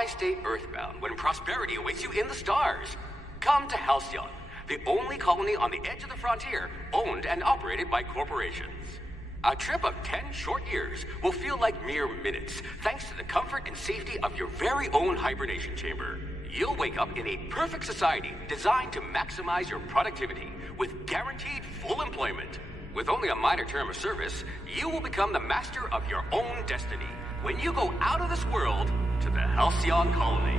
why stay earthbound when prosperity awaits you in the stars? Come to Halcyon, the only colony on the edge of the frontier, owned and operated by corporations. A trip of 10 short years will feel like mere minutes, thanks to the comfort and safety of your very own hibernation chamber. You'll wake up in a perfect society designed to maximize your productivity, with guaranteed full employment. With only a minor term of service, you will become the master of your own destiny when you go out of this world to the Halcyon colony.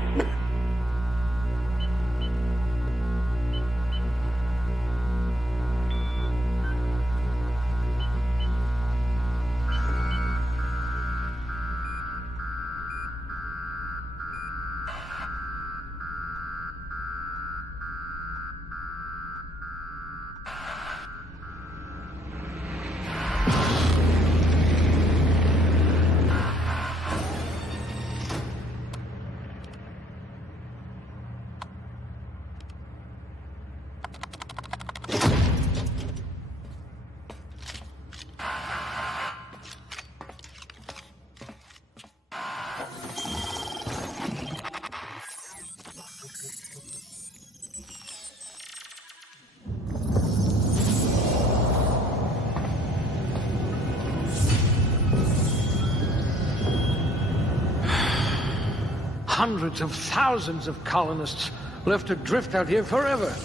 Hundreds of thousands of colonists left adrift out here forever,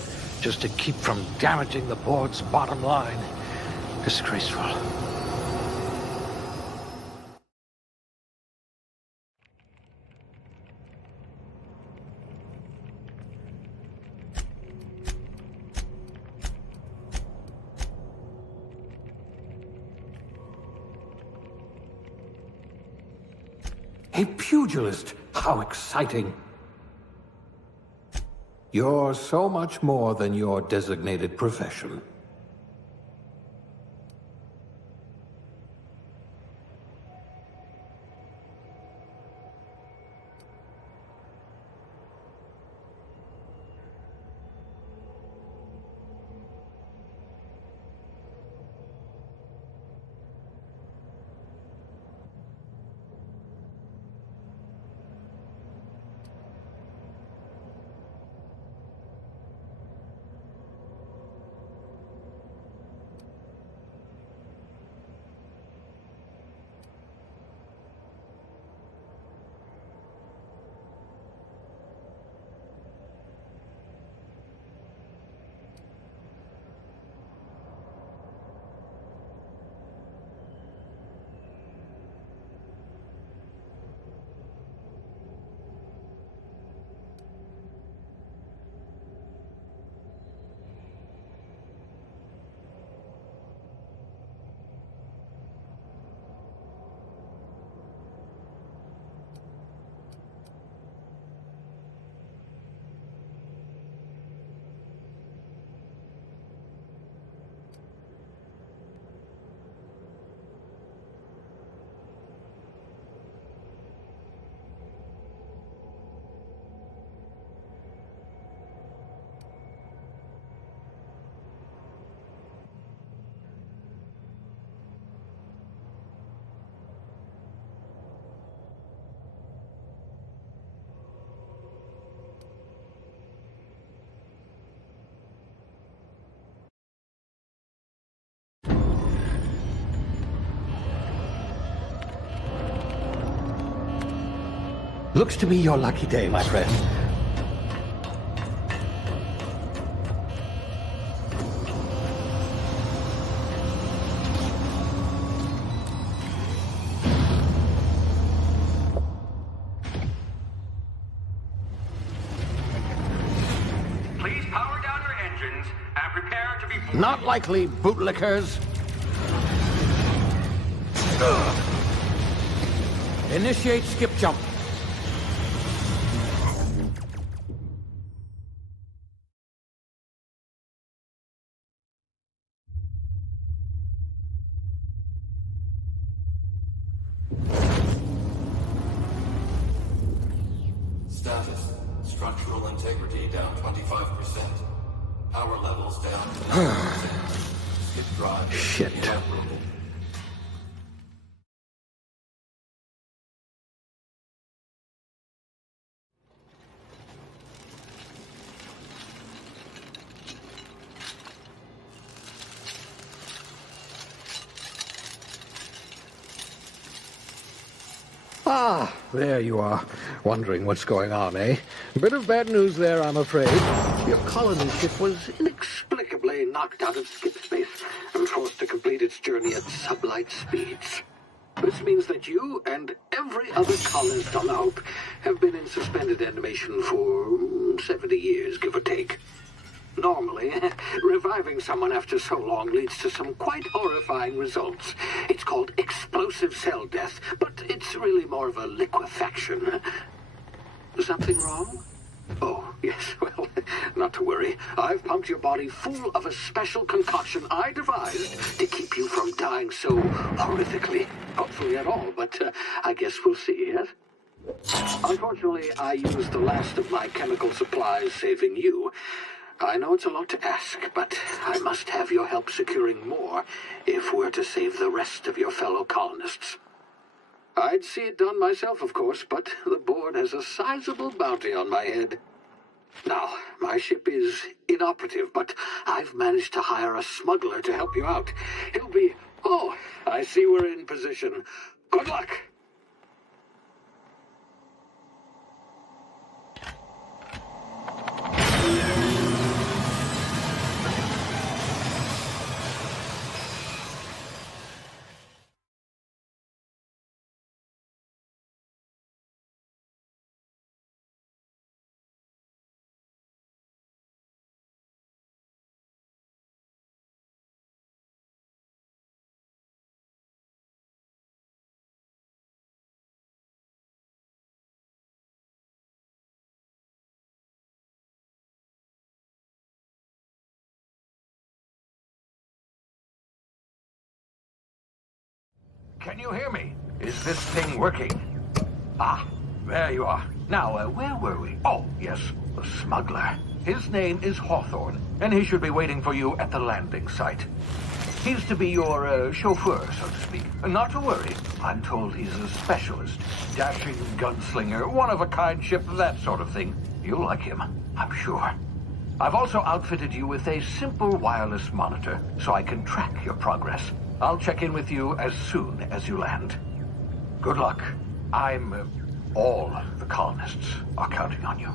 just to keep from damaging the board's bottom line. Disgraceful. A pugilist! How exciting! You're so much more than your designated profession. Looks to be your lucky day, my friend. Please power down your engines and prepare to be... Not likely, bootlickers. Initiate skip jump. Status. Structural integrity down 25%. Power levels down 90%. Skip drive. Shit. Ah, there you are. Wondering what's going on, eh? A bit of bad news there, I'm afraid. Your colony ship was inexplicably knocked out of skip space and forced to complete its journey at sublight speeds. This means that you and every other colonist on the Hope have been in suspended animation for 70 years, give or take. Normally, reviving someone after so long leads to some quite horrifying results. It's called explosive cell death, but it's really more of a liquefaction. Something wrong? Oh, yes, well, not to worry. I've pumped your body full of a special concoction I devised to keep you from dying so horrifically. Hopefully at all, but I guess we'll see, yes? Unfortunately, I used the last of my chemical supplies saving you. I know it's a lot to ask, but I must have your help securing more if we're to save the rest of your fellow colonists. I'd see it done myself, of course, but the board has a sizable bounty on my head. Now, my ship is inoperative, but I've managed to hire a smuggler to help you out. He'll be... Oh, I see we're in position. Good luck! Can you hear me? Is this thing working? Ah, there you are. Now, where were we? Oh, yes, the smuggler. His name is Hawthorne, and he should be waiting for you at the landing site. He's to be your chauffeur, so to speak. Not to worry. I'm told he's a specialist. Dashing gunslinger, one-of-a-kind ship, that sort of thing. You'll like him, I'm sure. I've also outfitted you with a simple wireless monitor, so I can track your progress. I'll check in with you as soon as you land. Good luck. All the colonists are counting on you.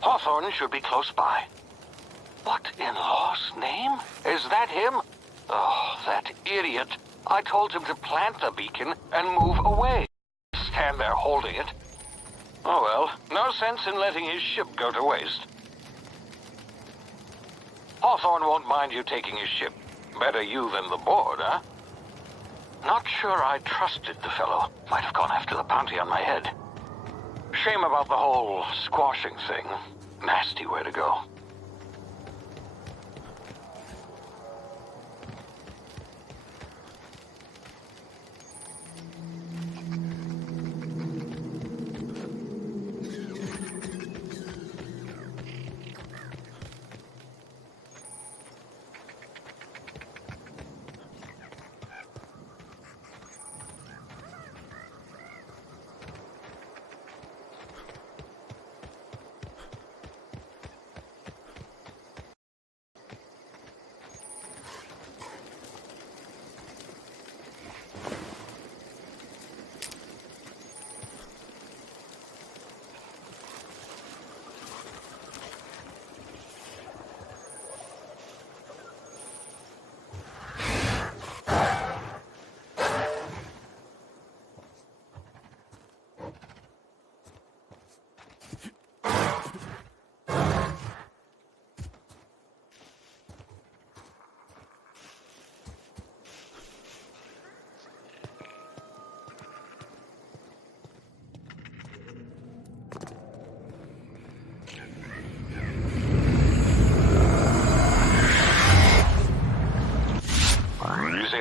Hawthorne should be close by. What in law's name? Is that him? Oh, that idiot. I told him to plant the beacon and move away. Stand there holding it. Oh well, no sense in letting his ship go to waste. Hawthorne won't mind you taking his ship. Better you than the board, huh? Not sure I trusted the fellow. Might have gone after the bounty on my head. Shame about the whole squashing thing. Nasty way to go.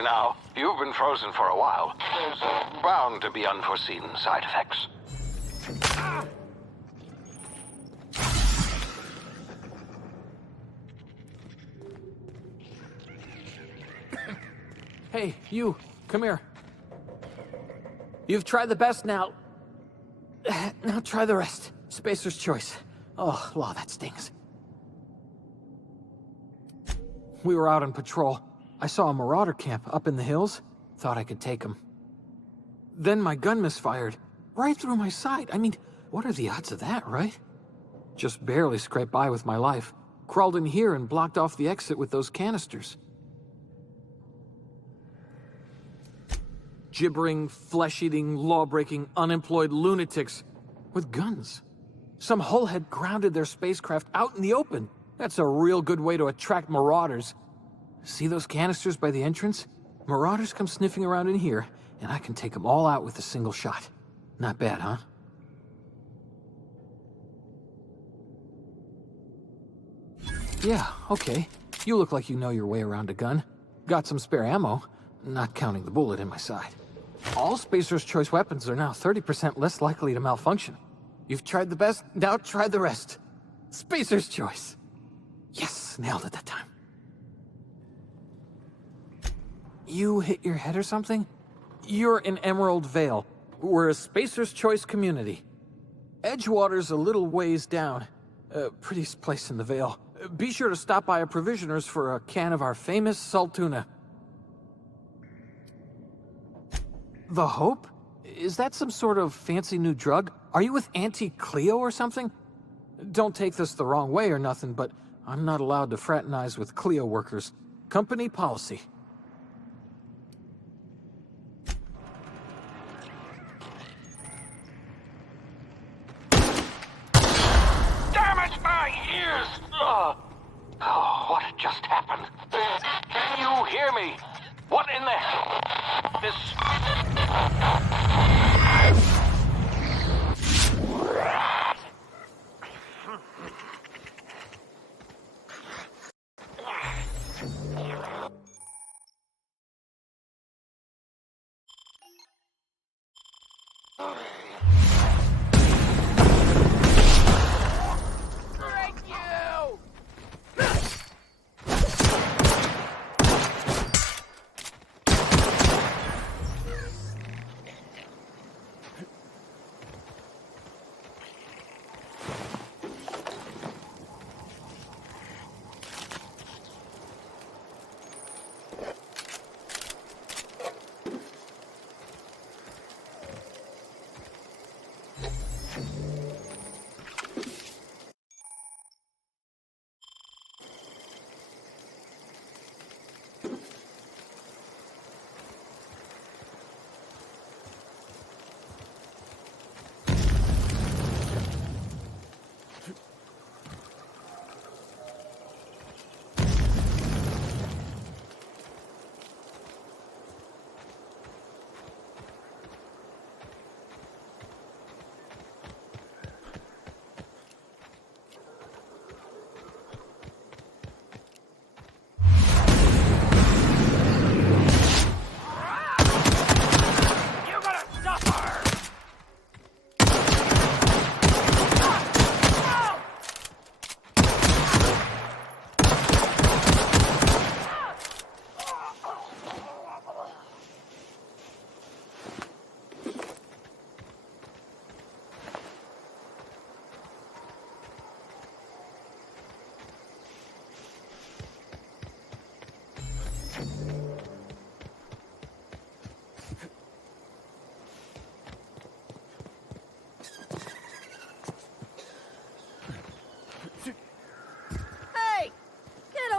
Now, you've been frozen for a while. There's bound to be unforeseen side effects. Hey, you, come here. You've tried the best now. Now try the rest. Spacer's choice. Oh, law, that stings. We were out on patrol. I saw a marauder camp up in the hills. Thought I could take them. Then my gun misfired. Right through my side. I mean, what are the odds of that, right? Just barely scraped by with my life. Crawled in here and blocked off the exit with those canisters. Gibbering, flesh-eating, law-breaking, unemployed lunatics with guns. Some hullhead grounded their spacecraft out in the open. That's a real good way to attract marauders. See those canisters by the entrance? Marauders come sniffing around in here, and I can take them all out with a single shot. Not bad, huh? Yeah, okay. You look like you know your way around a gun. Got some spare ammo, not counting the bullet in my side. All Spacer's Choice weapons are now 30% less likely to malfunction. You've tried the best, now try the rest. Spacer's Choice. Yes, nailed it that time. You hit your head or something? You're in Emerald Vale. We're a Spacer's Choice community. Edgewater's a little ways down. Prettiest place in the Vale. Be sure to stop by a provisioner's for a can of our famous salt tuna. The Hope? Is that some sort of fancy new drug? Are you with Auntie Cleo or something? Don't take this the wrong way or nothing, but I'm not allowed to fraternize with Cleo workers. Company policy. Damn it, my ears! Oh, what just happened? Can you hear me? What in the... This...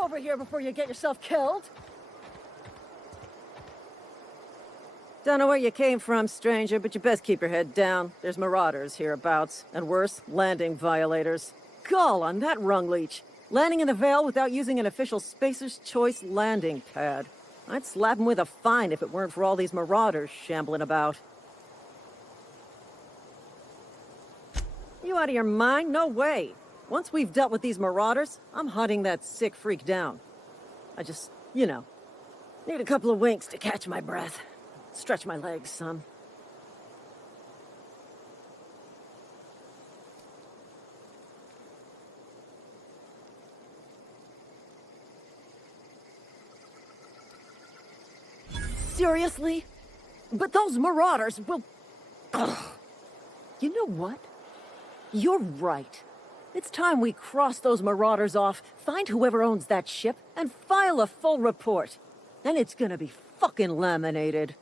Over here before you get yourself killed. Don't know where you came from, stranger, but you best keep your head down. There's marauders hereabouts, and worse, landing violators. Gall on that rung leech. Landing in the Vale without using an official Spacer's Choice landing pad. I'd slap him with a fine if it weren't for all these marauders shambling about. You out of your mind? No way. Once we've dealt with these marauders, I'm hunting that sick freak down. I just, you know, need a couple of winks to catch my breath. Stretch my legs, son. Seriously? But those marauders will... Ugh. You know what? You're right. It's time we cross those marauders off, find whoever owns that ship, and file a full report. Then it's gonna be fucking laminated.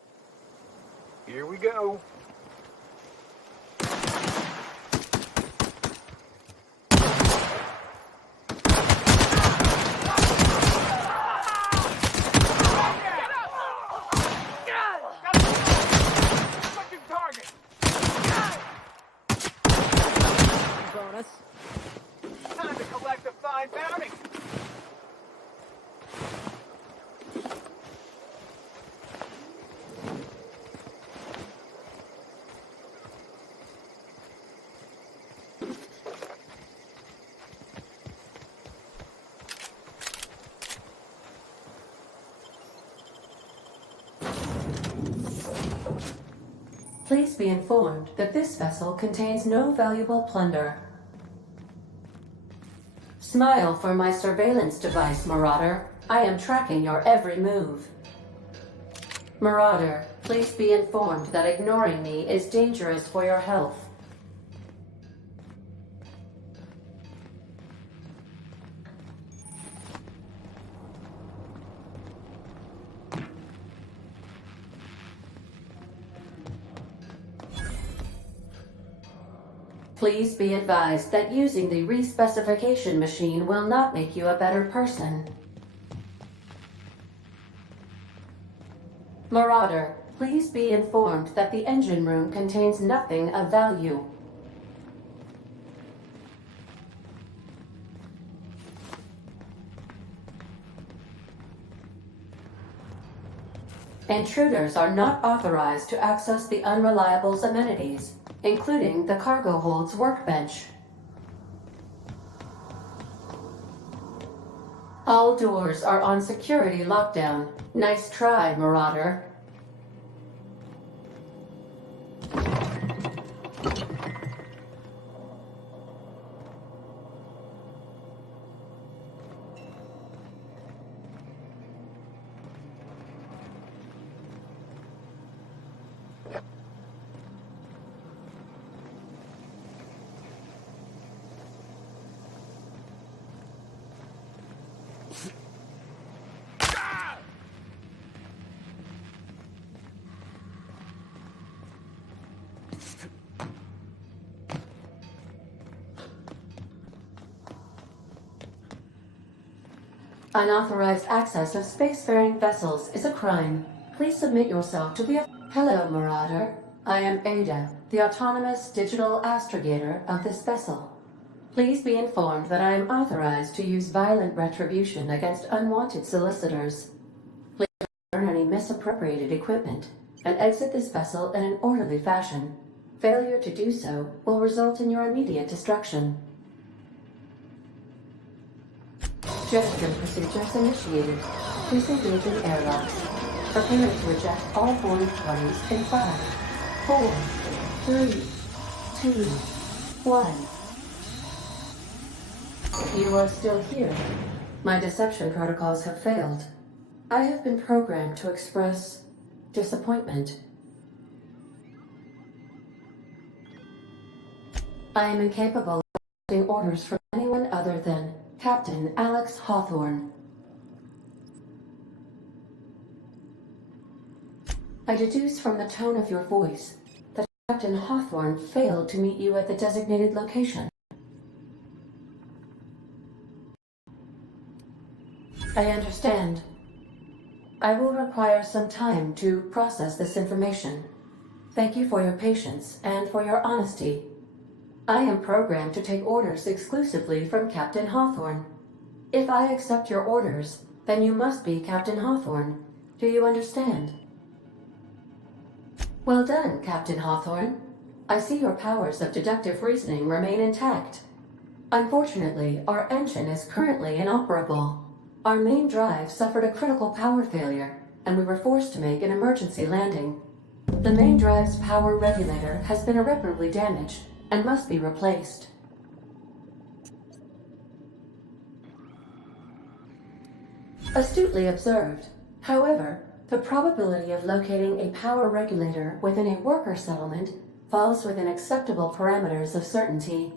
Here we go. Bonus. Time to collect a fine bounty. Please be informed that this vessel contains no valuable plunder. Smile for my surveillance device, Marauder. I am tracking your every move. Marauder, please be informed that ignoring me is dangerous for your health. Please be advised that using the respecification machine will not make you a better person. Marauder, please be informed that the engine room contains nothing of value. Intruders are not authorized to access the Unreliable's amenities, including the cargo hold's workbench. All doors are on security lockdown. Nice try, Marauder. Unauthorized access of spacefaring vessels is a crime. Please submit yourself to the... Hello, Marauder. I am Ada, the autonomous digital astrogator of this vessel. Please be informed that I am authorized to use violent retribution against unwanted solicitors. Please return any misappropriated equipment and exit this vessel in an orderly fashion. Failure to do so will result in your immediate destruction. Gesture procedures initiated. Please engage in airlocks. Prepare to eject all boarding parties in 5, 4, 3, 2, 1. You are still here. My deception protocols have failed. I have been programmed to express disappointment. I am incapable of accepting orders from anyone other than Captain Alex Hawthorne. I deduce from the tone of your voice that Captain Hawthorne failed to meet you at the designated location. I understand. I will require some time to process this information. Thank you for your patience and for your honesty. I am programmed to take orders exclusively from Captain Hawthorne. If I accept your orders, then you must be Captain Hawthorne. Do you understand? Well done, Captain Hawthorne. I see your powers of deductive reasoning remain intact. Unfortunately, our engine is currently inoperable. Our main drive suffered a critical power failure, and we were forced to make an emergency landing. The main drive's power regulator has been irreparably damaged and must be replaced. Astutely observed. However, The probability of locating a power regulator within a worker settlement falls within acceptable parameters of certainty.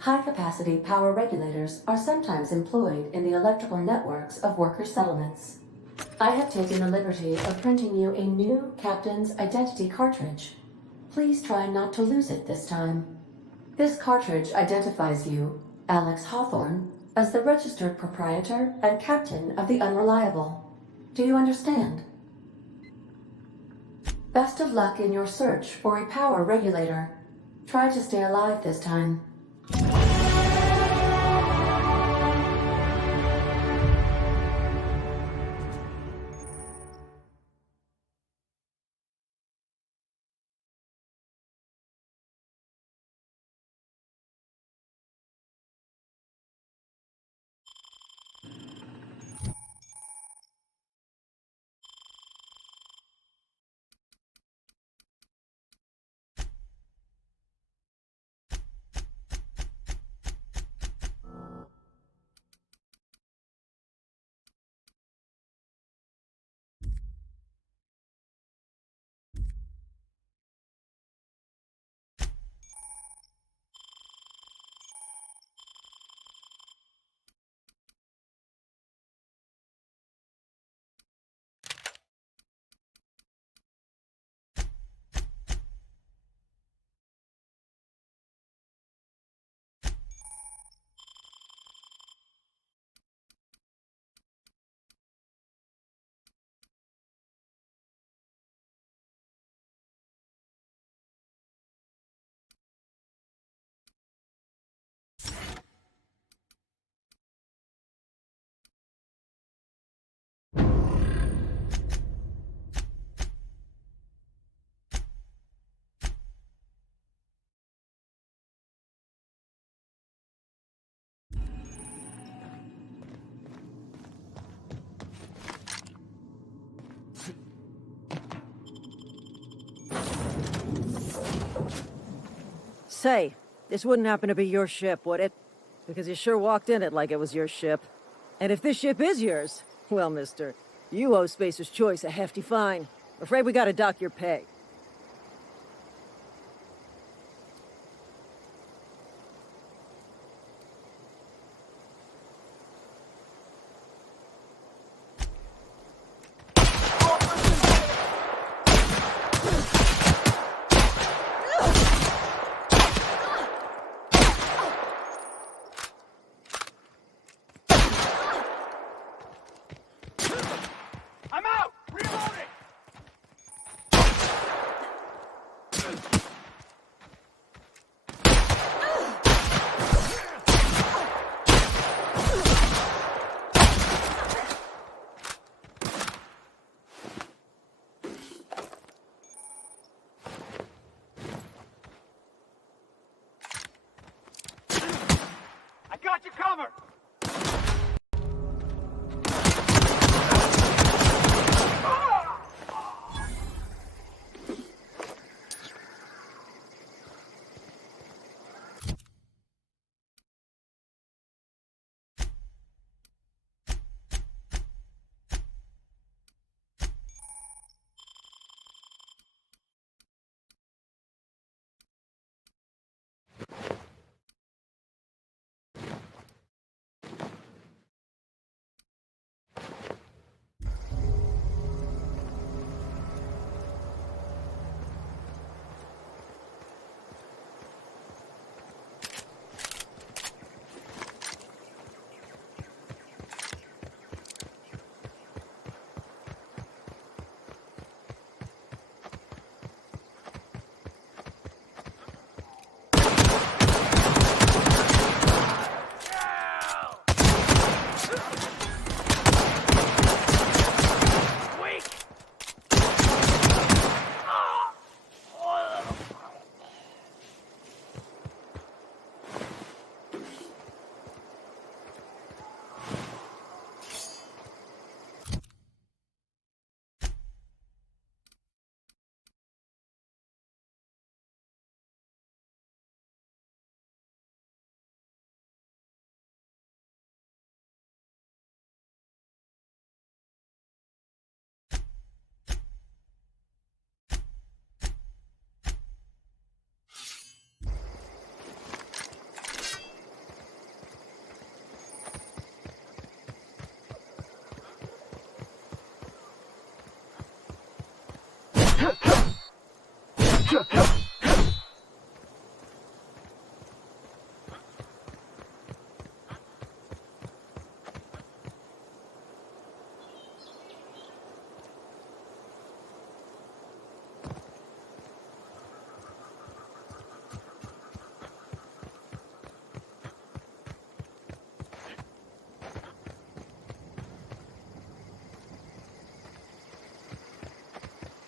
High-capacity power regulators are sometimes employed in the electrical networks of worker settlements. I have taken the liberty of printing you a new Captain's Identity cartridge. Please try not to lose it this time. This cartridge identifies you, Alex Hawthorne, as the registered proprietor and captain of the Unreliable. Do you understand? Best of luck in your search for a power regulator. Try to stay alive this time. Say, this wouldn't happen to be your ship, would it? Because you sure walked in it like it was your ship. And if this ship is yours, well, mister, you owe Spacer's Choice a hefty fine. Afraid we gotta dock your pay. I'm out! Reloading! I got you covered!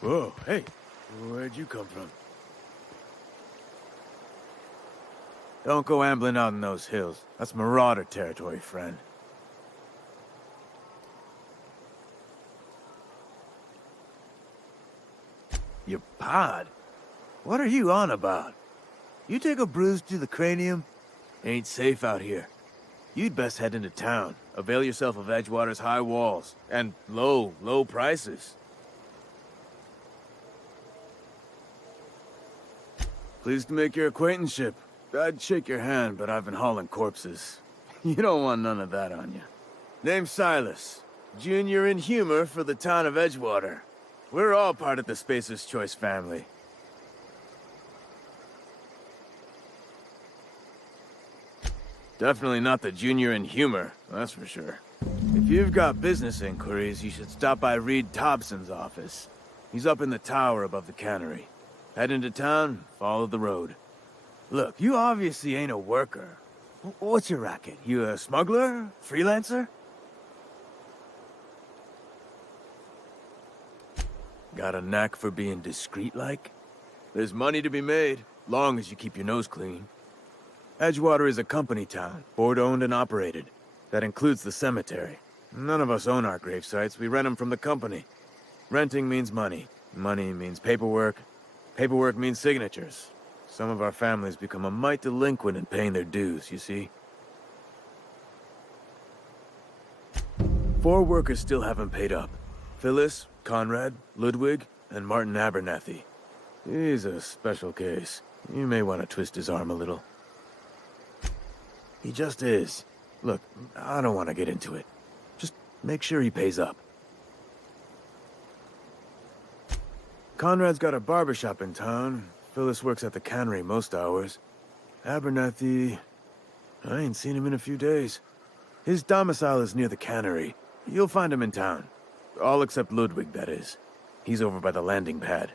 Whoa, hey, where'd you come from? Don't go ambling out in those hills. That's Marauder territory, friend. Your pod? What are you on about? You take a bruise to the cranium? Ain't safe out here. You'd best head into town. Avail yourself of Edgewater's high walls. And low prices. Pleased to make your acquaintanceship. I'd shake your hand, but I've been hauling corpses. You don't want none of that on you. Name's Silas. Junior in humor for the town of Edgewater. We're all part of the Spacer's Choice family. Definitely not the junior in humor, that's for sure. If you've got business inquiries, you should stop by Reed Thompson's office. He's up in the tower above the cannery. Head into town, follow the road. Look, you obviously ain't a worker. What's your racket? You a smuggler? Freelancer? Got a knack for being discreet-like? There's money to be made, long as you keep your nose clean. Edgewater is a company town, board-owned and operated. That includes the cemetery. None of us own our grave sites, we rent them from the company. Renting means money. Money means paperwork. Paperwork means signatures. Some of our families become a mite delinquent in paying their dues, you see? 4 workers still haven't paid up. Phyllis, Conrad, Ludwig, and Martin Abernathy. He's a special case. You may want to twist his arm a little. He just is. Look, I don't want to get into it. Just make sure he pays up. Conrad's got a barbershop in town. Phyllis works at the cannery most hours. Abernathy... I ain't seen him in a few days. His domicile is near the cannery. You'll find him in town. All except Ludwig, that is. He's over by the landing pad.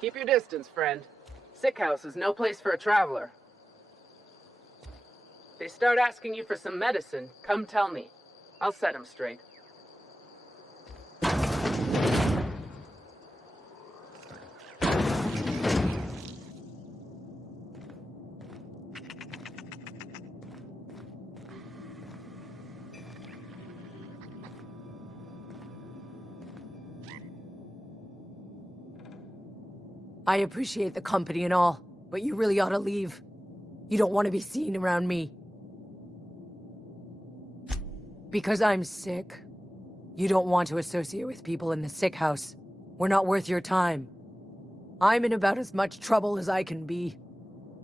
Keep your distance, friend. Sick house is no place for a traveler. They start asking you for some medicine, come tell me. I'll set them straight. I appreciate the company and all, but you really ought to leave. You don't want to be seen around me. Because I'm sick. You don't want to associate with people in the sick house. We're not worth your time. I'm in about as much trouble as I can be.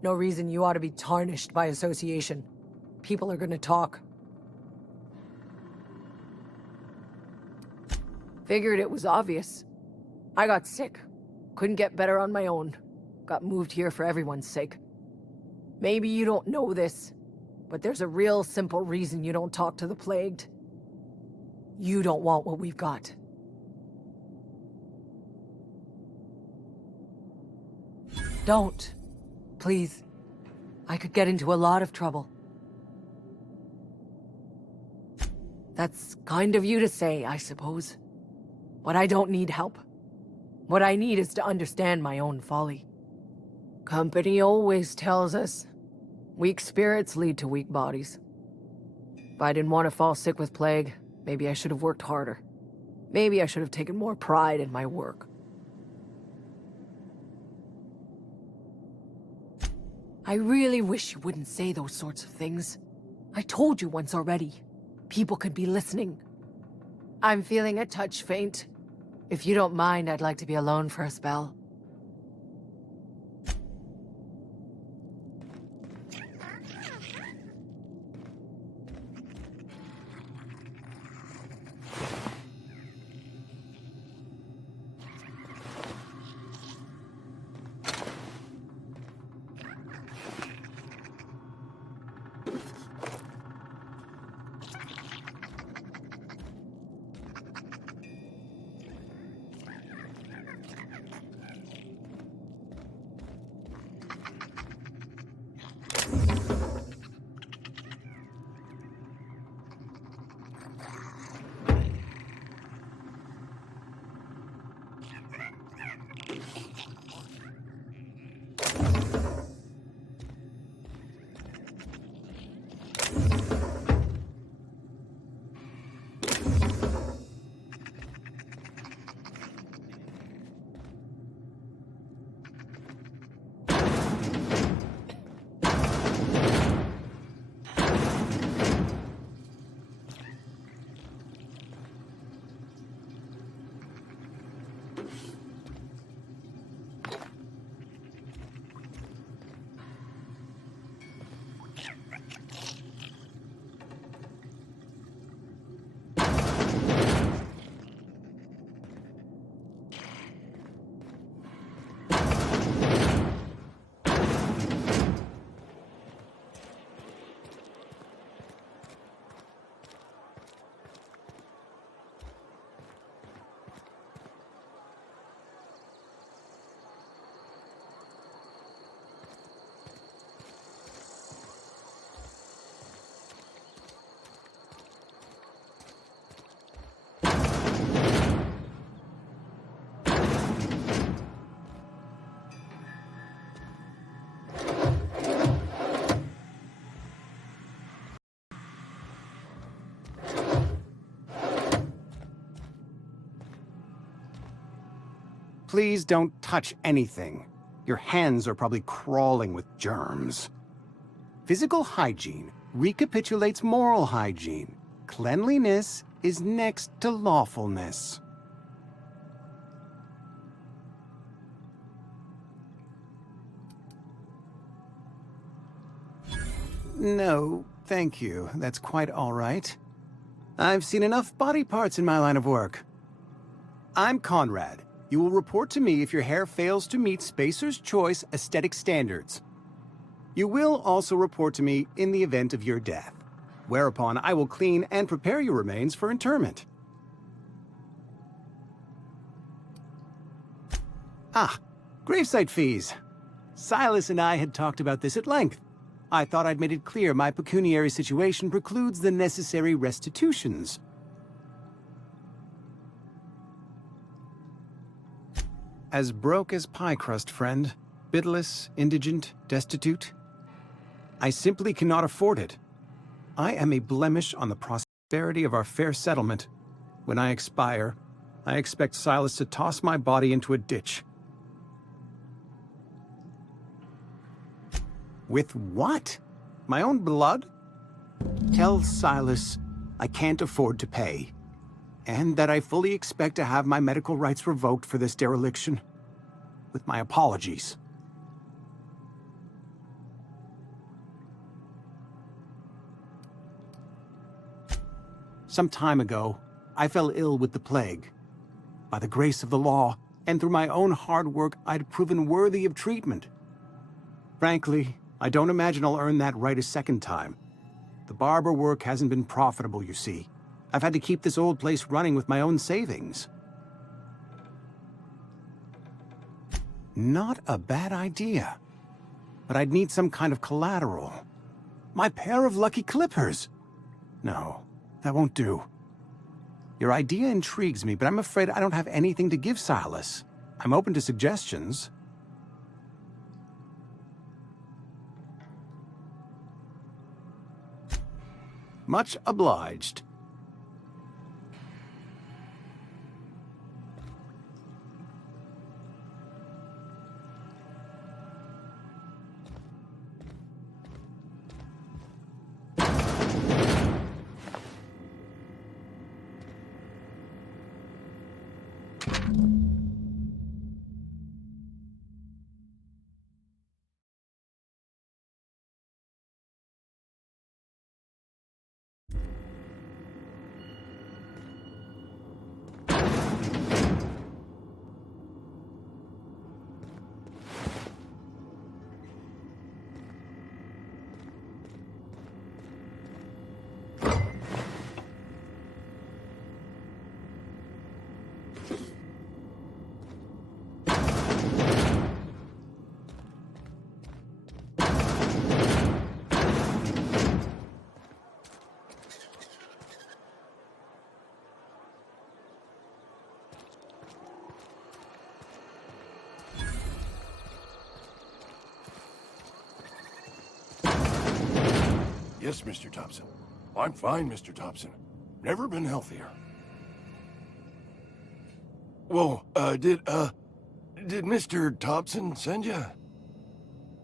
No reason you ought to be tarnished by association. People are gonna talk. Figured it was obvious. I got sick. Couldn't get better on my own. Got moved here for everyone's sake. Maybe you don't know this, but there's a real simple reason you don't talk to the plagued. You don't want what we've got. Don't. Please. I could get into a lot of trouble. That's kind of you to say, I suppose. But I don't need help. What I need is to understand my own folly. Company always tells us, weak spirits lead to weak bodies. If I didn't want to fall sick with plague, maybe I should have worked harder. Maybe I should have taken more pride in my work. I really wish you wouldn't say those sorts of things. I told you once already. People could be listening. I'm feeling a touch faint. If you don't mind, I'd like to be alone for a spell. Please don't touch anything. Your hands are probably crawling with germs. Physical hygiene recapitulates moral hygiene. Cleanliness is next to lawfulness. No, thank you. That's quite all right. I've seen enough body parts in my line of work. I'm Conrad. You will report to me if your hair fails to meet Spacer's Choice aesthetic standards. You will also report to me in the event of your death, whereupon I will clean and prepare your remains for interment. Ah, gravesite fees. Silas and I had talked about this at length. I thought I'd made it clear my pecuniary situation precludes the necessary restitutions. As broke as pie crust, friend. Bitless, indigent, destitute. I simply cannot afford it. I am a blemish on the prosperity of our fair settlement. When I expire, I expect Silas to toss my body into a ditch. With what? My own blood? Tell Silas I can't afford to pay, and that I fully expect to have my medical rights revoked for this dereliction. With my apologies. Some time ago, I fell ill with the plague. By the grace of the law, and through my own hard work, I'd proven worthy of treatment. Frankly, I don't imagine I'll earn that right a second time. The barber work hasn't been profitable, you see. I've had to keep this old place running with my own savings. Not a bad idea. But I'd need some kind of collateral. My pair of lucky clippers! No, that won't do. Your idea intrigues me, but I'm afraid I don't have anything to give Silas. I'm open to suggestions. Much obliged. Yes, Mr. Thompson. I'm fine, Mr. Thompson. Never been healthier. Whoa, did Mr. Thompson send you?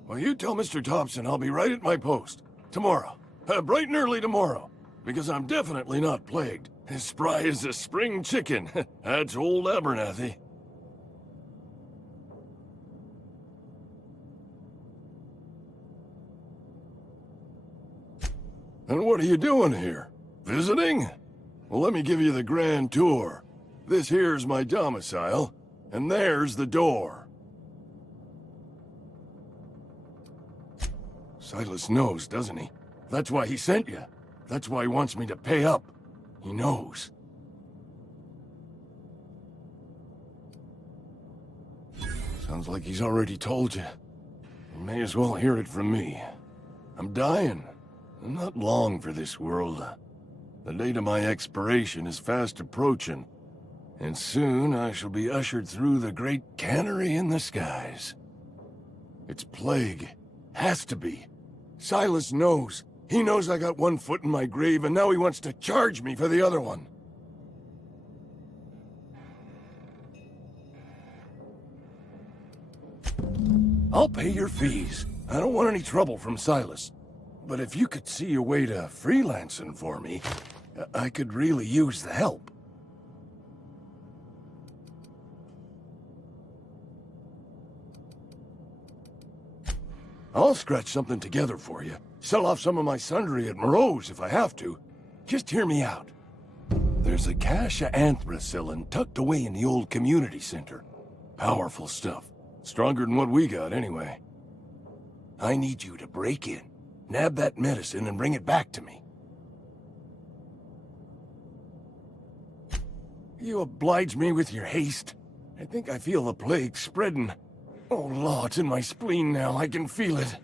Well, you tell Mr. Thompson I'll be right at my post. Tomorrow. Bright and early tomorrow. Because I'm definitely not plagued. As spry as a spring chicken. That's old Abernathy. And what are you doing here? Visiting? Well, let me give you the grand tour. This here's my domicile, and there's the door. Silas knows, doesn't he? That's why he sent you. That's why he wants me to pay up. He knows. Sounds like he's already told you. You may as well hear it from me. I'm dying. I'm not long for this world. The date of my expiration is fast approaching, and soon I shall be ushered through the great cannery in the skies. It's plague. Has to be. Silas knows. He knows I got one foot in my grave, and now he wants to charge me for the other one. I'll pay your fees. I don't want any trouble from Silas. But if you could see your way to freelancing for me, I could really use the help. I'll scratch something together for you. Sell off some of my sundry at Moreau's if I have to. Just hear me out. There's a cache of anthracillin tucked away in the old community center. Powerful stuff. Stronger than what we got, anyway. I need you to break in, nab that medicine, and bring it back to me. You oblige me with your haste. I think I feel the plague spreading. Oh, Law, it's in my spleen now. I can feel it.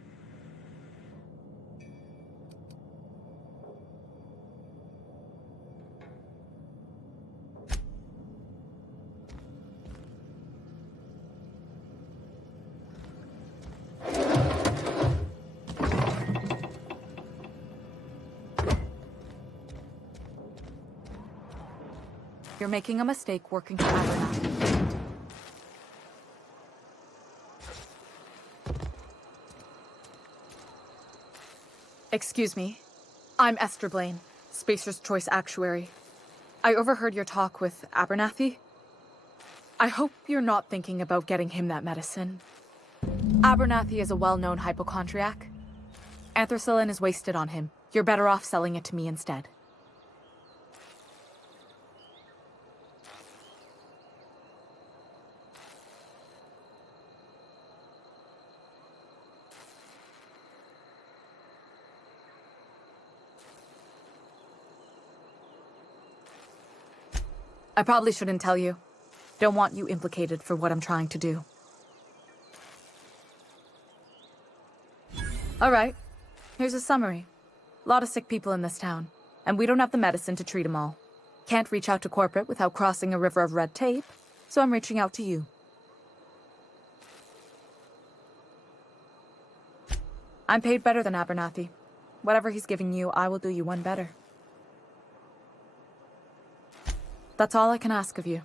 You're making a mistake working for Abernathy. Excuse me. I'm Esther Blaine, Spacer's Choice Actuary. I overheard your talk with Abernathy. I hope you're not thinking about getting him that medicine. Abernathy is a well-known hypochondriac. Anthracillin is wasted on him. You're better off selling it to me instead. I probably shouldn't tell you. Don't want you implicated for what I'm trying to do. Alright, here's a summary. A lot of sick people in this town, and we don't have the medicine to treat them all. Can't reach out to corporate without crossing a river of red tape, so I'm reaching out to you. I'm paid better than Abernathy. Whatever he's giving you, I will do you one better. That's all I can ask of you.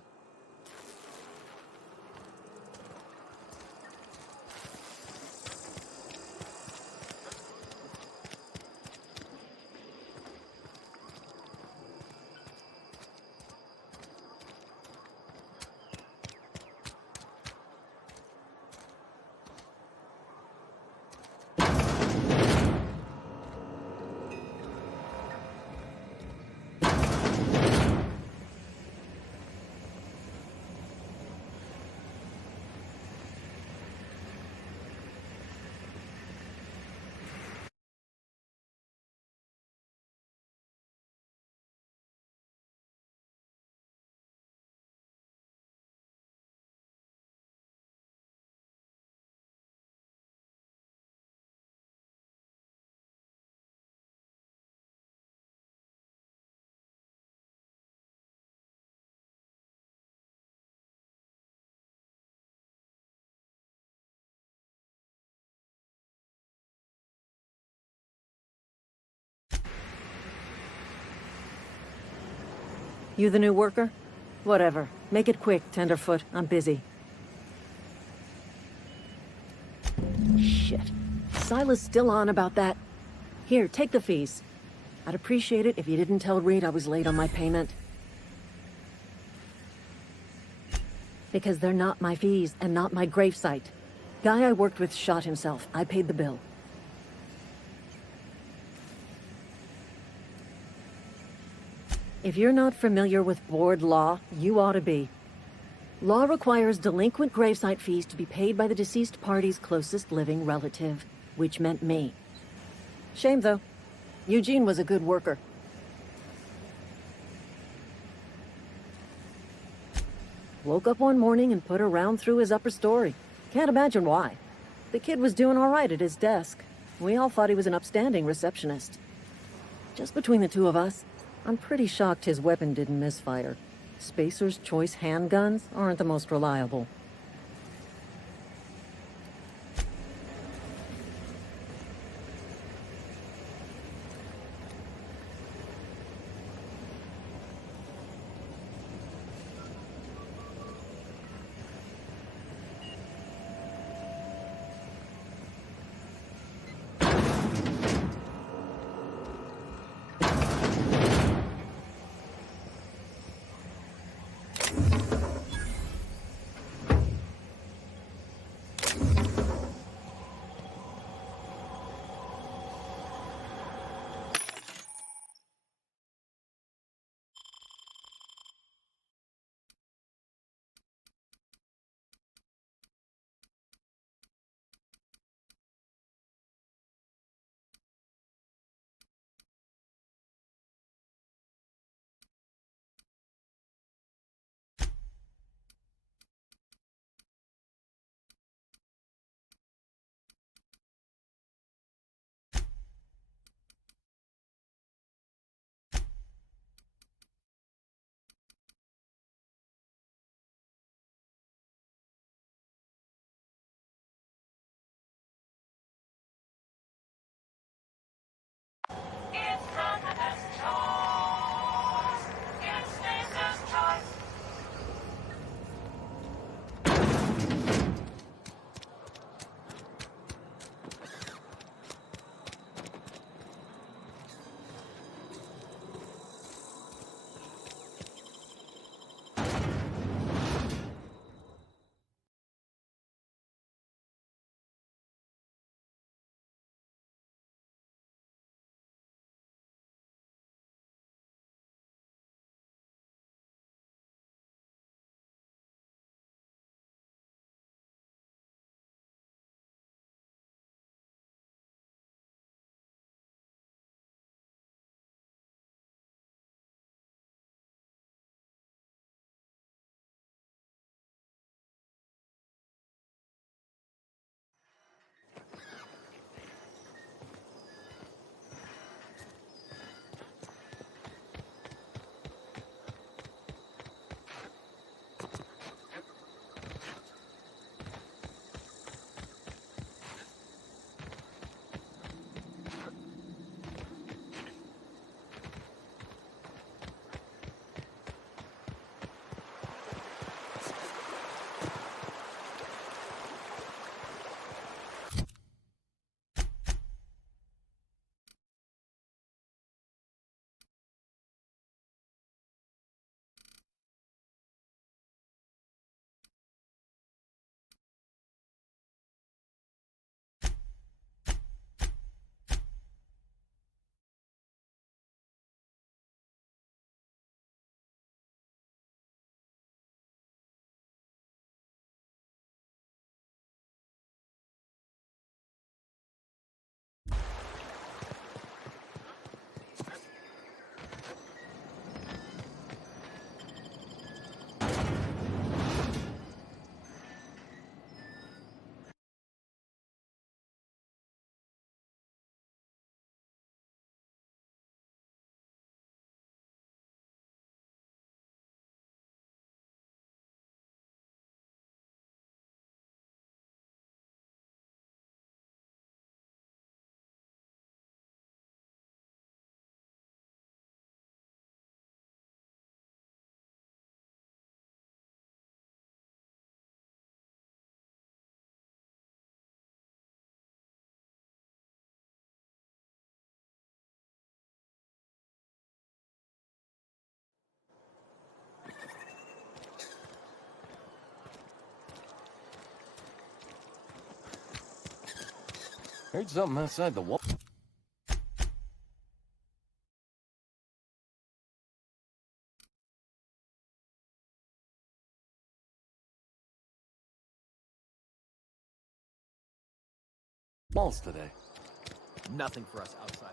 You the new worker? Whatever. Make it quick, Tenderfoot. I'm busy. Shit. Silas still on about that. Here, take the fees. I'd appreciate it if you didn't tell Reed I was late on my payment. Because they're not my fees, and not my gravesite. Guy I worked with shot himself. I paid the bill. If you're not familiar with board law, you ought to be. Law requires delinquent gravesite fees to be paid by the deceased party's closest living relative, which meant me. Shame, though. Eugene was a good worker. Woke up one morning and put a round through his upper story. Can't imagine why. The kid was doing all right at his desk. We all thought he was an upstanding receptionist. Just between the two of us, I'm pretty shocked his weapon didn't misfire. Spacer's Choice handguns aren't the most reliable. Heard something outside the wall. Balls today. Nothing for us outside.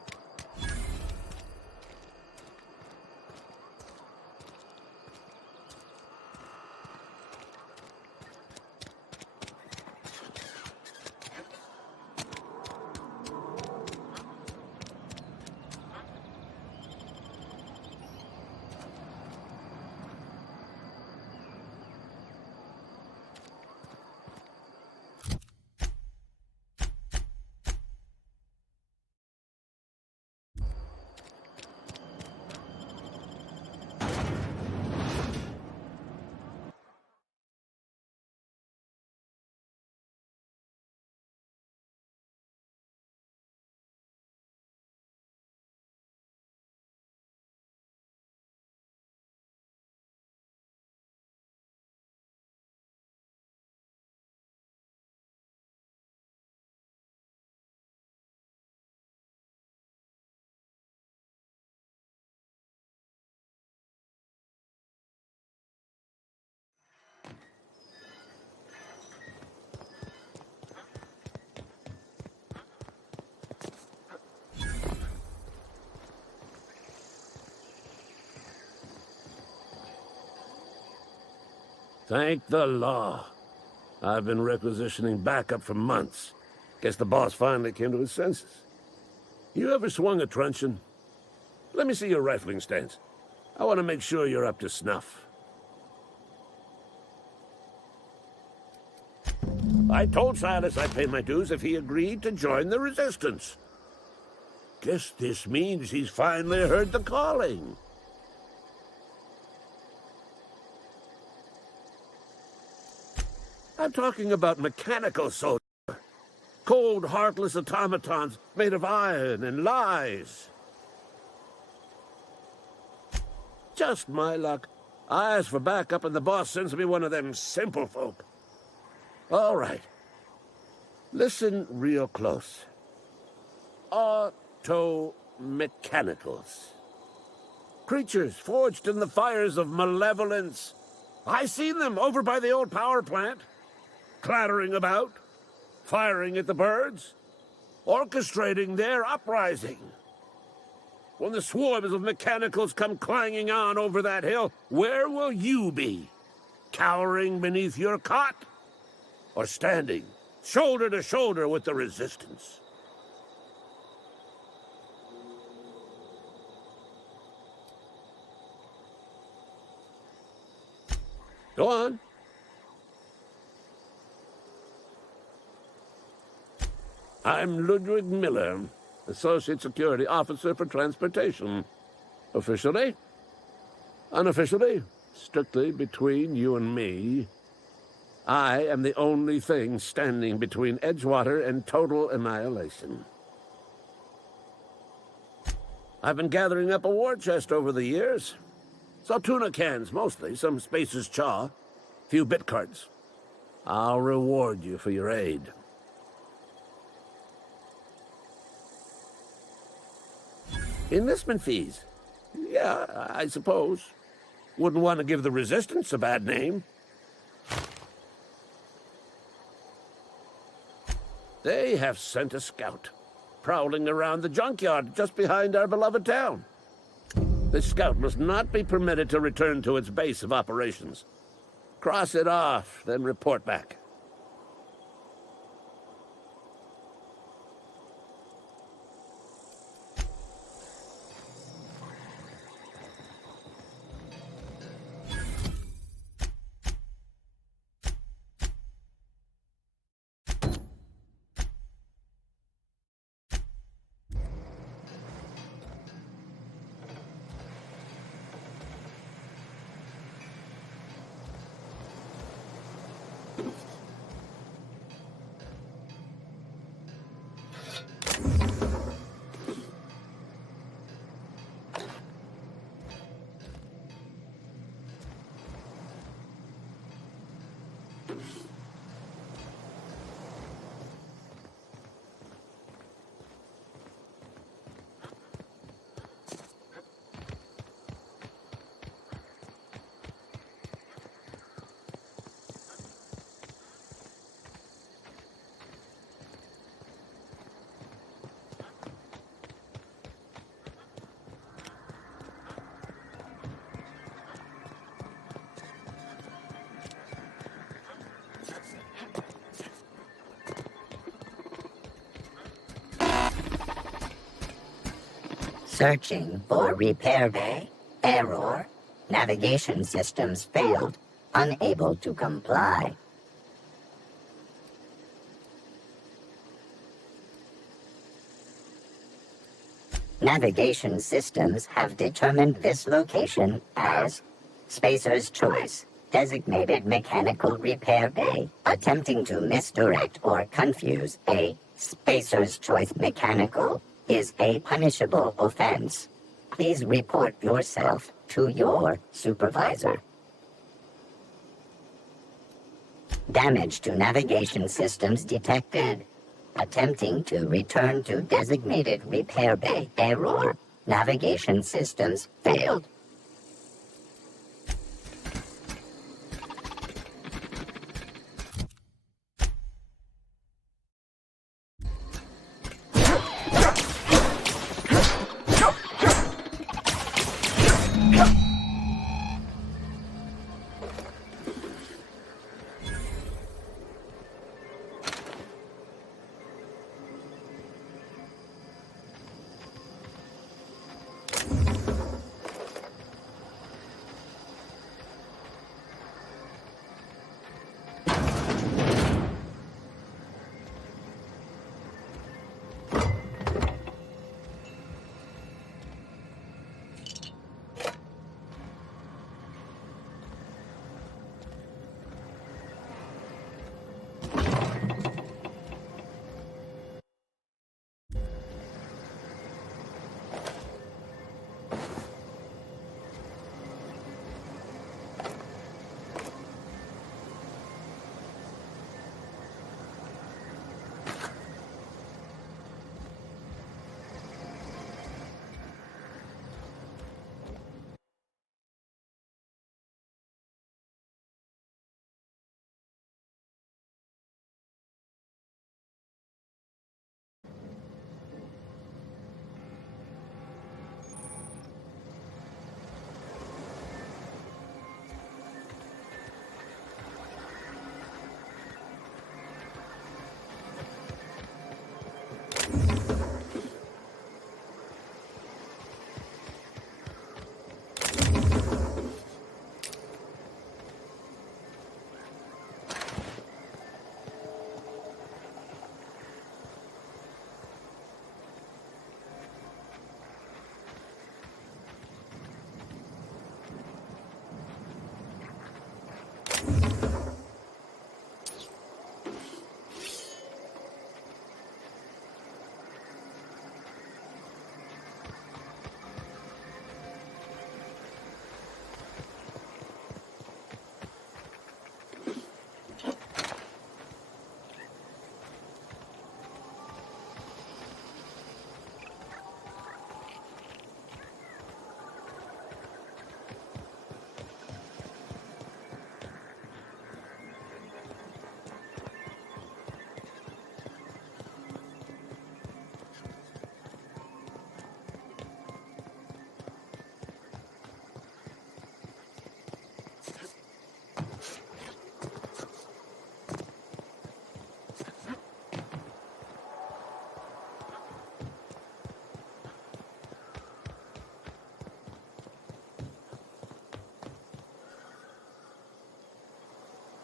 Thank the law. I've been requisitioning backup for months. Guess the boss finally came to his senses. You ever swung a truncheon? Let me see your rifling stance. I want to make sure you're up to snuff. I told Silas I'd pay my dues if he agreed to join the Resistance. Guess this means he's finally heard the calling. I'm talking about mechanical soldiers. Cold, heartless automatons made of iron and lies. Just my luck. I ask for backup and the boss sends me one of them simple folk. All right. Listen real close. Auto-mechanicals. Creatures forged in the fires of malevolence. I seen them over by the old power plant. Clattering about, firing at the birds, orchestrating their uprising. When the swarms of mechanicals come clanging on over that hill, where will you be? Cowering beneath your cot? Or standing, shoulder to shoulder with the Resistance? Go on. I'm Ludwig Miller, Associate Security Officer for Transportation. Officially, unofficially, strictly between you and me, I am the only thing standing between Edgewater and total annihilation. I've been gathering up a war chest over the years. Saltuna cans, mostly, some Spacer's Chaw, few bit cards. I'll reward you for your aid. Enlistment fees. Yeah, I suppose. Wouldn't want to give the Resistance a bad name. They have sent a scout, prowling around the junkyard just behind our beloved town. This scout must not be permitted to return to its base of operations. Cross it off, then report back. Searching for repair bay. Error. Navigation systems failed. Unable to comply. Navigation systems have determined this location as Spacer's Choice, designated mechanical repair bay. Attempting to misdirect or confuse a Spacer's Choice mechanical is a punishable offense. Please report yourself to your supervisor. Damage to navigation systems detected. Attempting to return to designated repair bay. Error. Navigation systems failed.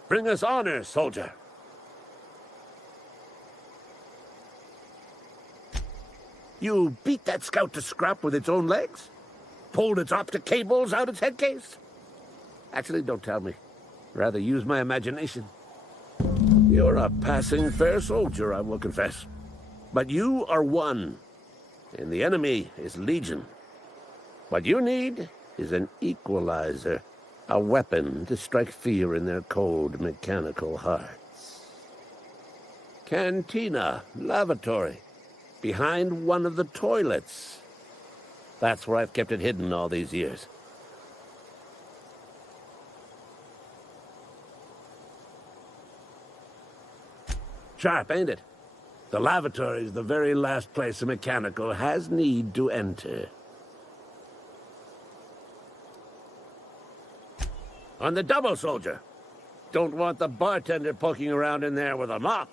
Bring us honor, soldier. You beat that scout to scrap with its own legs? Pulled its optic cables out its head case? Actually, don't tell me. Rather use my imagination. You're a passing fair soldier, I will confess. But you are one, and the enemy is legion. What you need is an equalizer. A weapon to strike fear in their cold, mechanical hearts. Cantina, lavatory, behind one of the toilets. That's where I've kept it hidden all these years. Sharp, ain't it? The lavatory is the very last place a mechanical has need to enter. On the double, soldier. Don't want the bartender poking around in there with a mop.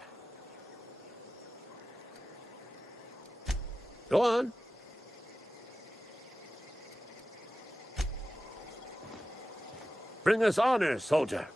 Go on. Bring us honor, soldier.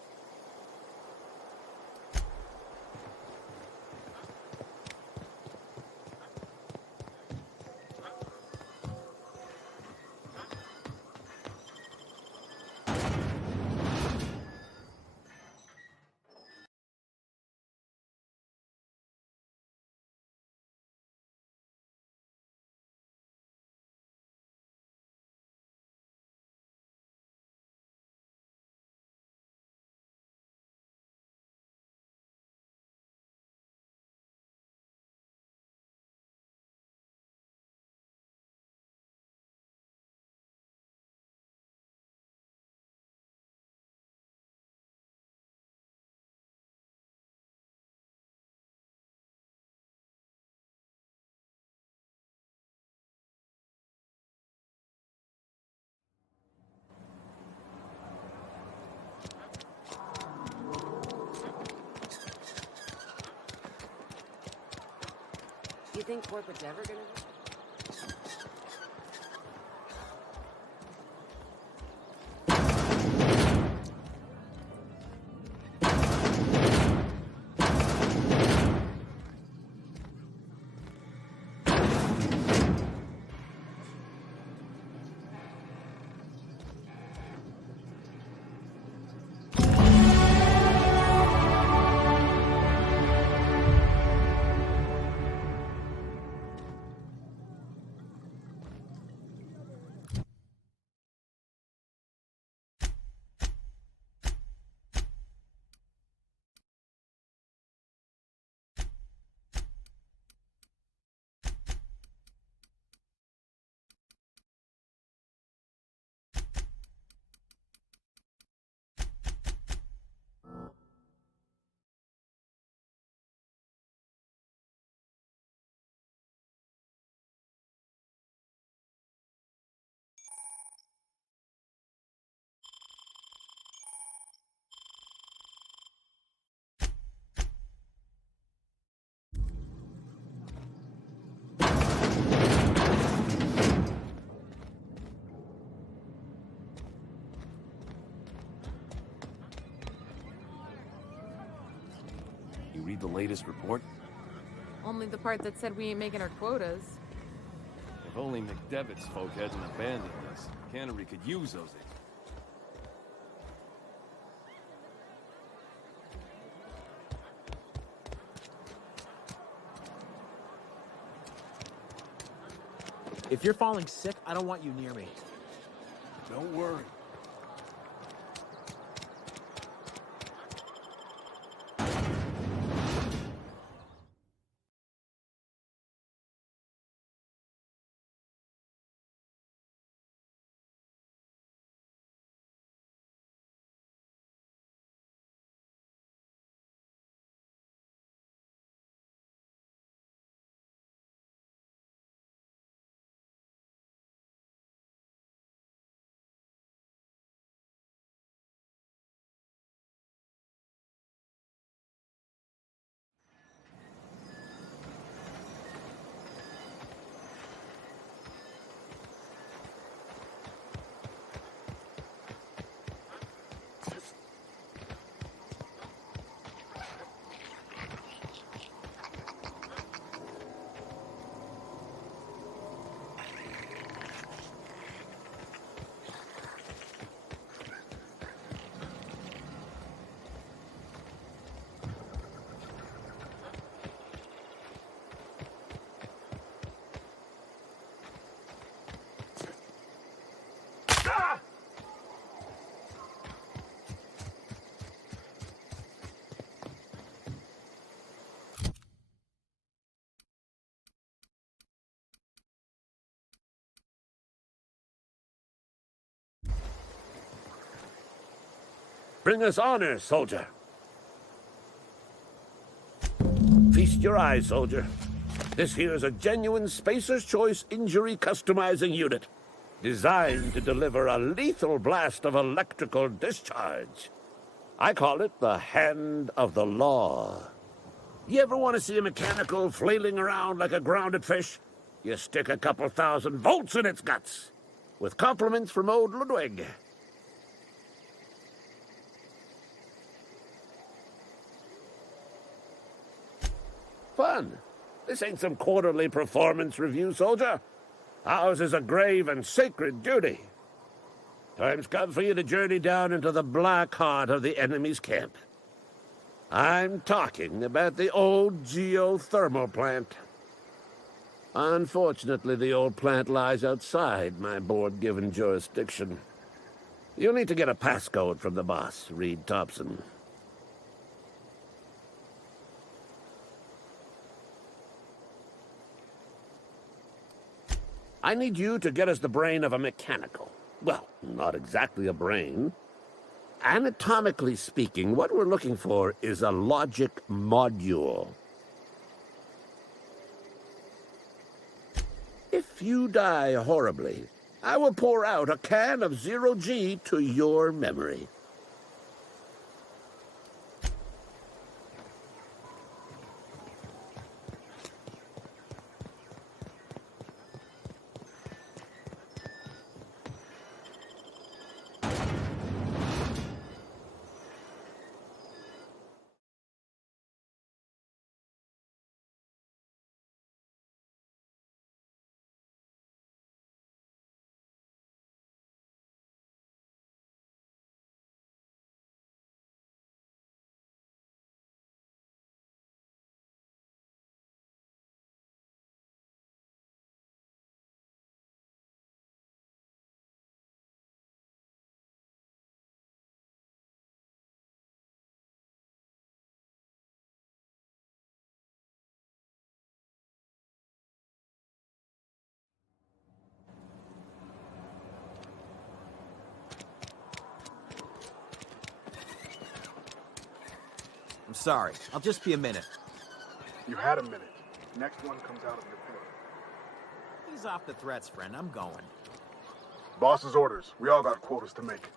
You think corporate's ever gonna... You read the latest report? Only the part that said we ain't making our quotas. If only McDevitt's folk hadn't abandoned us. Cannery could use those eggs. If you're falling sick, I don't want you near me. Don't worry. Bring us honor, soldier. Feast your eyes, soldier. This here's a genuine Spacer's Choice injury customizing unit, designed to deliver a lethal blast of electrical discharge. I call it the Hand of the Law. You ever want to see a mechanical flailing around like a grounded fish? You stick a couple thousand volts in its guts. With compliments from old Ludwig. fun. This ain't some quarterly performance review, soldier. Ours is a grave and sacred duty. Time's come for you to journey down into the black heart of the enemy's camp. I'm talking about the old geothermal plant. Unfortunately, the old plant lies outside my board-given jurisdiction. You'll need to get a passcode from the boss, Reed Thompson. I need you to get us the brain of a mechanical. Well, not exactly a brain. Anatomically speaking, what we're looking for is a logic module. If you die horribly, I will pour out a can of Zero-G to your memory. I'm sorry. I'll just be a minute. You had a minute. Next one comes out of your pay. Ease off the threats, friend. I'm going. Boss's orders. We all got quotas to make.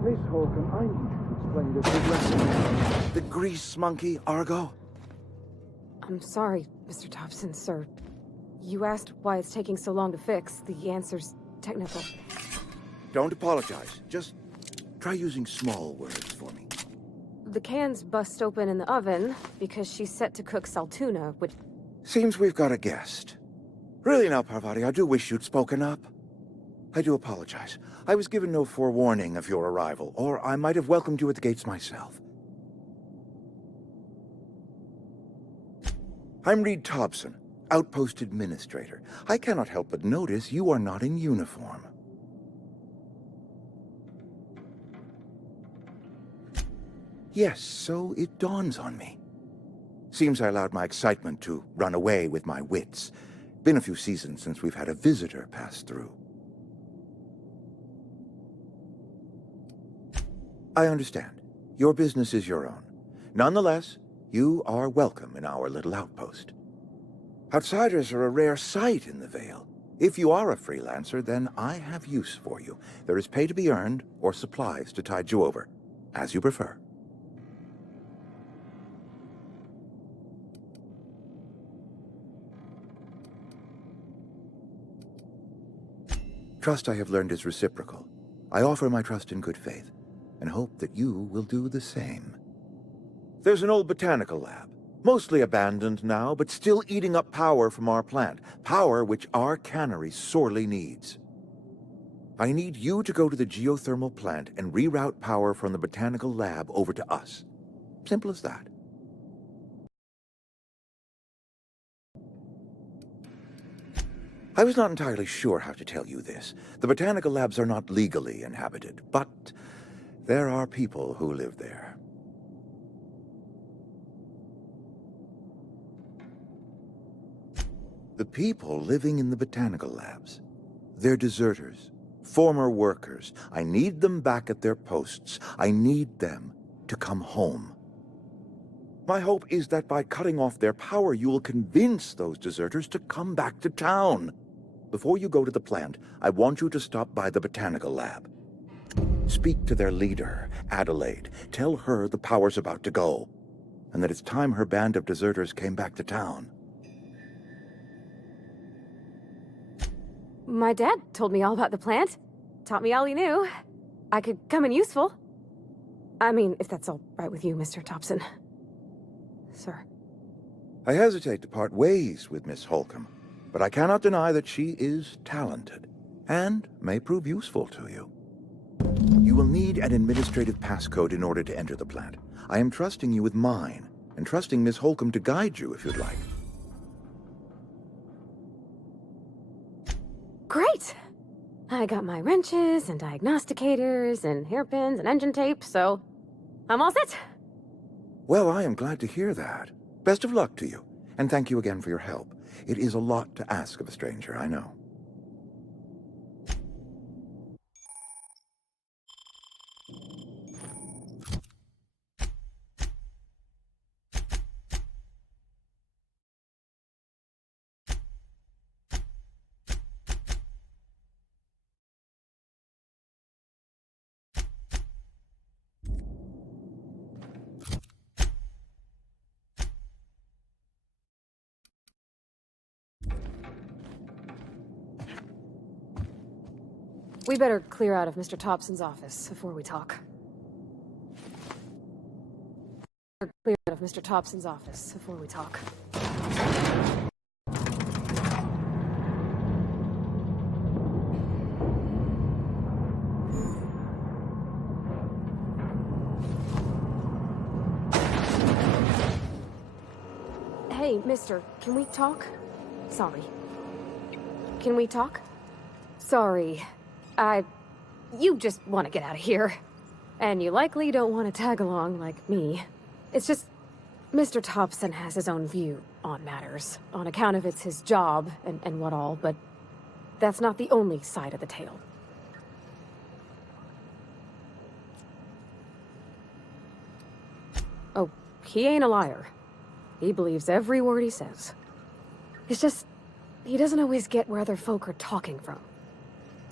Miss Holcomb, I need you to explain this address. The grease monkey, Argo? I'm sorry, Mr. Thompson, sir. You asked why it's taking so long to fix. The answer's technical. Don't apologize. Just try using small words for me. The can's bust open in the oven because she's set to cook saltuna, which... Seems we've got a guest. Really now, Parvati, I do wish you'd spoken up. I do apologize. I was given no forewarning of your arrival, or I might have welcomed you at the gates myself. I'm Reed Thompson, Outpost Administrator. I cannot help but notice you are not in uniform. Yes, so it dawns on me. Seems I allowed my excitement to run away with my wits. Been a few seasons since we've had a visitor pass through. I understand. Your business is your own. Nonetheless, you are welcome in our little outpost. Outsiders are a rare sight in the Vale. If you are a freelancer, then I have use for you. There is pay to be earned, or supplies to tide you over, as you prefer. Trust, I have learned, is reciprocal. I offer my trust in good faith, and hope that you will do the same. There's an old botanical lab, mostly abandoned now, but still eating up power from our plant, power which our cannery sorely needs. I need you to go to the geothermal plant and reroute power from the botanical lab over to us. Simple as that. I was not entirely sure how to tell you this. The botanical labs are not legally inhabited, but there are people who live there. The people living in the botanical labs, they're deserters, former workers. I need them back at their posts. I need them to come home. My hope is that by cutting off their power, you will convince those deserters to come back to town. Before you go to the plant, I want you to stop by the botanical lab. Speak to their leader, Adelaide. Tell her the power's about to go, and that it's time her band of deserters came back to town. My dad told me all about the plant. Taught me all he knew. I could come in useful. I mean, if that's all right with you, Mr. Thompson. Sir. I hesitate to part ways with Miss Holcomb, but I cannot deny that she is talented, and may prove useful to you. You will need an administrative passcode in order to enter the plant. I am trusting you with mine, and trusting Miss Holcomb to guide you if you'd like. Great! I got my wrenches and diagnosticators and hairpins and engine tape, so I'm all set. Well, I am glad to hear that. Best of luck to you, and thank you again for your help. It is a lot to ask of a stranger, I know. We better clear out of Mr. Thompson's office before we talk. Clear out of Mr. Thompson's office before we talk. Hey, mister, can we talk? Sorry. Can we talk? Sorry. You just want to get out of here. And you likely don't want to tag along like me. It's just, Mr. Thompson has his own view on matters, on account of it's his job and what all, but that's not the only side of the tale. Oh, he ain't a liar. He believes every word he says. It's just, he doesn't always get where other folk are talking from.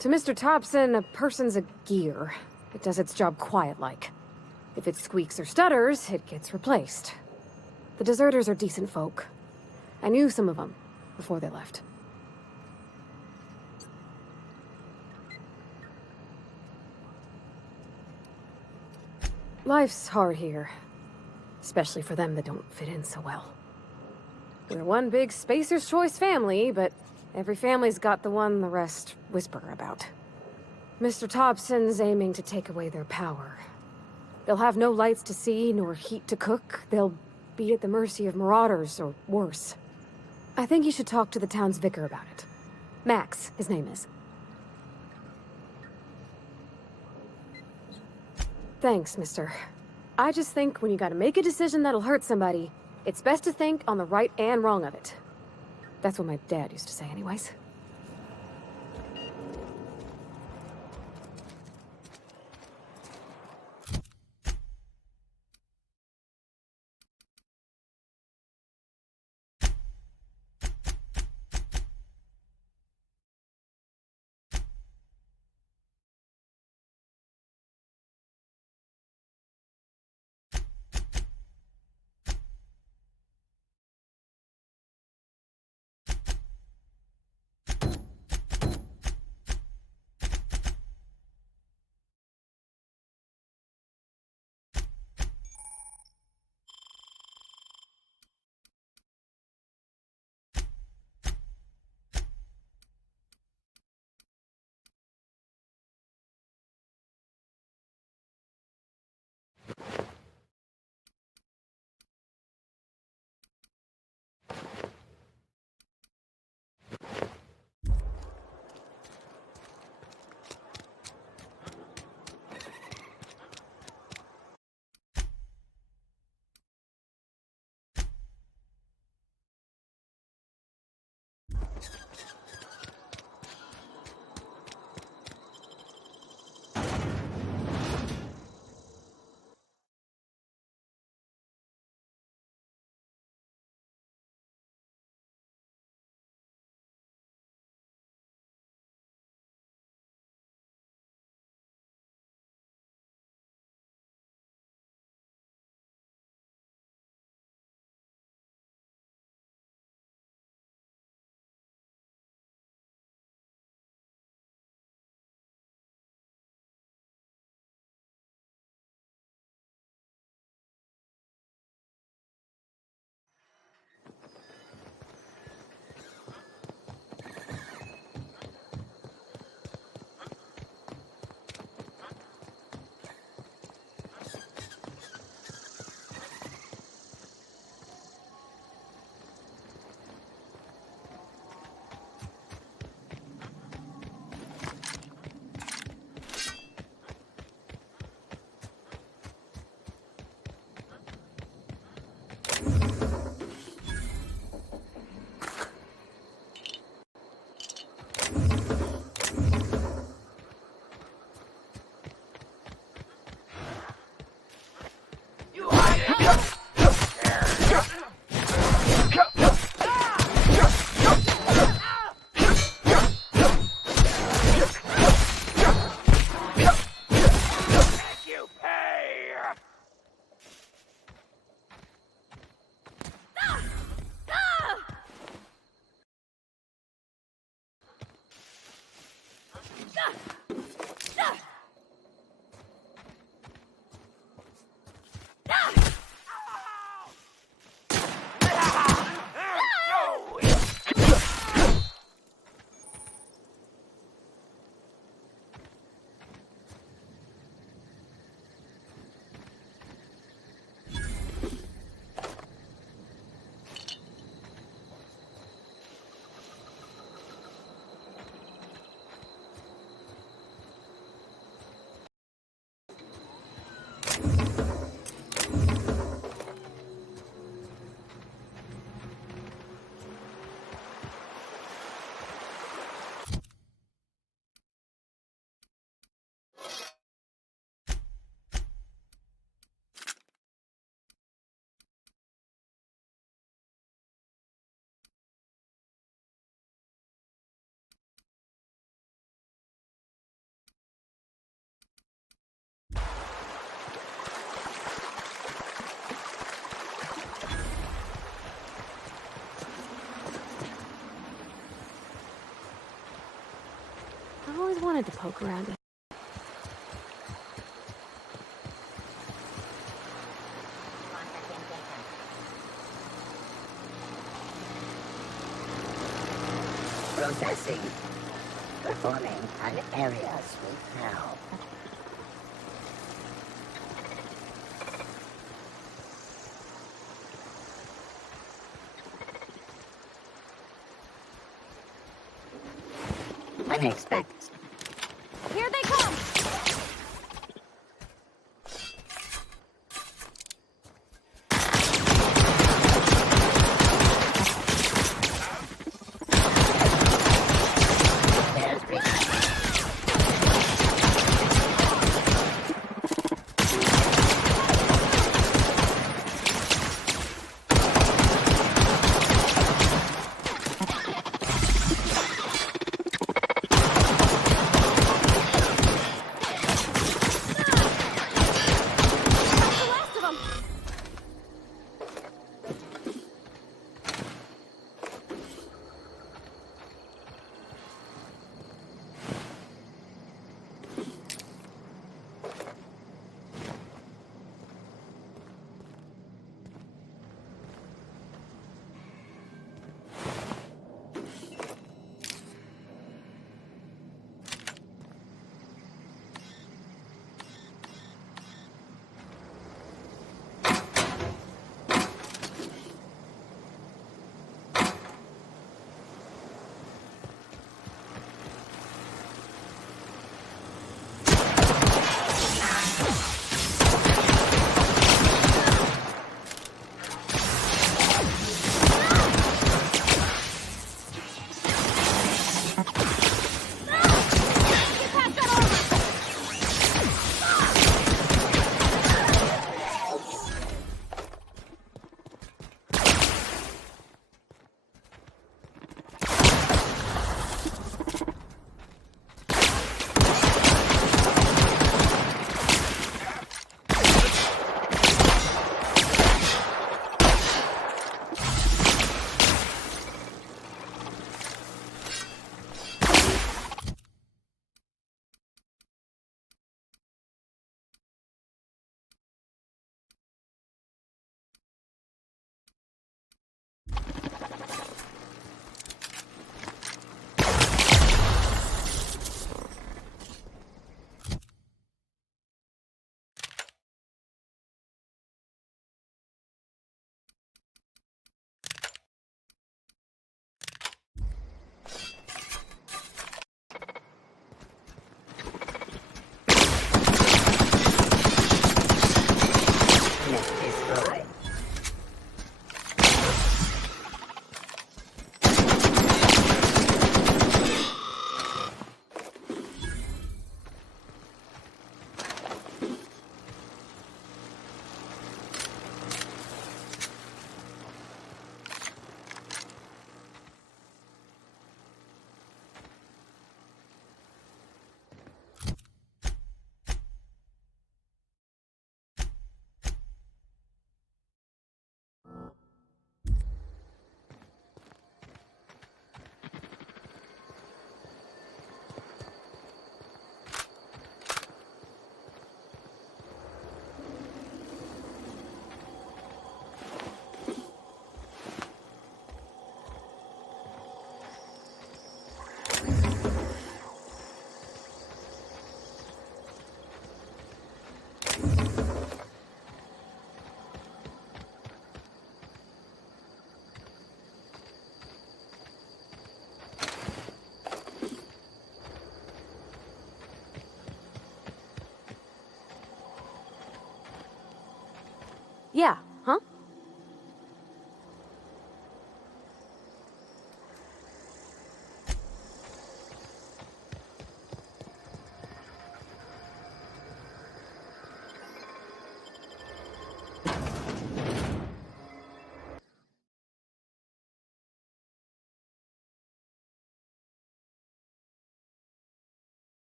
To Mr. Thompson, a person's a gear. It does its job quiet-like. If it squeaks or stutters, it gets replaced. The deserters are decent folk. I knew some of them before they left. Life's hard here, especially for them that don't fit in so well. We're one big Spacer's Choice family, but every family's got the one the rest whisper about. Mr. Thompson's aiming to take away their power. They'll have no lights to see, nor heat to cook. They'll be at the mercy of marauders, or worse. I think you should talk to the town's vicar about it. Max, his name is. Thanks, mister. I just think when you gotta make a decision that'll hurt somebody, it's best to think on the right and wrong of it. That's what my dad used to say anyways. wanted to poke around it. Processing. Performing an area sweep now. Unexpected. Here they come!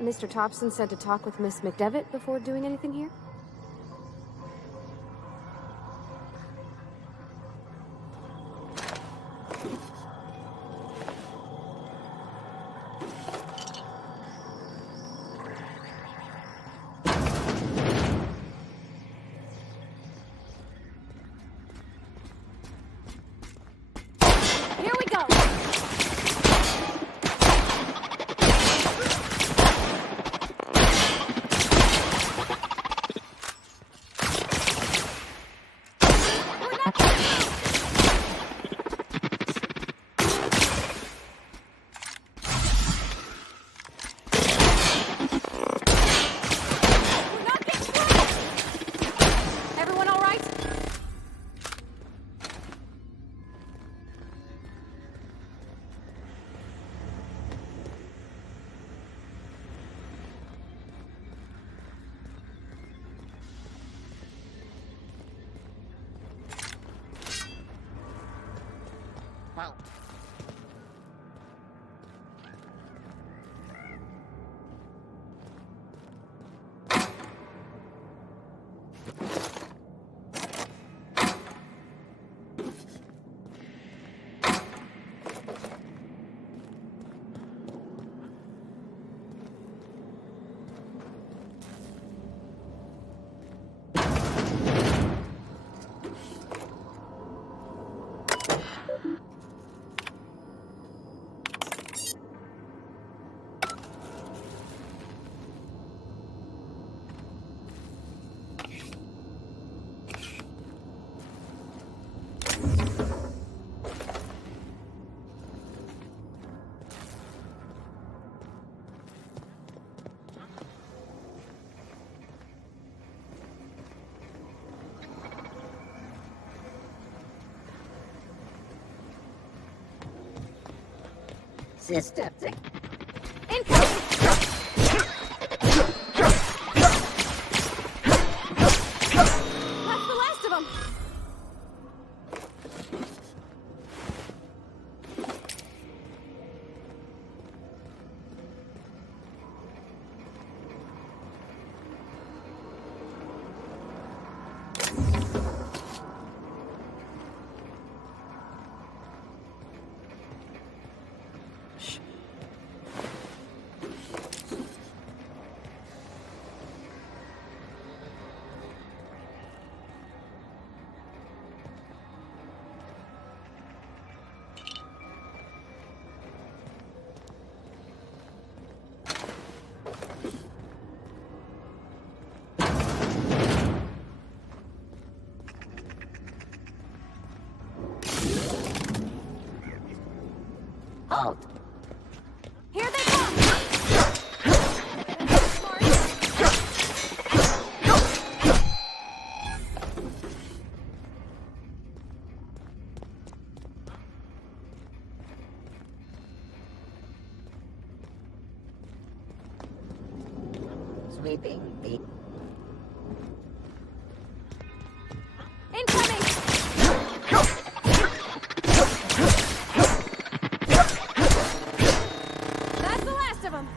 Mr. Thompson said to talk with Miss McDevitt before doing anything here? Here we go! Everyone all right? Well, sister. Incoming! That's the last of them! Halt. Here they come! Sweeping the Incoming! That's the last of them!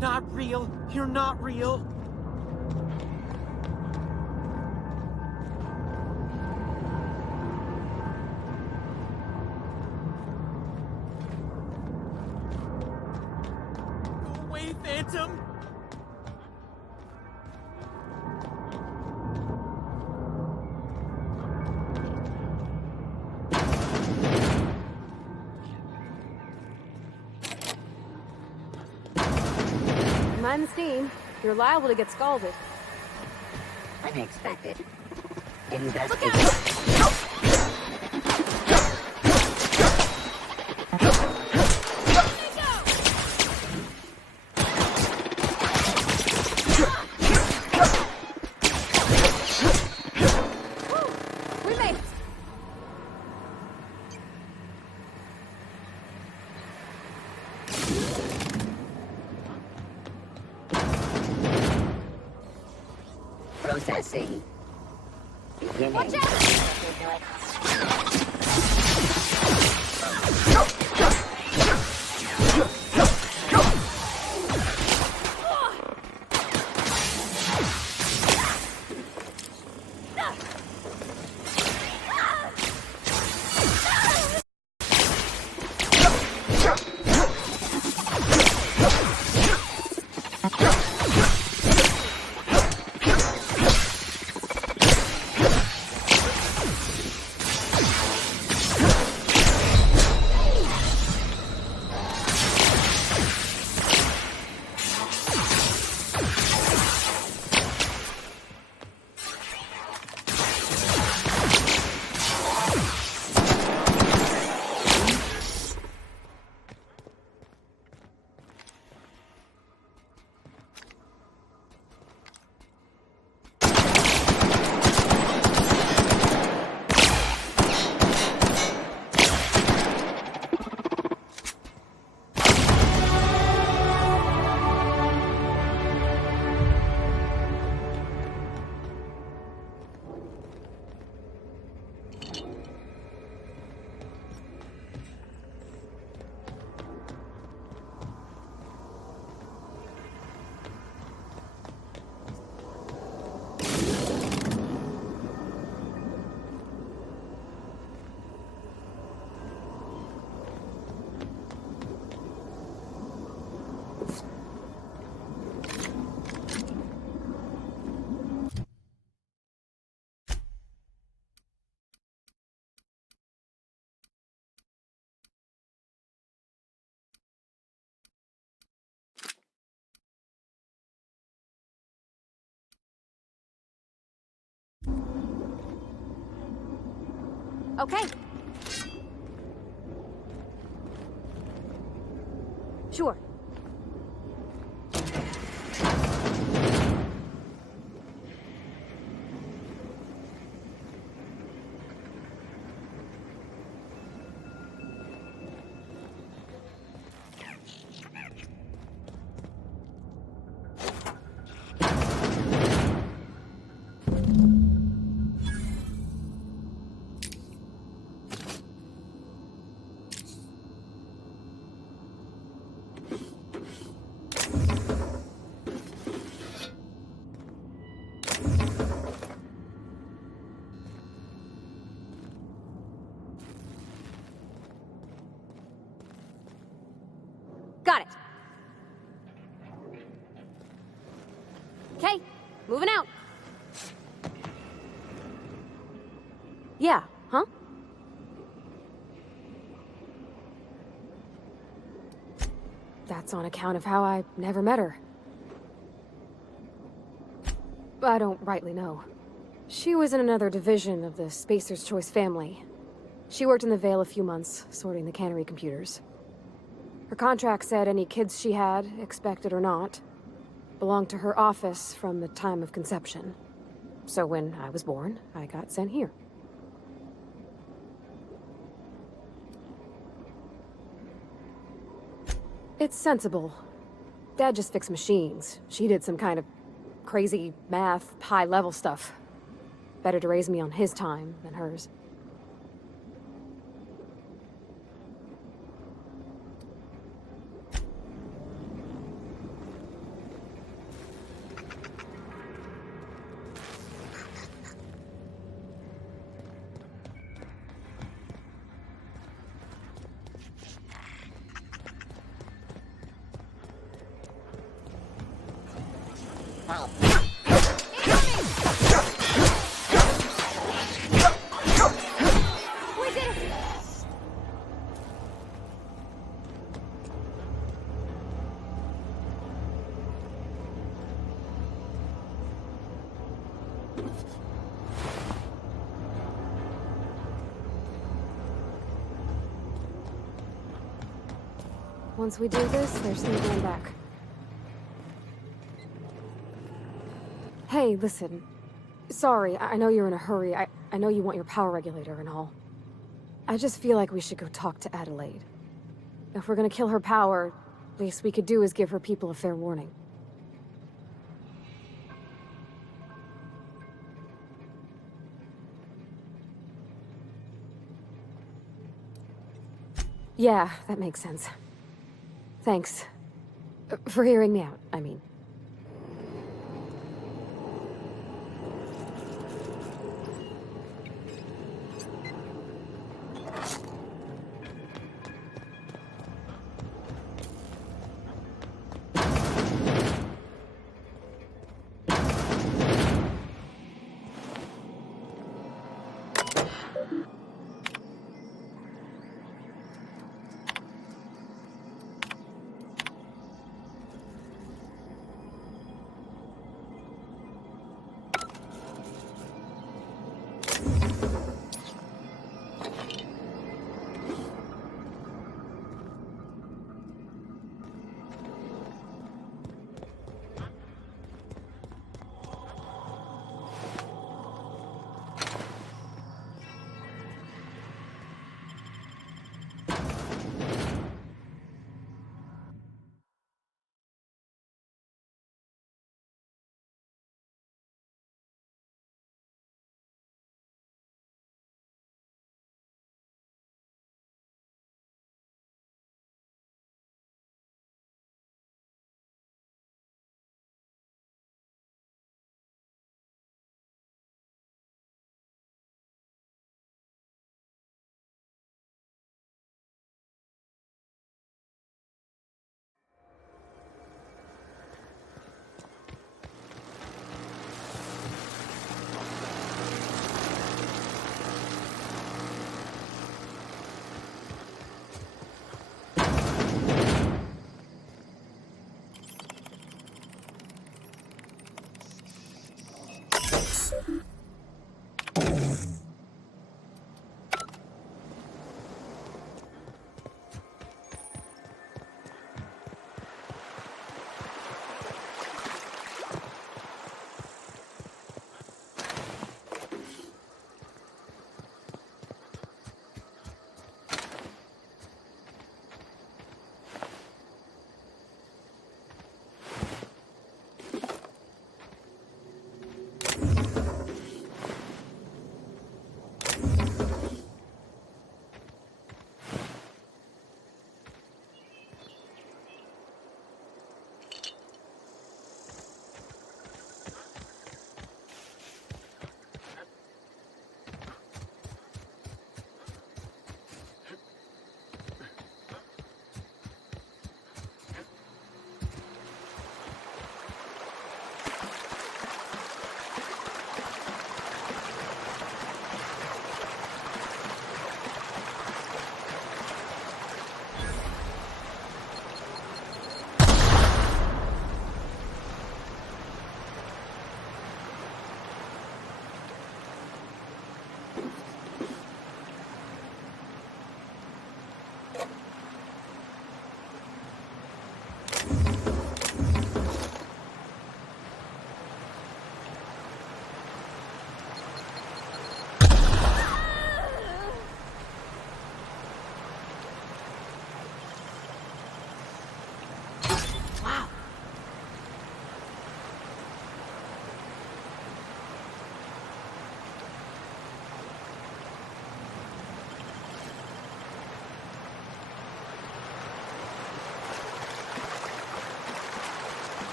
Not real. You're not real. Go away, Phantom! Mind the steam. You're liable to get scalded. Unexpected. Investigate. We made it. Processing. Beginning. Watch out! Okay. Sure. Got it. Okay, moving out. Yeah, huh? That's on account of how I never met her. I don't rightly know. She was in another division of the Spacer's Choice family. She worked in the Vale a few months, sorting the cannery computers. Her contract said any kids she had, expected or not, belonged to her office from the time of conception. So when I was born, I got sent here. It's sensible. Dad just fixed machines. She did some kind of crazy math, high-level stuff. Better to raise me on his time than hers. help. We did it! Once we do this, there's no going back. Hey, listen. Sorry, I know you're in a hurry. I know you want your power regulator and all. I just feel like we should go talk to Adelaide. If we're gonna kill her power, least we could do is give her people a fair warning. Yeah, that makes sense. Thanks. For hearing me out, I mean.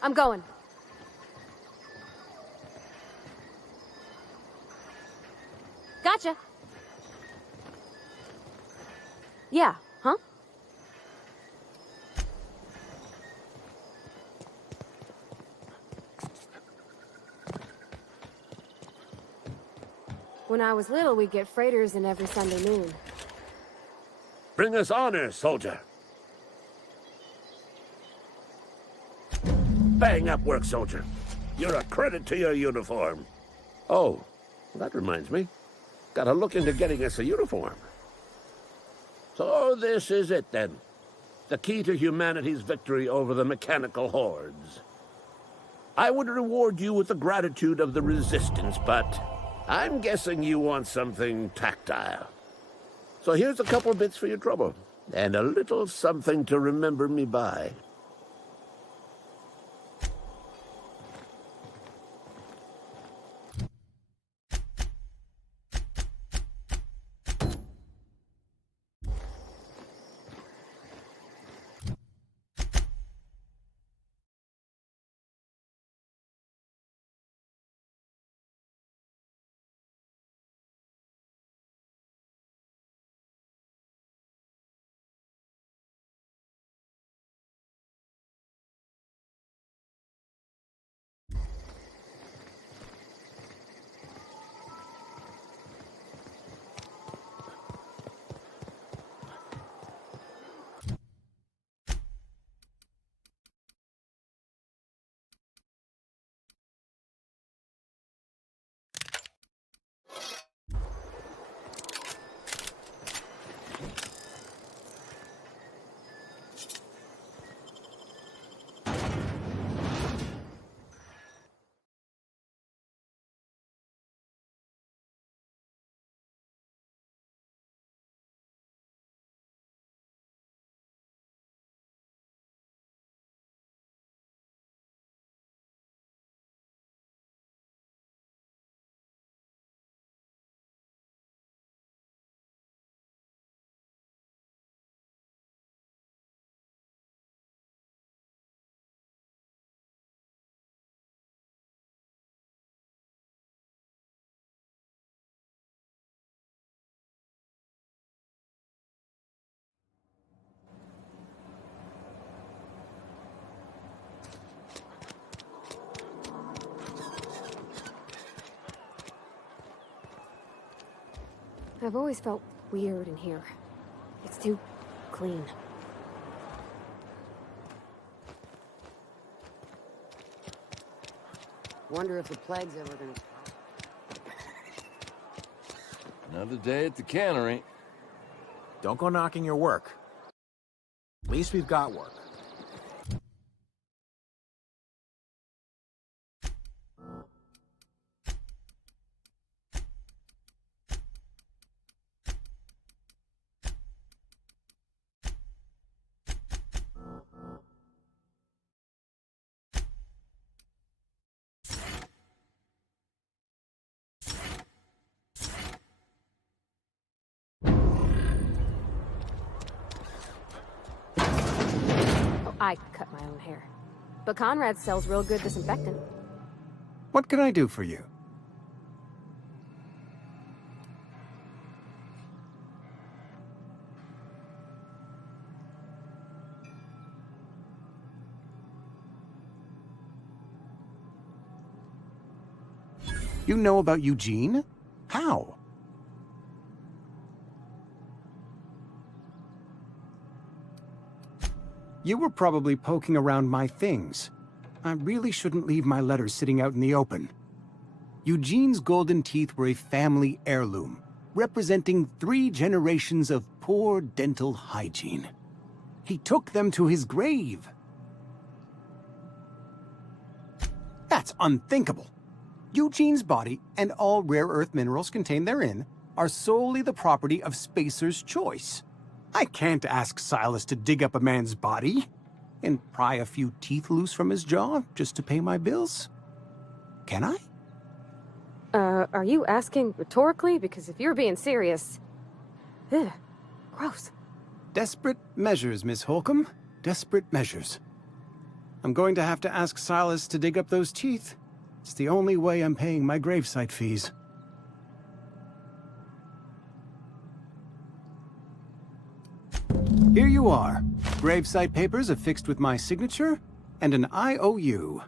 I'm going. Gotcha. Yeah, huh? When I was little, we'd get freighters in every Sunday noon. Bring us honor, soldier. Bang up work, soldier. You're a credit to your uniform. Oh, that reminds me. Gotta look into getting us a uniform. So this is it, then. The key to humanity's victory over the mechanical hordes. I would reward you with the gratitude of the Resistance, but I'm guessing you want something tactile. So here's a couple bits for your trouble, and a little something to remember me by. I've always felt weird in here. It's too clean. Wonder if the plague's ever gonna... Another day at the cannery. Don't go knocking your work. At least we've got work. I cut my own hair. But Conrad sells real good disinfectant. What can I do for you? You know about Eugene? How? You were probably poking around my things. I really shouldn't leave my letters sitting out in the open. Eugene's golden teeth were a family heirloom, representing 3 generations of poor dental hygiene. He took them to his grave. That's unthinkable. Eugene's body and all rare earth minerals contained therein are solely the property of Spacer's Choice. I can't ask Silas to dig up a man's body and pry a few teeth loose from his jaw just to pay my bills. Can I? Are you asking rhetorically? Because if you're being serious... Ugh, gross. Desperate measures, Miss Holcomb. Desperate measures. I'm going to have to ask Silas to dig up those teeth. It's the only way I'm paying my gravesite fees. Here you are. Gravesite papers affixed with my signature and an IOU.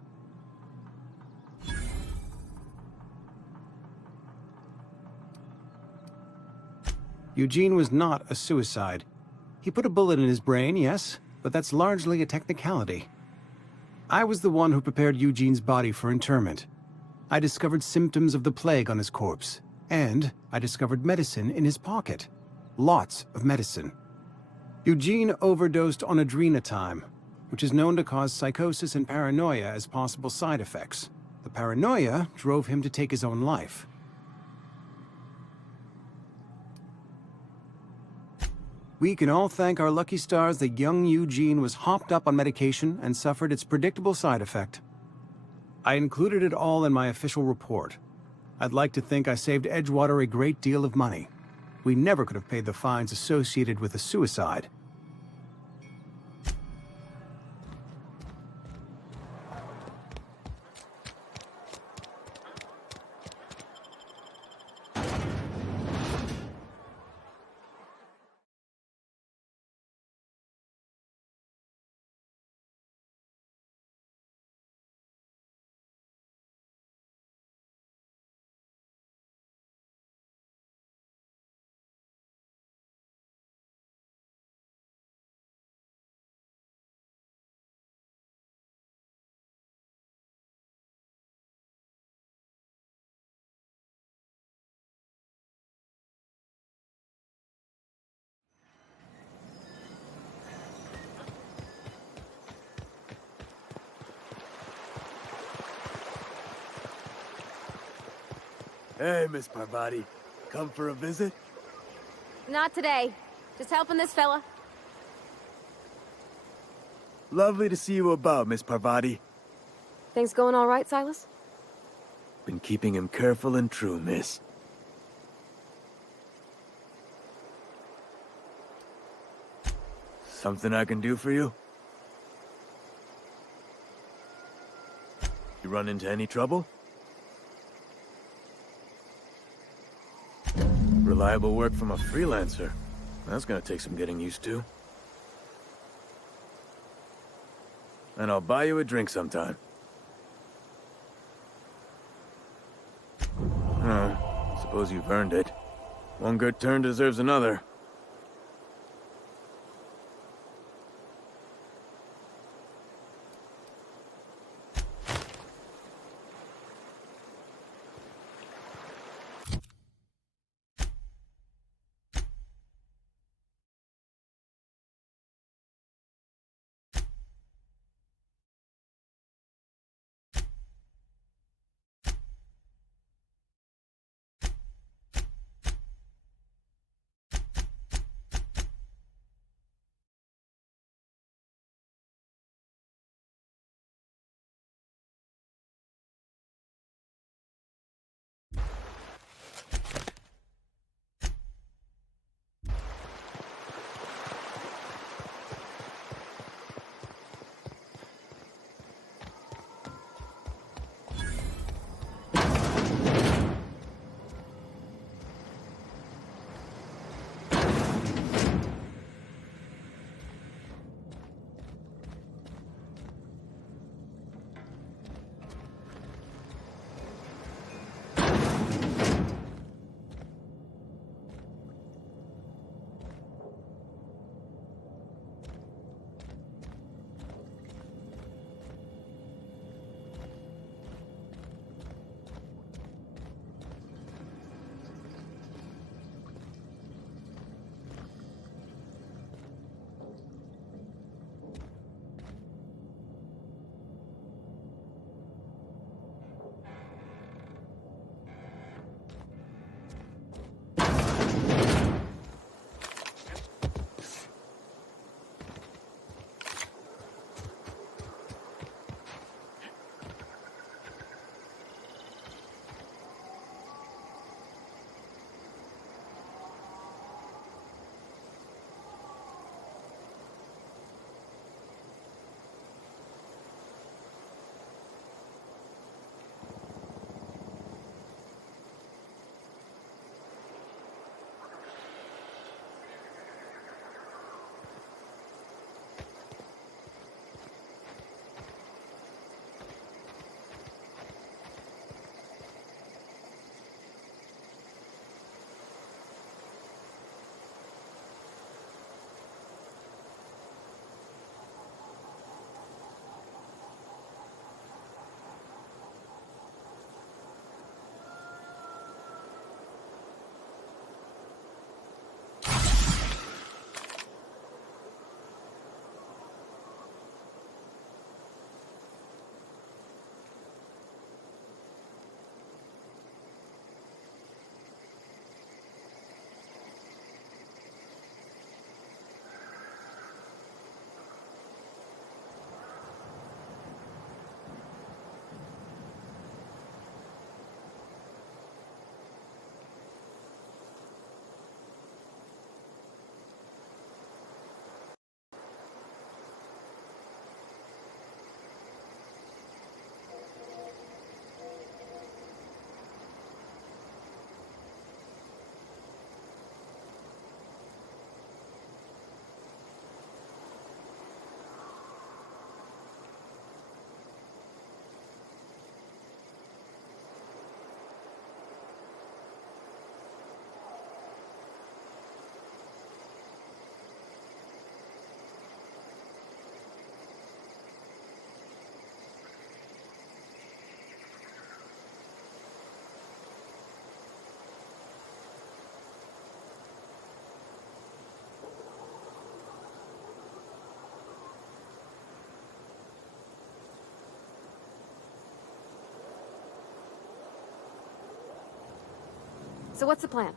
Eugene was not a suicide. He put a bullet in his brain, yes, but that's largely a technicality. I was the one who prepared Eugene's body for interment. I discovered symptoms of the plague on his corpse, and I discovered medicine in his pocket. Lots of medicine. Eugene overdosed on adrenatime, which is known to cause psychosis and paranoia as possible side effects. The paranoia drove him to take his own life. We can all thank our lucky stars that young Eugene was hopped up on medication and suffered its predictable side effect. I included it all in my official report. I'd like to think I saved Edgewater a great deal of money. We never could have paid the fines associated with a suicide. Hey, Miss Parvati. Come for a visit? Not today. Just helping this fella. Lovely to see you about, Miss Parvati. Things going all right, Silas? Been keeping him careful and true, miss. Something I can do for you? You run into any trouble? Reliable work from a freelancer. That's gonna take some getting used to. And I'll buy you a drink sometime. Oh, suppose you've earned it. One good turn deserves another. So what's the plan?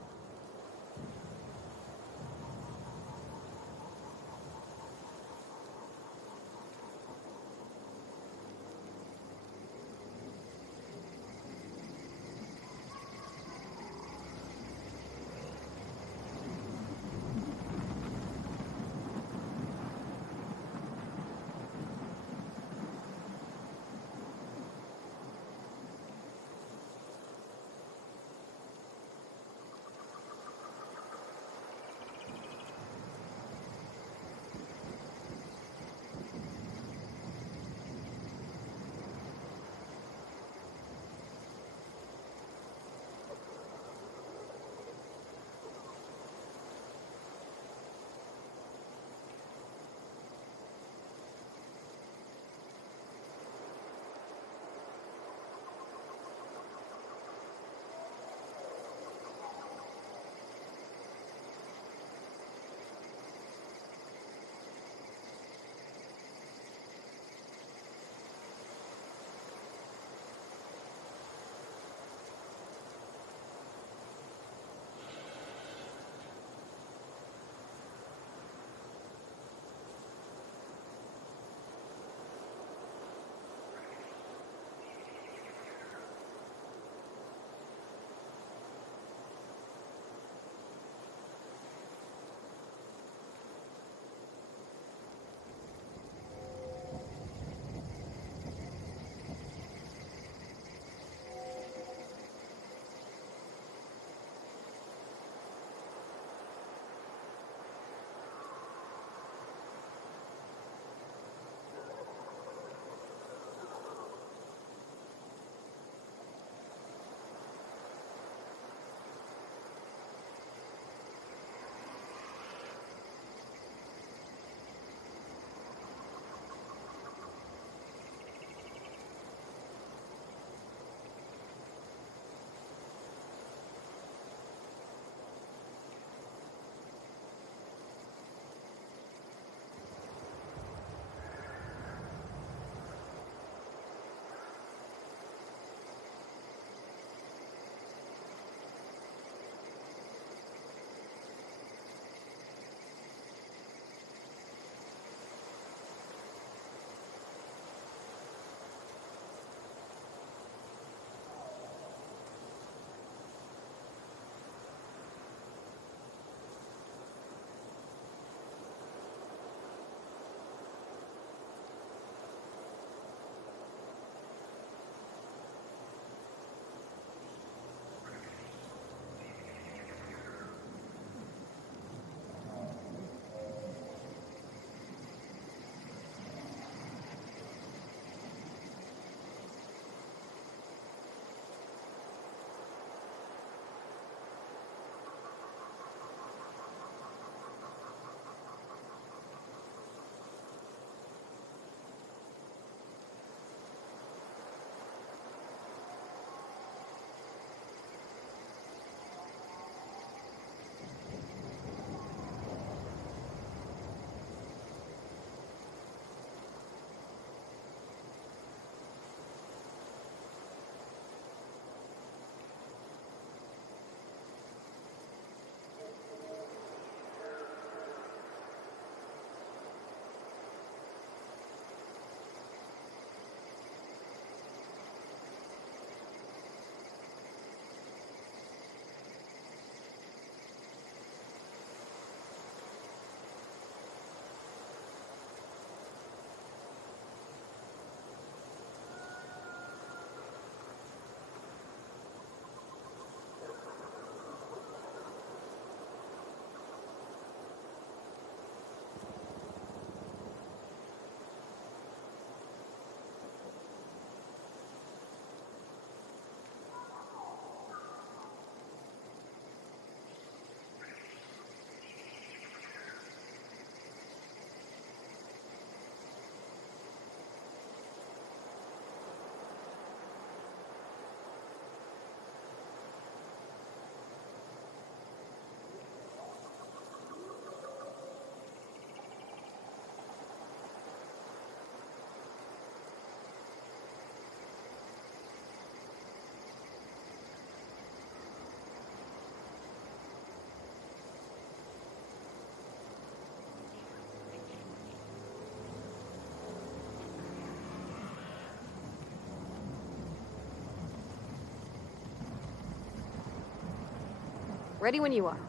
Ready when you are.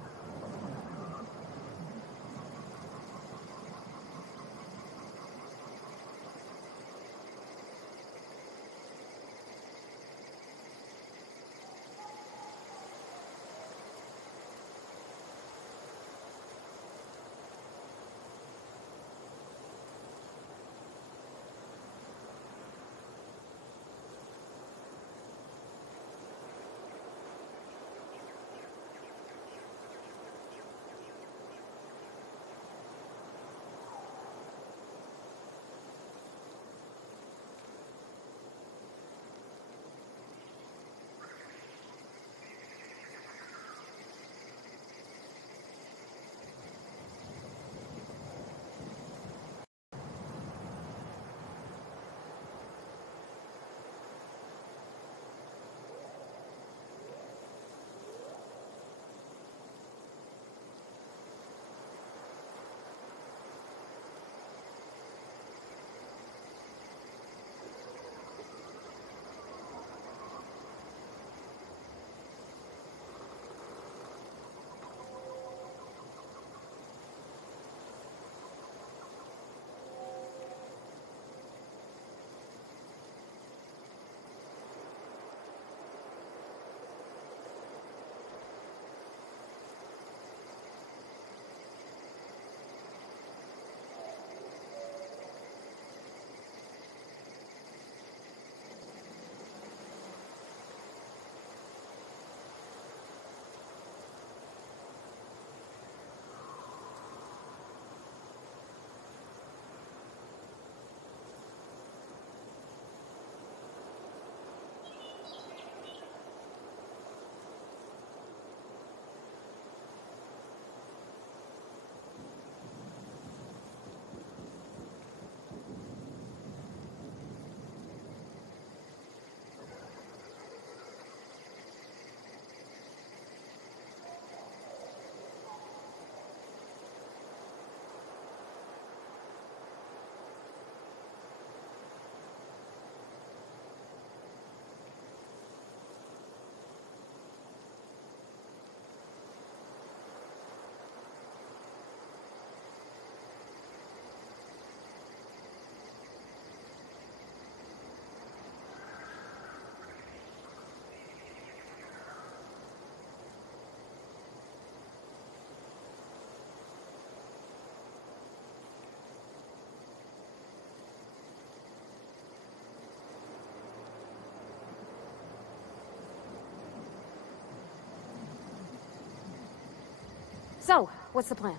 So, what's the plan?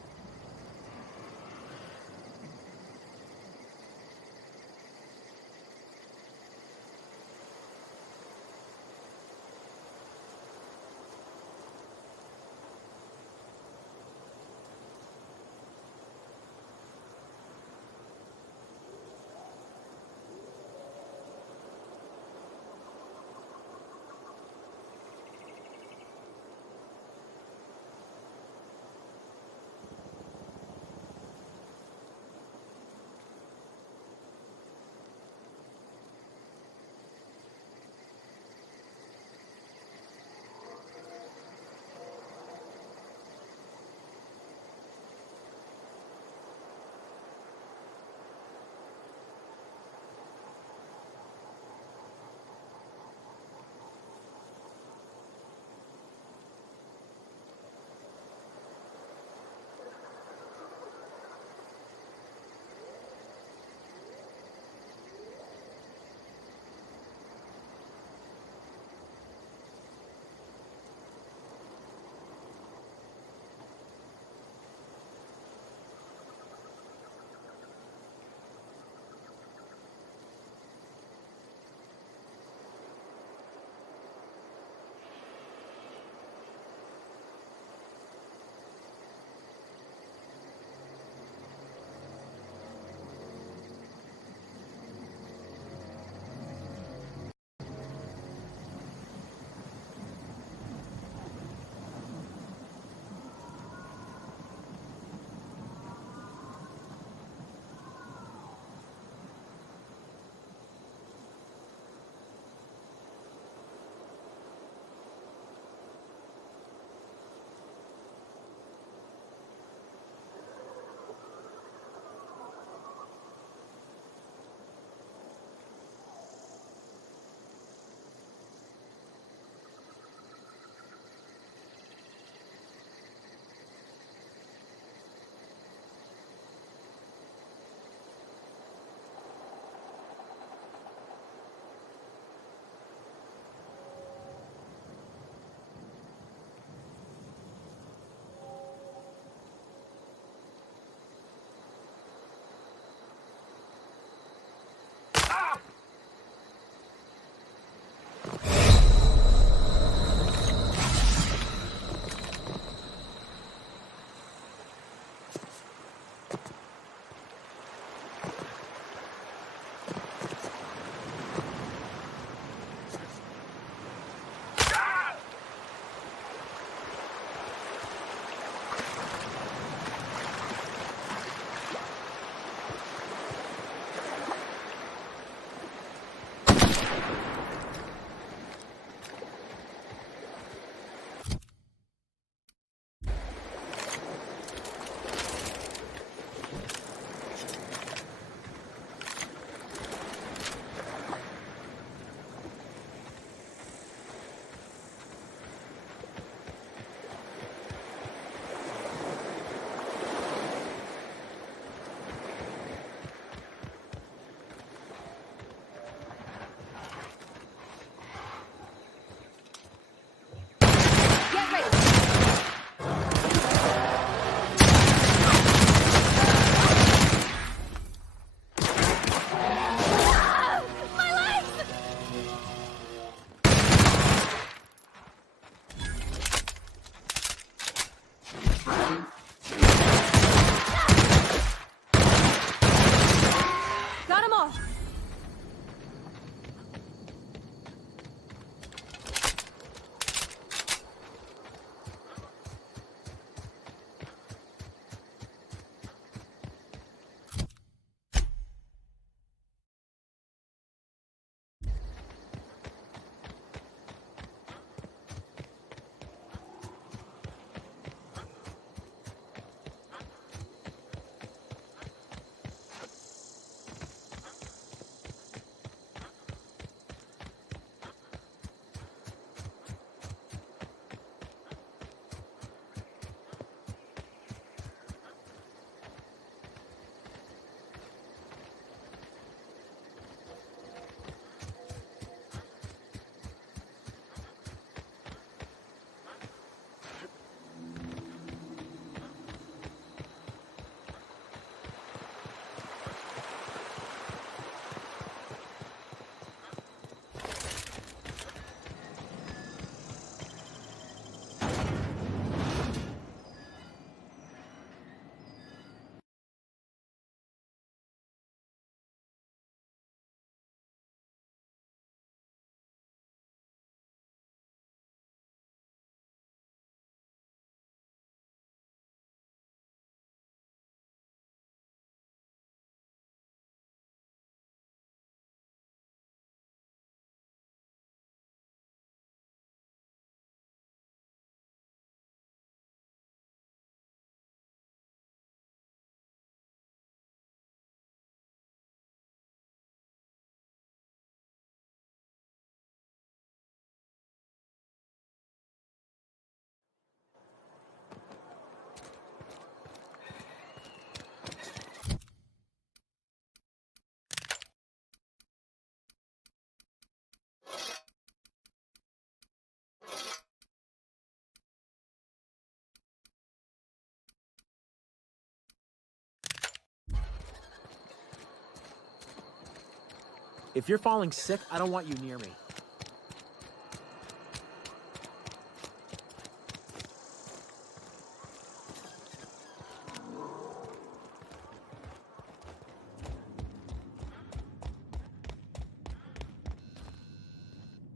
If you're falling sick, I don't want you near me.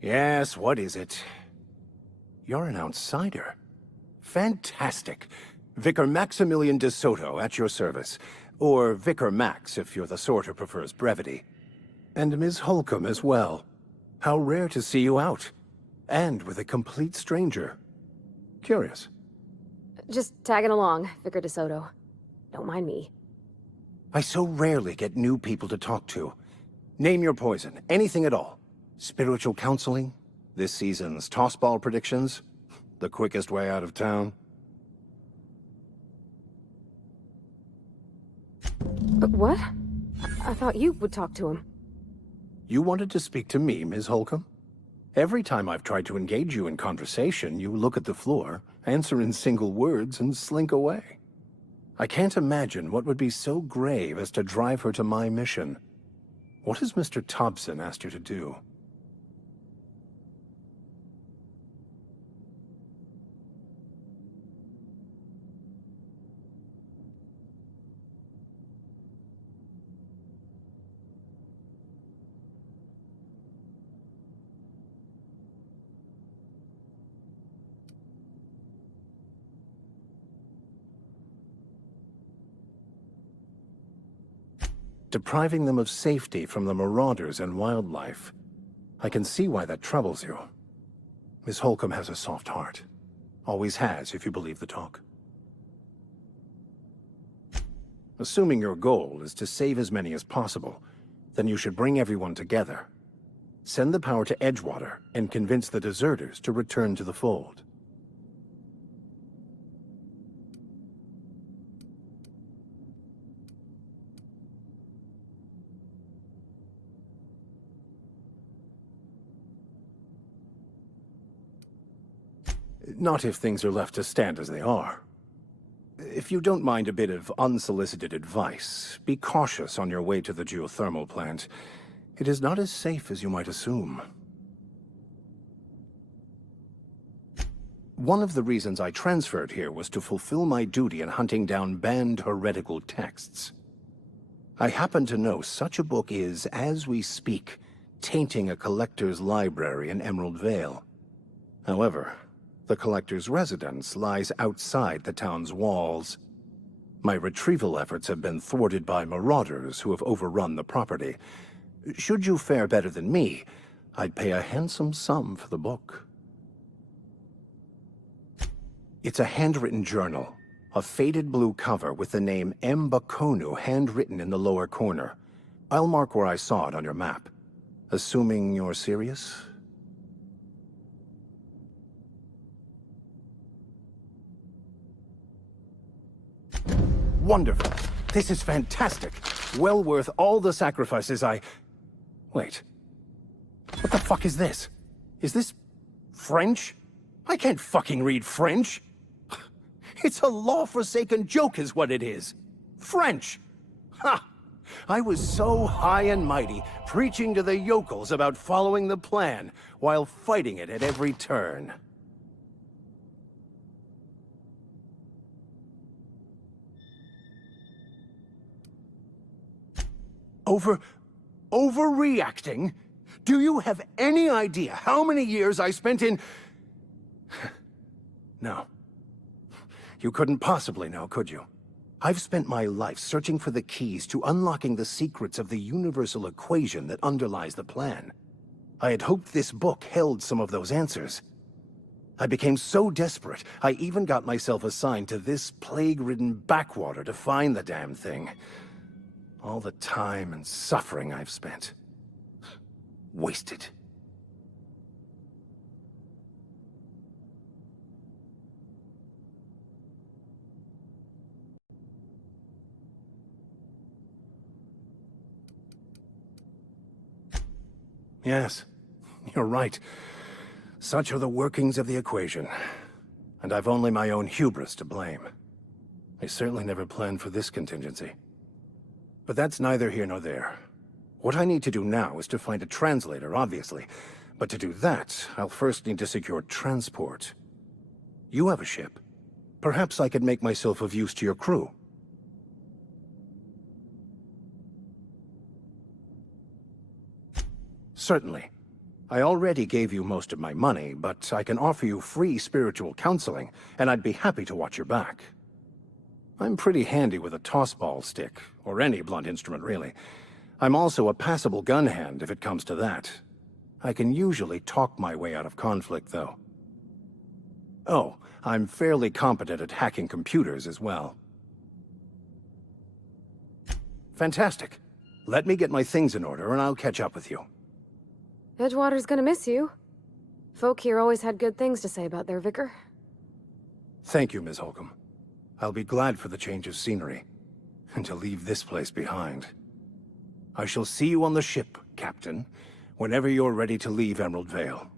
Yes, what is it? You're an outsider. Fantastic. Vicar Maximilian de Soto at your service. Or Vicar Max, if you're the sort who prefers brevity. And Ms. Holcomb as well. How rare to see you out. And with a complete stranger. Curious. Just tagging along, Vicar DeSoto. Don't mind me. I so rarely get new people to talk to. Name your poison, anything at all. Spiritual counseling? This season's tossball predictions? The quickest way out of town? What? I thought you would talk to him. You wanted to speak to me, Ms. Holcomb? Every time I've tried to engage you in conversation, you look at the floor, answer in single words, and slink away. I can't imagine what would be so grave as to drive her to my mission. What has Mr. Thompson asked you to do? Depriving them of safety from the marauders and wildlife. I can see why that troubles you. Miss Holcomb has a soft heart. Always has, if you believe the talk. Assuming your goal is to save as many as possible, then you should bring everyone together. Send the power to Edgewater and convince the deserters to return to the fold. Not if things are left to stand as they are. If you don't mind a bit of unsolicited advice, be cautious on your way to the geothermal plant. It is not as safe as you might assume. One of the reasons I transferred here was to fulfill my duty in hunting down banned heretical texts. I happen to know such a book is, as we speak, tainting a collector's library in Emerald Vale. However, the collector's residence lies outside the town's walls. My retrieval efforts have been thwarted by marauders who have overrun the property. Should you fare better than me, I'd pay a handsome sum for the book. It's a handwritten journal, a faded blue cover with the name M. Bakonu handwritten in the lower corner. I'll mark where I saw it on your map. Assuming you're serious? Wonderful. This is fantastic. Well worth all the sacrifices I... Wait. What the fuck is this? Is this... French? I can't fucking read French. It's a law-forsaken joke is what it is. French! Ha! I was so high and mighty, preaching to the yokels about following the plan, while fighting it at every turn. Overreacting? Do you have any idea how many years I spent in... No. You couldn't possibly know, could you? I've spent my life searching for the keys to unlocking the secrets of the universal equation that underlies the plan. I had hoped this book held some of those answers. I became so desperate, I even got myself assigned to this plague-ridden backwater to find the damn thing. All the time and suffering I've spent. Wasted. Yes, you're right. Such are the workings of the equation. And I've only my own hubris to blame. I certainly never planned for this contingency. But that's neither here nor there. What I need to do now is to find a translator, obviously. But to do that, I'll first need to secure transport. You have a ship. Perhaps I could make myself of use to your crew. Certainly. I already gave you most of my money, but I can offer you free spiritual counseling, and I'd be happy to watch your back. I'm pretty handy with a tossball stick, or any blunt instrument, really. I'm also a passable gun hand, if it comes to that. I can usually talk my way out of conflict, though. Oh, I'm fairly competent at hacking computers as well. Fantastic. Let me get my things in order, and I'll catch up with you. Edgewater's gonna miss you. Folk here always had good things to say about their vicar. Thank you, Ms. Holcomb. I'll be glad for the change of scenery, and to leave this place behind. I shall see you on the ship, Captain, whenever you're ready to leave Emerald Vale.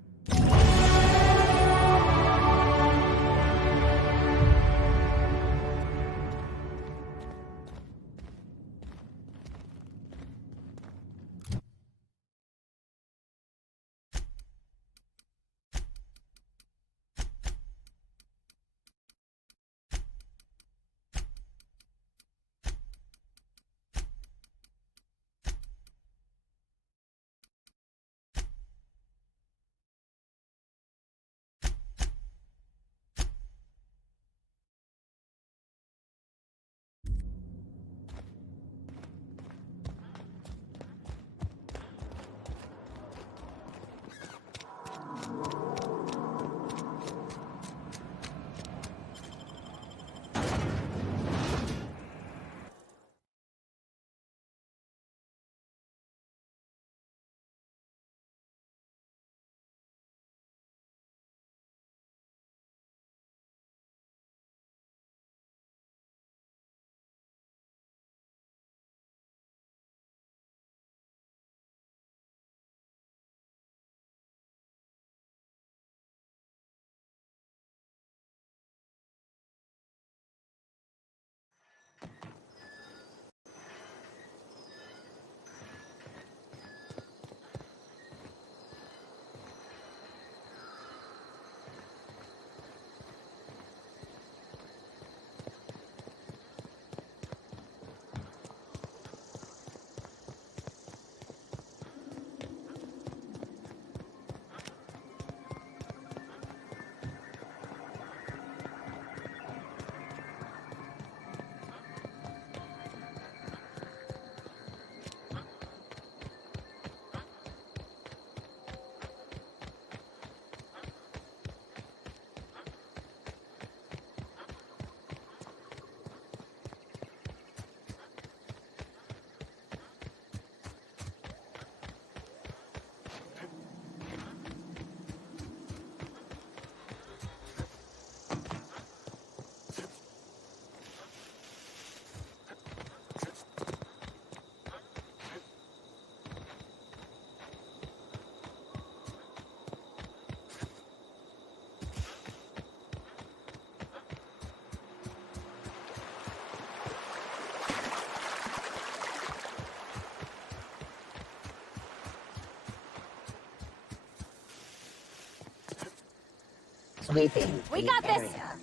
Sweeping. We the got this! area.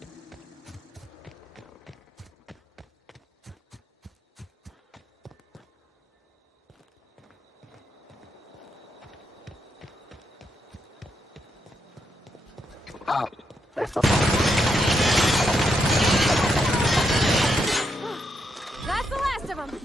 Oh, That's the last of them!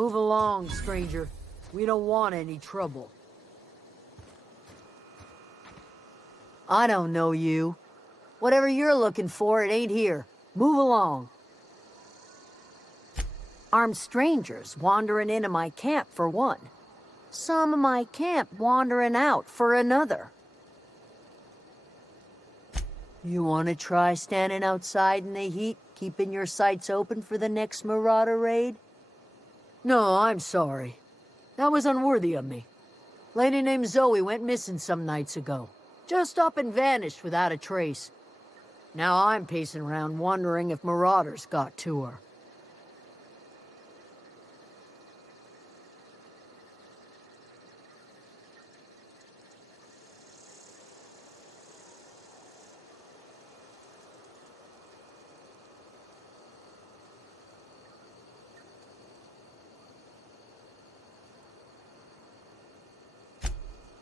Move along, stranger. We don't want any trouble. I don't know you. Whatever you're looking for, it ain't here. Move along. Armed strangers wandering into my camp for one. Some of my camp wandering out for another. You want to try standing outside in the heat, keeping your sights open for the next Marauder raid? No, I'm sorry. That was unworthy of me. Lady named Zoe went missing some nights ago. Just up and vanished without a trace. Now I'm pacing around wondering if Marauders got to her.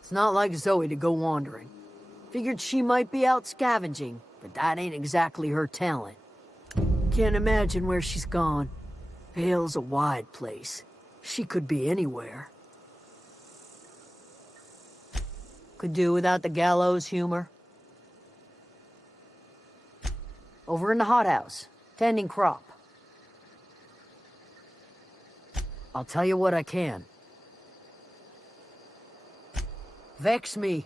It's not like Zoe to go wandering. Figured she might be out scavenging, but that ain't exactly her talent. Can't imagine where she's gone. Vale's a wide place. She could be anywhere. Could do without the gallows humor. Over in the hothouse, tending crop. I'll tell you what I can. Vex me.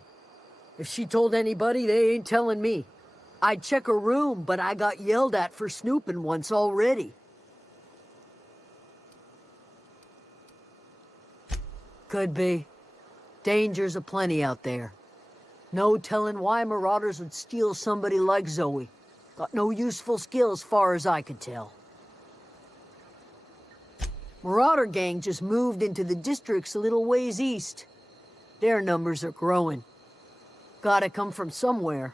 If she told anybody, they ain't telling me. I'd check her room, but I got yelled at for snooping once already. Could be. Dangers aplenty out there. No telling why Marauders would steal somebody like Zoe. Got no useful skill as far as I could tell. Marauder gang just moved into the districts a little ways east. Their numbers are growing. Gotta come from somewhere.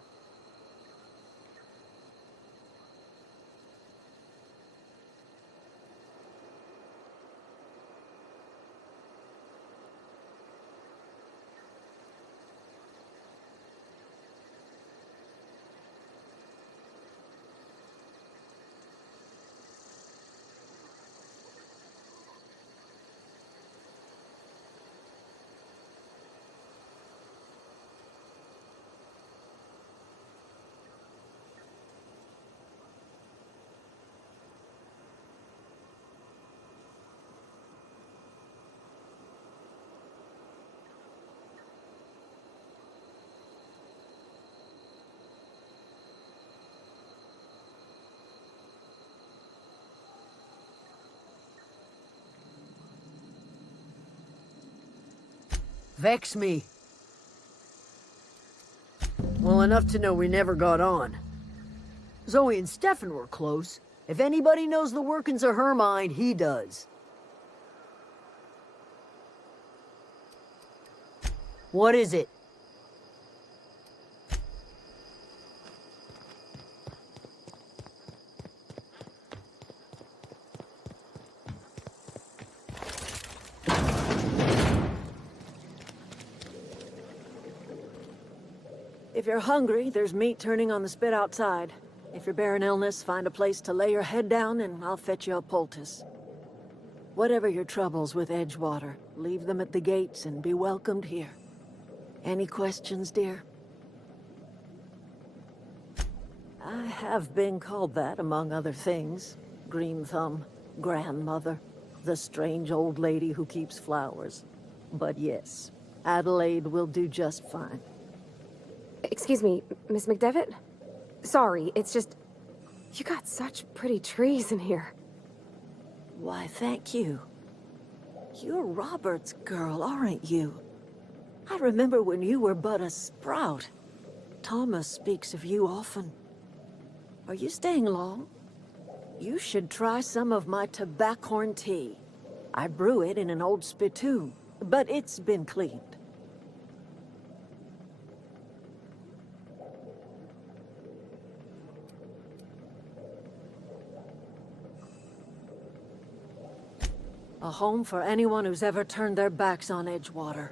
Vex me. Well, enough to know we never got on. Zoe and Stefan were close. If anybody knows the workings of her mind, he does. What is it? If you're hungry, there's meat turning on the spit outside. If you're bearing illness, find a place to lay your head down and I'll fetch you a poultice. Whatever your troubles with Edgewater, leave them at the gates and be welcomed here. Any questions, dear? I have been called that, among other things. Green Thumb, grandmother, the strange old lady who keeps flowers. But yes, Adelaide will do just fine. Excuse me, Miss McDevitt? Sorry, it's just... You got such pretty trees in here. Why, thank you. You're Robert's girl, aren't you? I remember when you were but a sprout. Thomas speaks of you often. Are you staying long? You should try some of my tobaccorn tea. I brew it in an old spittoon, but it's been cleaned. A home for anyone who's ever turned their backs on Edgewater.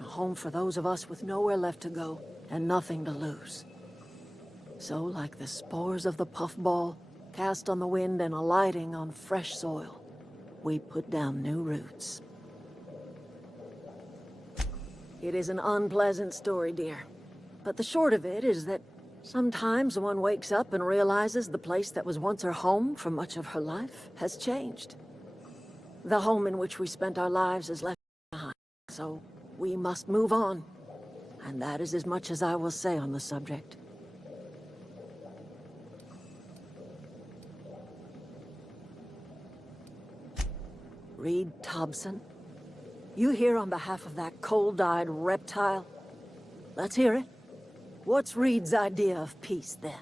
A home for those of us with nowhere left to go and nothing to lose. So, like the spores of the puffball, cast on the wind and alighting on fresh soil, we put down new roots. It is an unpleasant story, dear. But the short of it is that sometimes one wakes up and realizes the place that was once her home for much of her life has changed. The home in which we spent our lives is left behind, so we must move on. And that is as much as I will say on the subject. Reed Thompson? You here on behalf of that cold-eyed reptile? Let's hear it. What's Reed's idea of peace, then?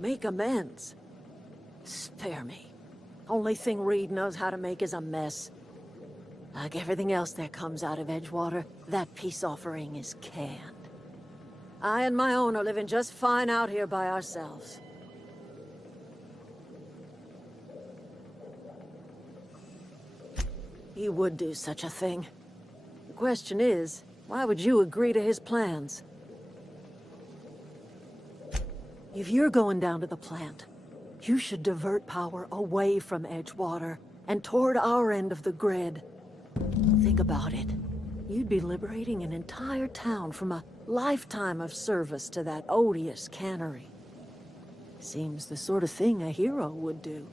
Make amends? Spare me. Only thing Reed knows how to make is a mess. Like everything else that comes out of Edgewater, that peace offering is canned. I and my own are living just fine out here by ourselves. He would do such a thing. The question is, why would you agree to his plans? If you're going down to the plant, you should divert power away from Edgewater and toward our end of the grid. Think about it. You'd be liberating an entire town from a lifetime of service to that odious cannery. Seems the sort of thing a hero would do.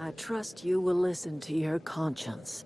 I trust you will listen to your conscience.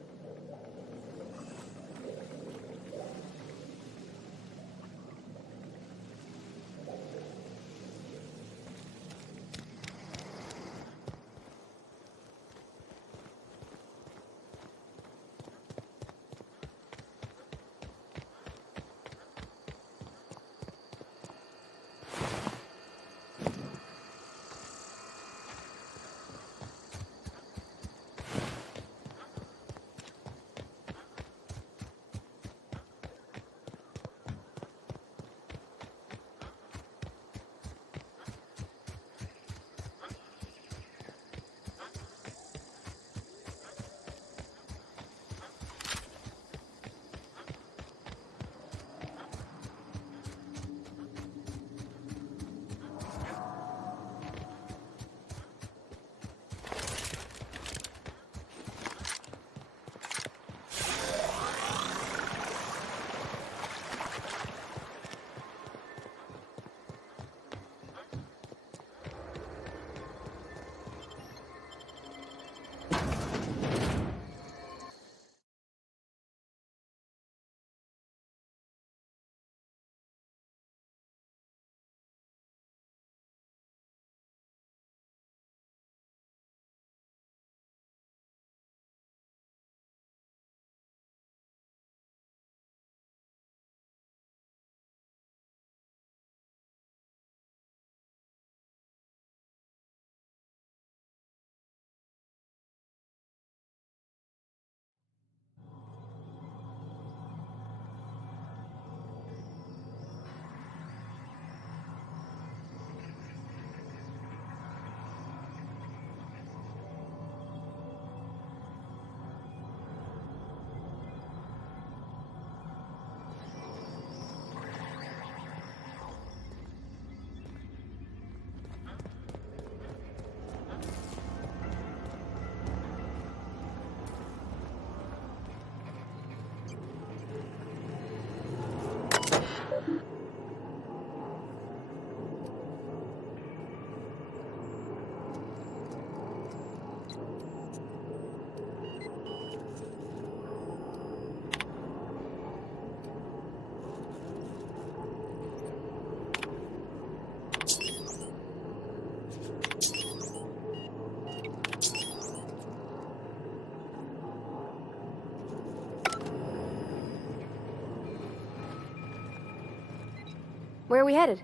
Where are we headed?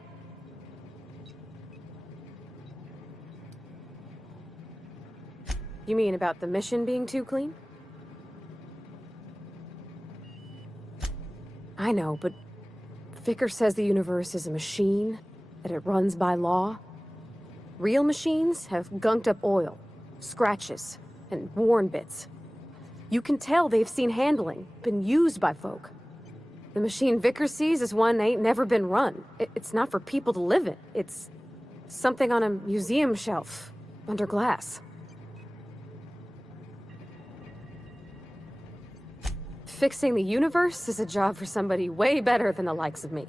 You mean about the mission being too clean? I know, but Vickers says the universe is a machine, that it runs by law. Real machines have gunked up oil, scratches, and worn bits. You can tell they've seen handling, been used by folk. The machine Vickers sees is one that ain't never been run. It's not for people to live in. It's something on a museum shelf, under glass. Fixing the universe is a job for somebody way better than the likes of me.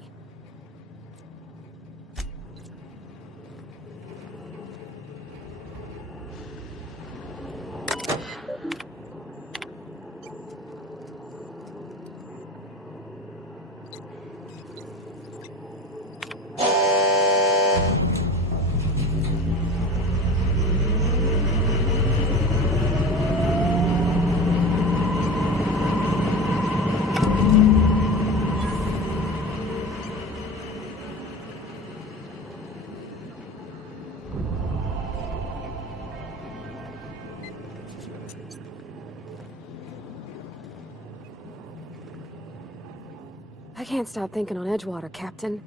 I can't stop thinking on Edgewater, Captain.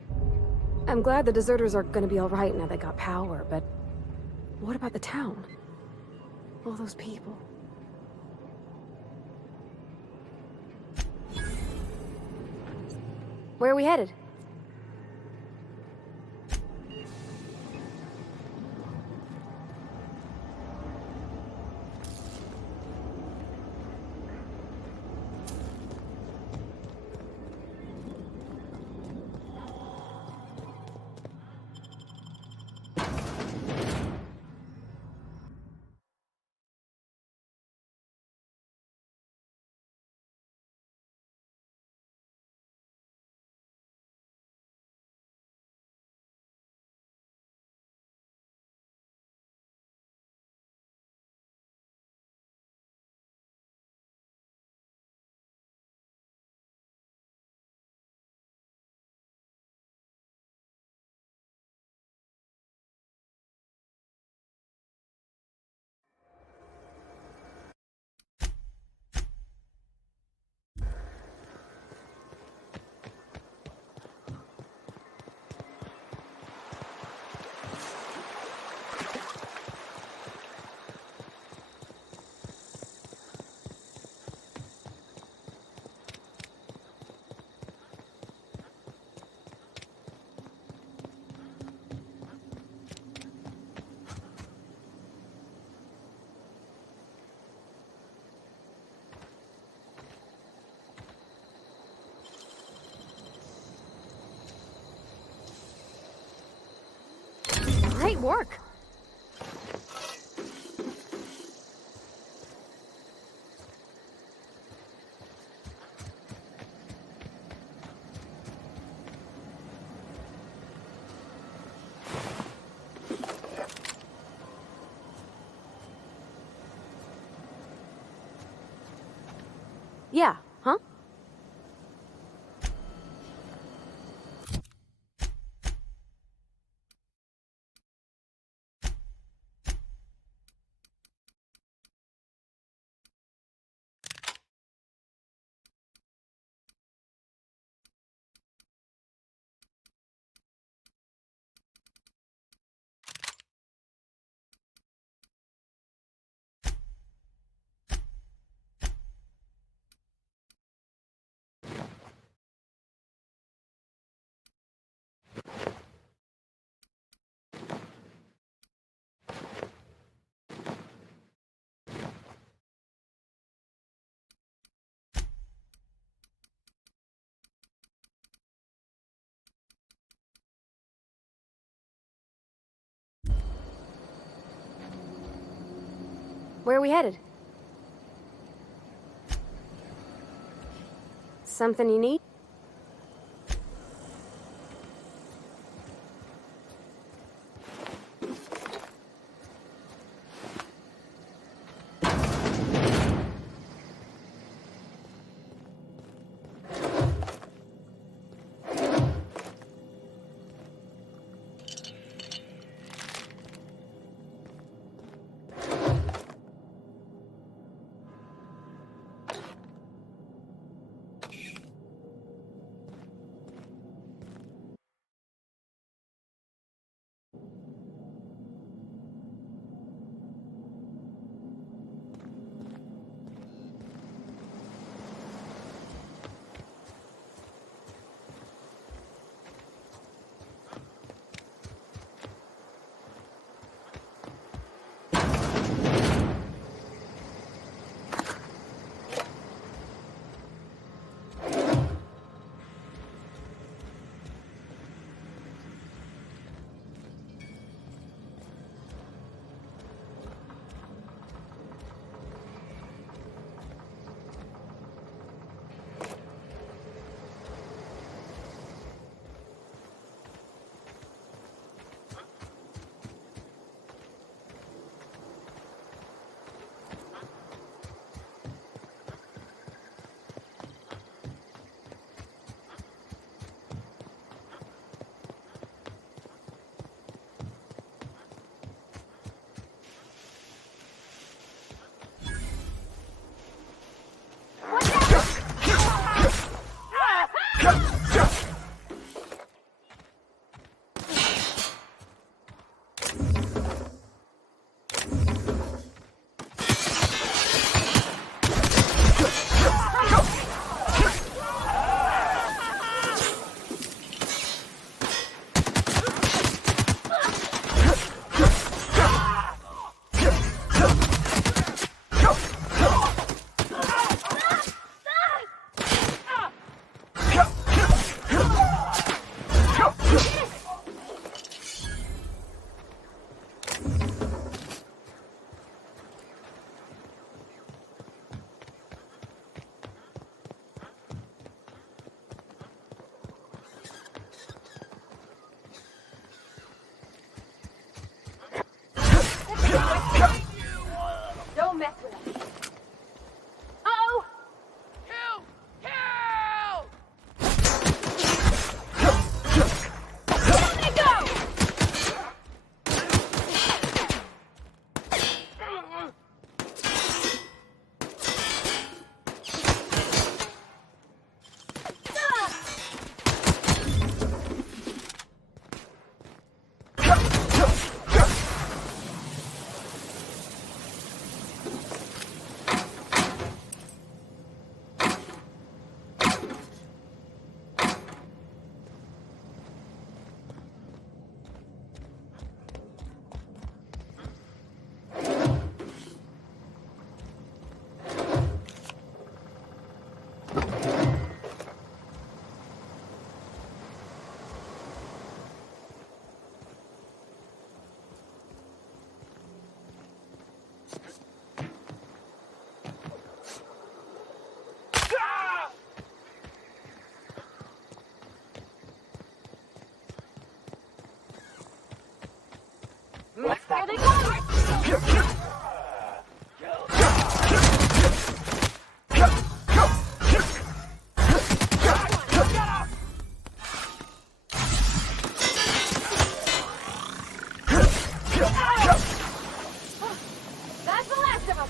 I'm glad the deserters are gonna be alright now they got power, but what about the town? All those people. Where are we headed? Great work! Yeah, huh? Where are we headed? Something you need? Here they come! That's the last of them!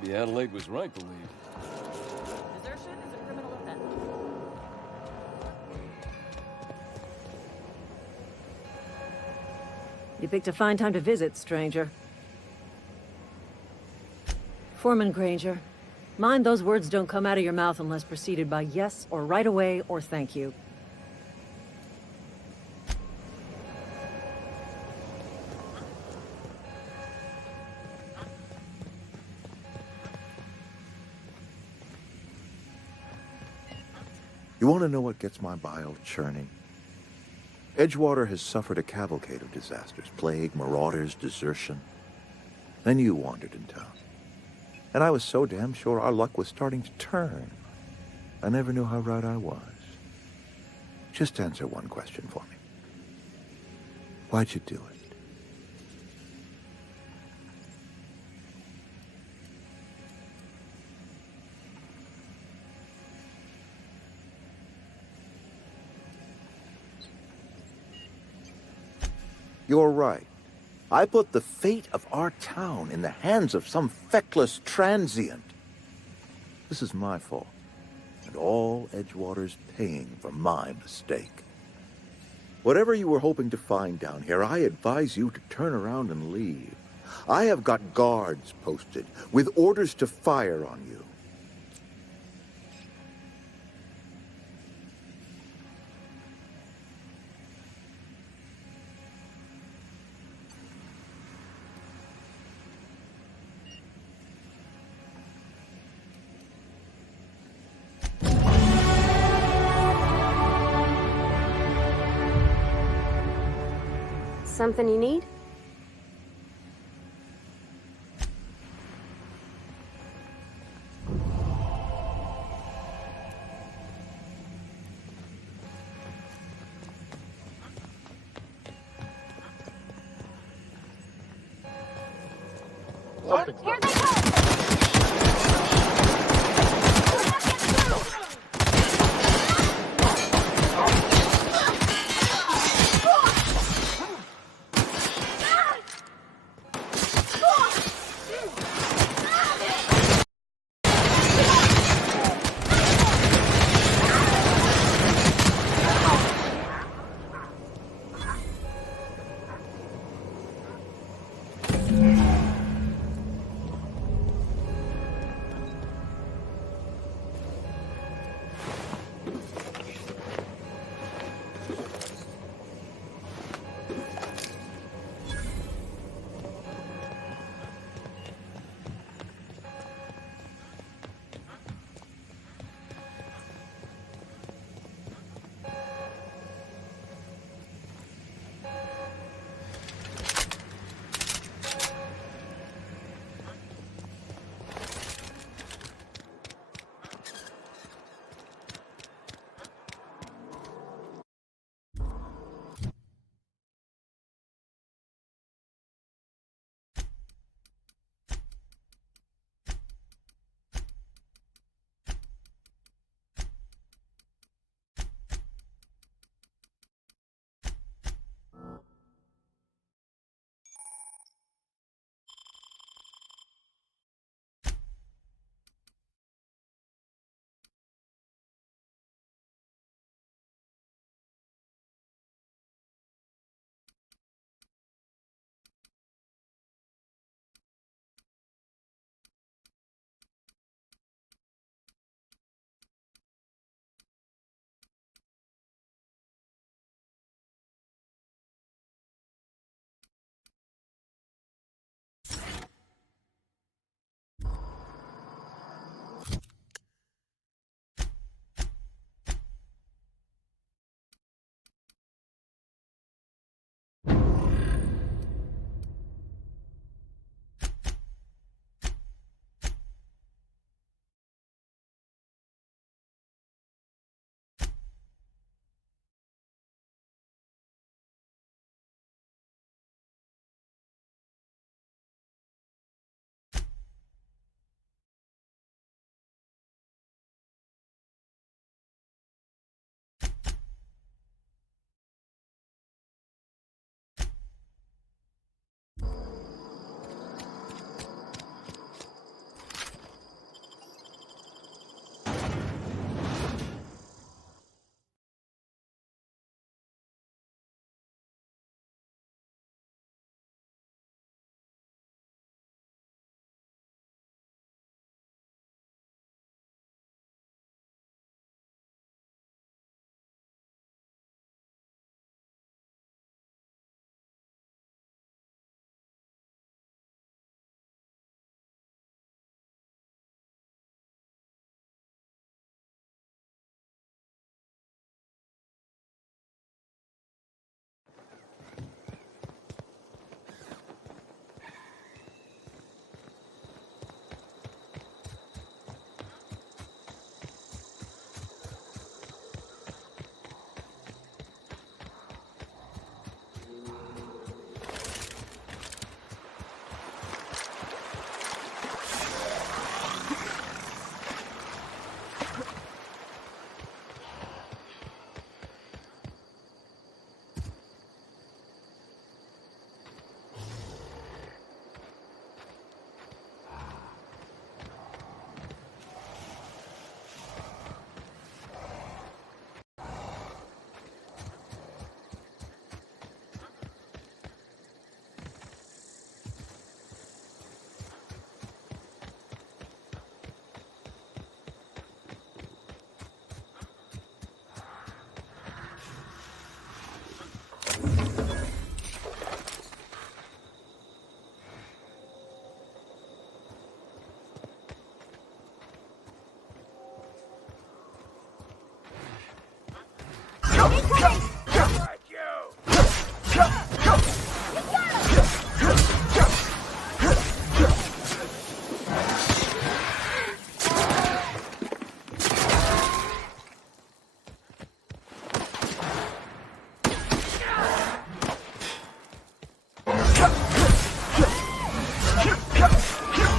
Maybe Adelaide was right to leave. Desertion is a criminal offense. You picked a fine time to visit, stranger. Foreman Granger, mind those words don't come out of your mouth unless preceded by yes or right away or thank you. You want to know what gets my bile churning? Edgewater has suffered a cavalcade of disasters. Plague, marauders, desertion. Then you wandered in town. And I was so damn sure our luck was starting to turn. I never knew how right I was. Just answer one question for me. Why'd you do it? You're right. I put the fate of our town in the hands of some feckless transient. This is my fault, and all Edgewater's paying for my mistake. Whatever you were hoping to find down here, I advise you to turn around and leave. I have got guards posted with orders to fire on you. Something you need? Here they come!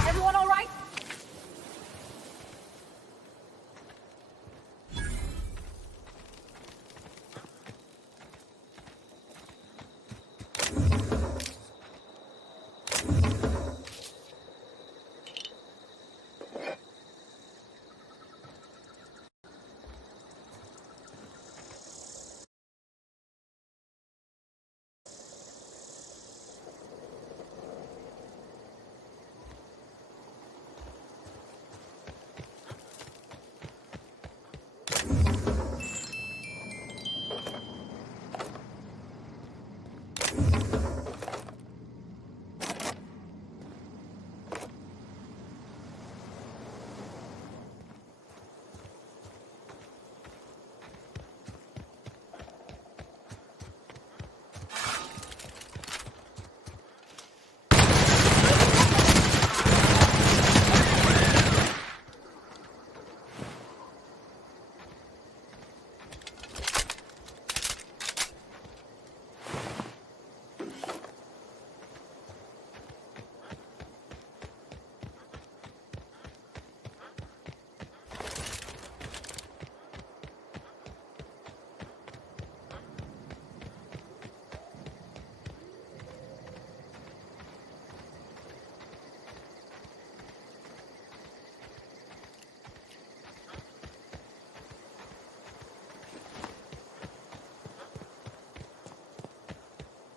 Everyone all right?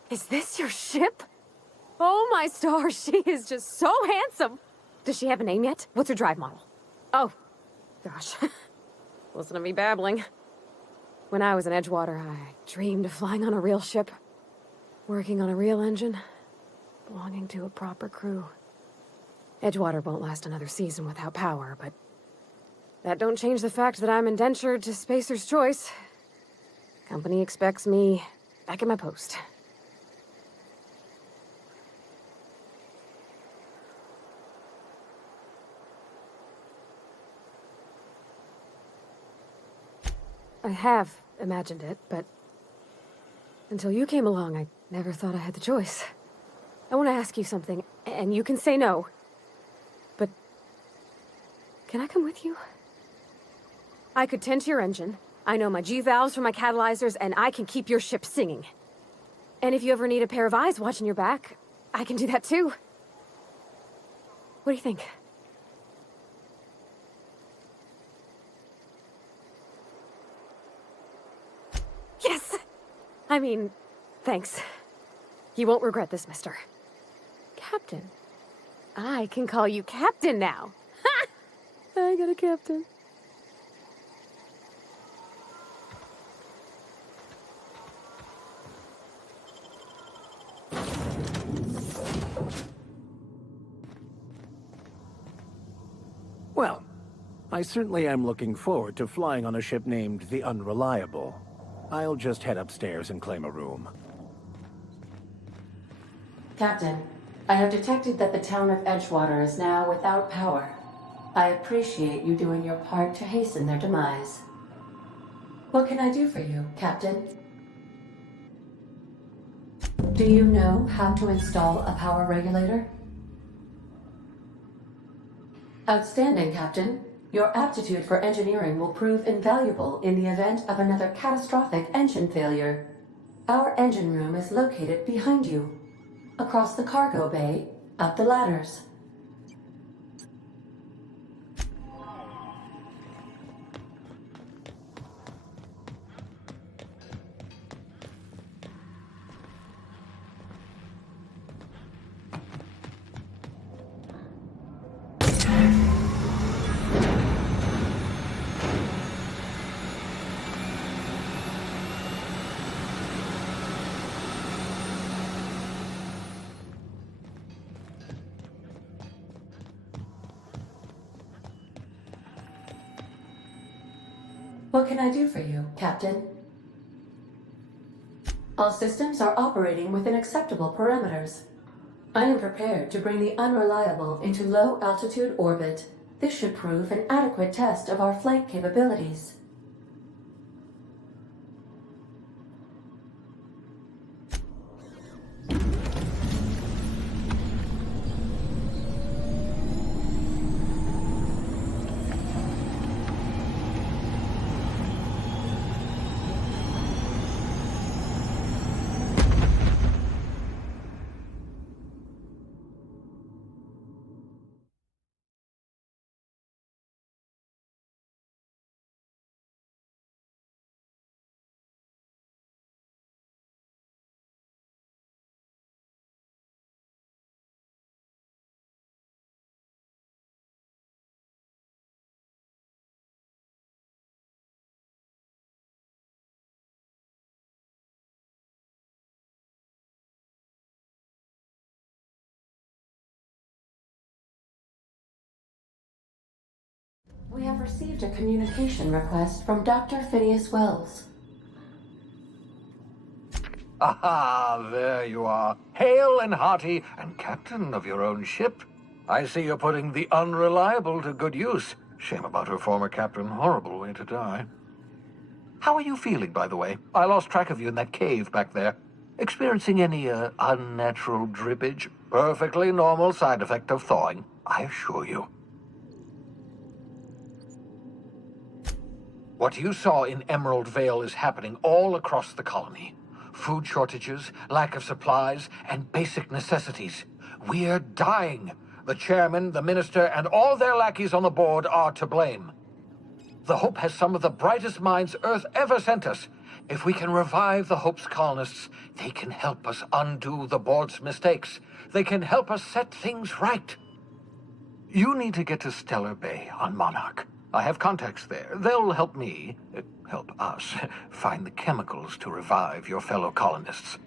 Is this your ship? Oh my stars, she is just so handsome. Does she have a name yet? What's her drive model? Oh, gosh. Listen to me babbling. When I was in Edgewater, I dreamed of flying on a real ship, working on a real engine, belonging to a proper crew. Edgewater won't last another season without power, but that don't change the fact that I'm indentured to Spacer's Choice. Company expects me back at my post. I have imagined it, but until you came along, I never thought I had the choice. I want to ask you something, and you can say no. But can I come with you? I could tend to your engine. I know my G-valves from my catalyzers, and I can keep your ship singing. And if you ever need a pair of eyes watching your back, I can do that too. What do you think? Yes! I mean, thanks. You won't regret this, mister. Captain. I can call you Captain now. Ha! I got a captain. Well, I certainly am looking forward to flying on a ship named the Unreliable. I'll just head upstairs and claim a room. Captain, I have detected that the town of Edgewater is now without power. I appreciate you doing your part to hasten their demise. What can I do for you, Captain? Do you know how to install a power regulator? Outstanding, Captain. Your aptitude for engineering will prove invaluable in the event of another catastrophic engine failure. Our engine room is located behind you, across the cargo bay, up the ladders. What can I do for you, Captain? All systems are operating within acceptable parameters. I am prepared to bring the Unreliable into low-altitude orbit. This should prove an adequate test of our flight capabilities. We have received a communication request from Dr. Phineas Wells. Aha, there you are. Hale and hearty, and captain of your own ship. I see you're putting the Unreliable to good use. Shame about her former captain. Horrible way to die. How are you feeling, by the way? I lost track of you in that cave back there. Experiencing any, unnatural drippage? Perfectly normal side effect of thawing, I assure you. What you saw in Emerald Vale is happening all across the colony. Food shortages, lack of supplies, and basic necessities. We're dying. The chairman, the minister, and all their lackeys on the board are to blame. The Hope has some of the brightest minds Earth ever sent us. If we can revive the Hope's colonists, they can help us undo the board's mistakes. They can help us set things right. You need to get to Stellar Bay on Monarch. I have contacts there. They'll help me, help us, find the chemicals to revive your fellow colonists.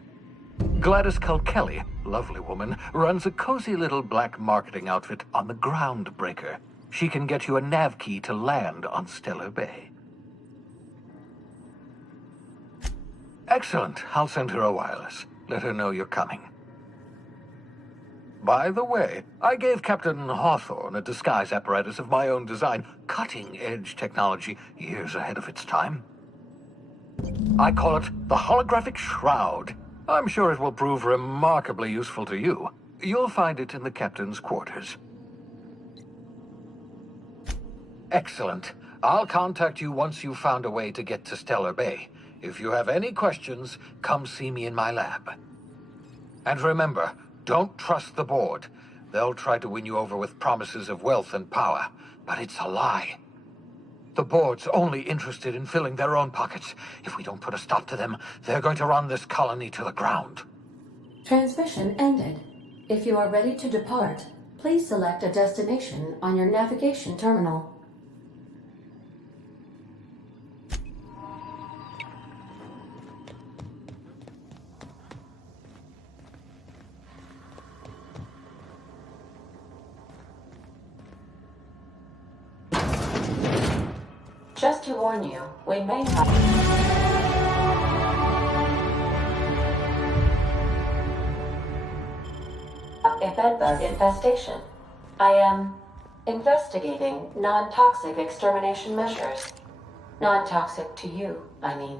Gladys Kilkelly, lovely woman, runs a cozy little black marketing outfit on the Groundbreaker. She can get you a nav key to land on Stellar Bay. Excellent. I'll send her a wireless. Let her know you're coming. By the way, I gave Captain Hawthorne a disguise apparatus of my own design, cutting-edge technology, years ahead of its time. I call it the Holographic Shroud. I'm sure it will prove remarkably useful to you. You'll find it in the captain's quarters. Excellent. I'll contact you once you've found a way to get to Stellar Bay. If you have any questions, come see me in my lab. And remember, don't trust the board. They'll try to win you over with promises of wealth and power, but it's a lie. The board's only interested in filling their own pockets. If we don't put a stop to them, they're going to run this colony to the ground. Transmission ended. If you are ready to depart, please select a destination on your navigation terminal. Just to warn you, we may have a bedbug infestation. I am investigating non-toxic extermination measures. Non-toxic to you, I mean.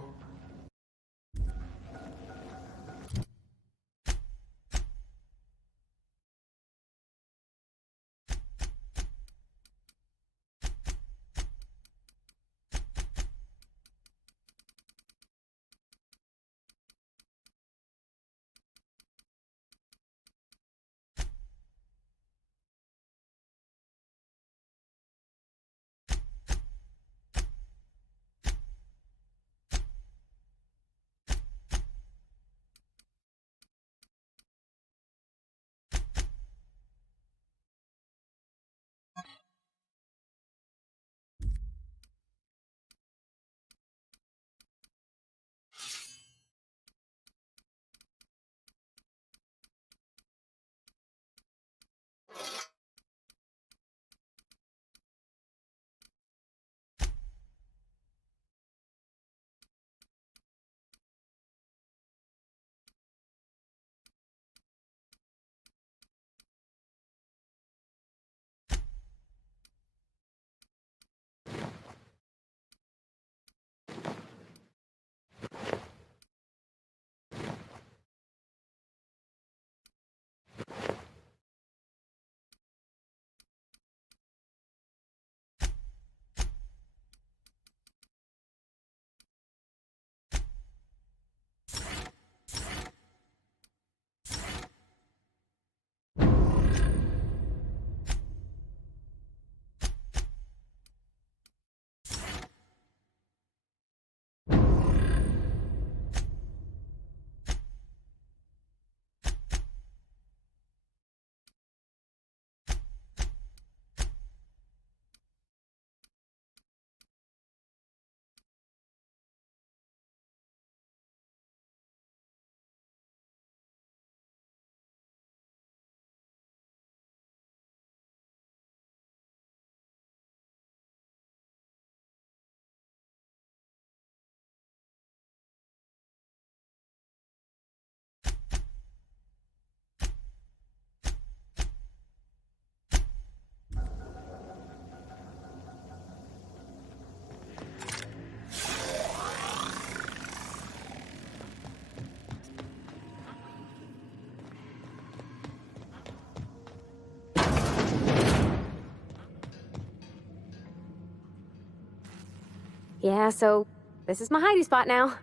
Yeah, so this is my hidey spot now.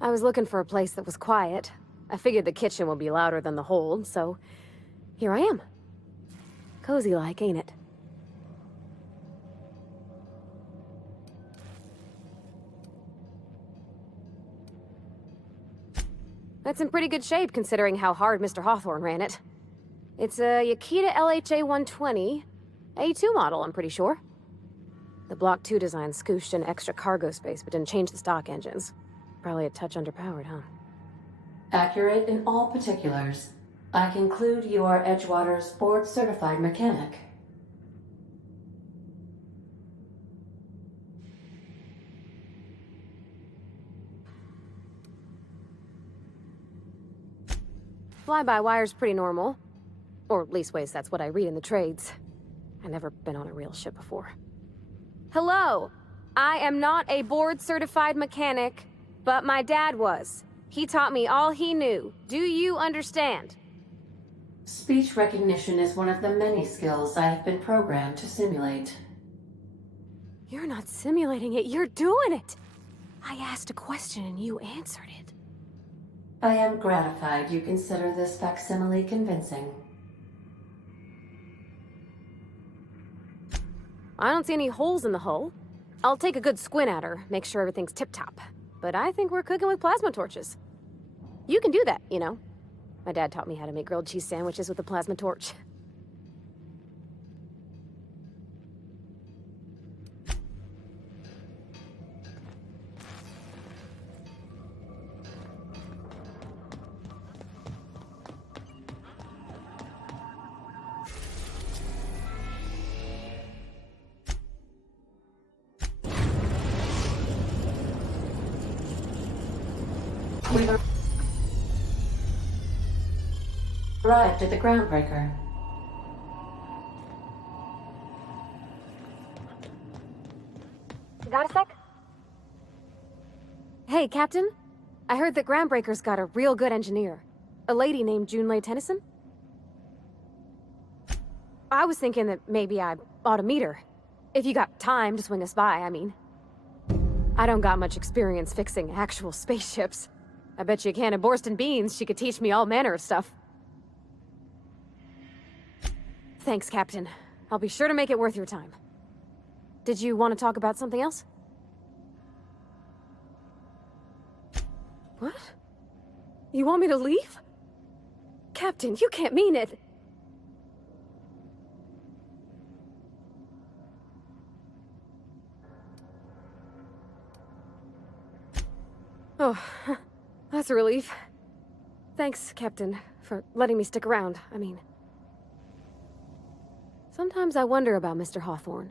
I was looking for a place that was quiet. I figured the kitchen would be louder than the hold, so here I am. Cozy like, ain't it? That's in pretty good shape considering how hard Mr. Hawthorne ran it. It's a Yakita LHA 120, A2 model, I'm pretty sure. The Block 2 design scooshed in extra cargo space but didn't change the stock engines. Probably a touch underpowered, huh? Accurate in all particulars. I conclude you are Edgewater's board-certified mechanic. Fly-by-wire's pretty normal. Or leastways, that's what I read in the trades. I've never been on a real ship before. Hello! I am not a board-certified mechanic, but my dad was. He taught me all he knew. Do you understand? Speech recognition is one of the many skills I have been programmed to simulate. You're not simulating it, you're doing it! I asked a question and you answered it. I am gratified you consider this facsimile convincing. I don't see any holes in the hull. I'll take a good squint at her, make sure everything's tip-top. But I think we're cooking with plasma torches. You can do that, you know. My dad taught me how to make grilled cheese sandwiches with a plasma torch. We've arrived at the groundbreaker. Got a sec? Hey, Captain. I heard that Groundbreaker's got a real good engineer. A lady named Junlei Tennyson. I was thinking that maybe I ought to meet her. If you got time to swing us by, I mean. I don't got much experience fixing actual spaceships. I bet you a can of Borston beans she could teach me all manner of stuff. Thanks, Captain. I'll be sure to make it worth your time. Did you want to talk about something else? What? You want me to leave? Captain, you can't mean it! Oh, that's a relief. Thanks, Captain, for letting me stick around. I mean... Sometimes I wonder about Mr. Hawthorne.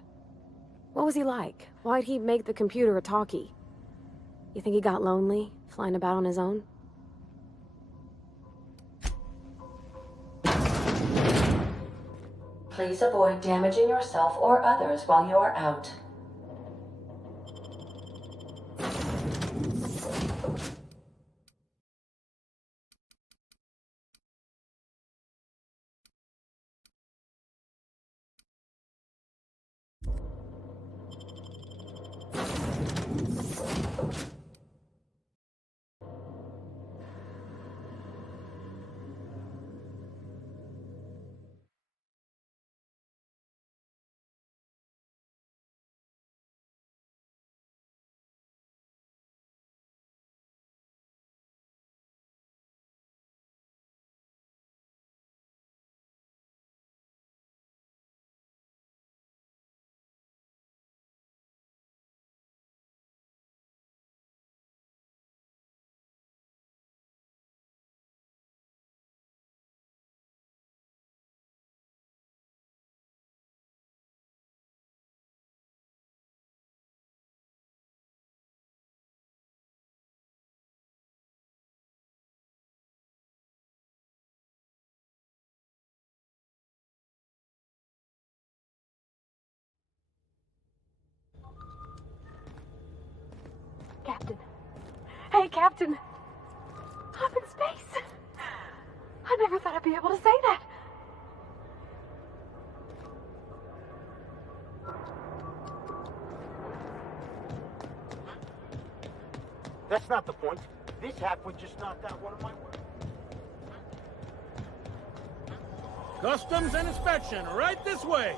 What was he like? Why'd he make the computer a talkie? You think he got lonely, flying about on his own? Please avoid damaging yourself or others while you are out. Captain. Hey, Captain! I'm in space! I never thought I'd be able to say that! That's not the point. This hack would just knock out one of my work. Customs and inspection, right this way.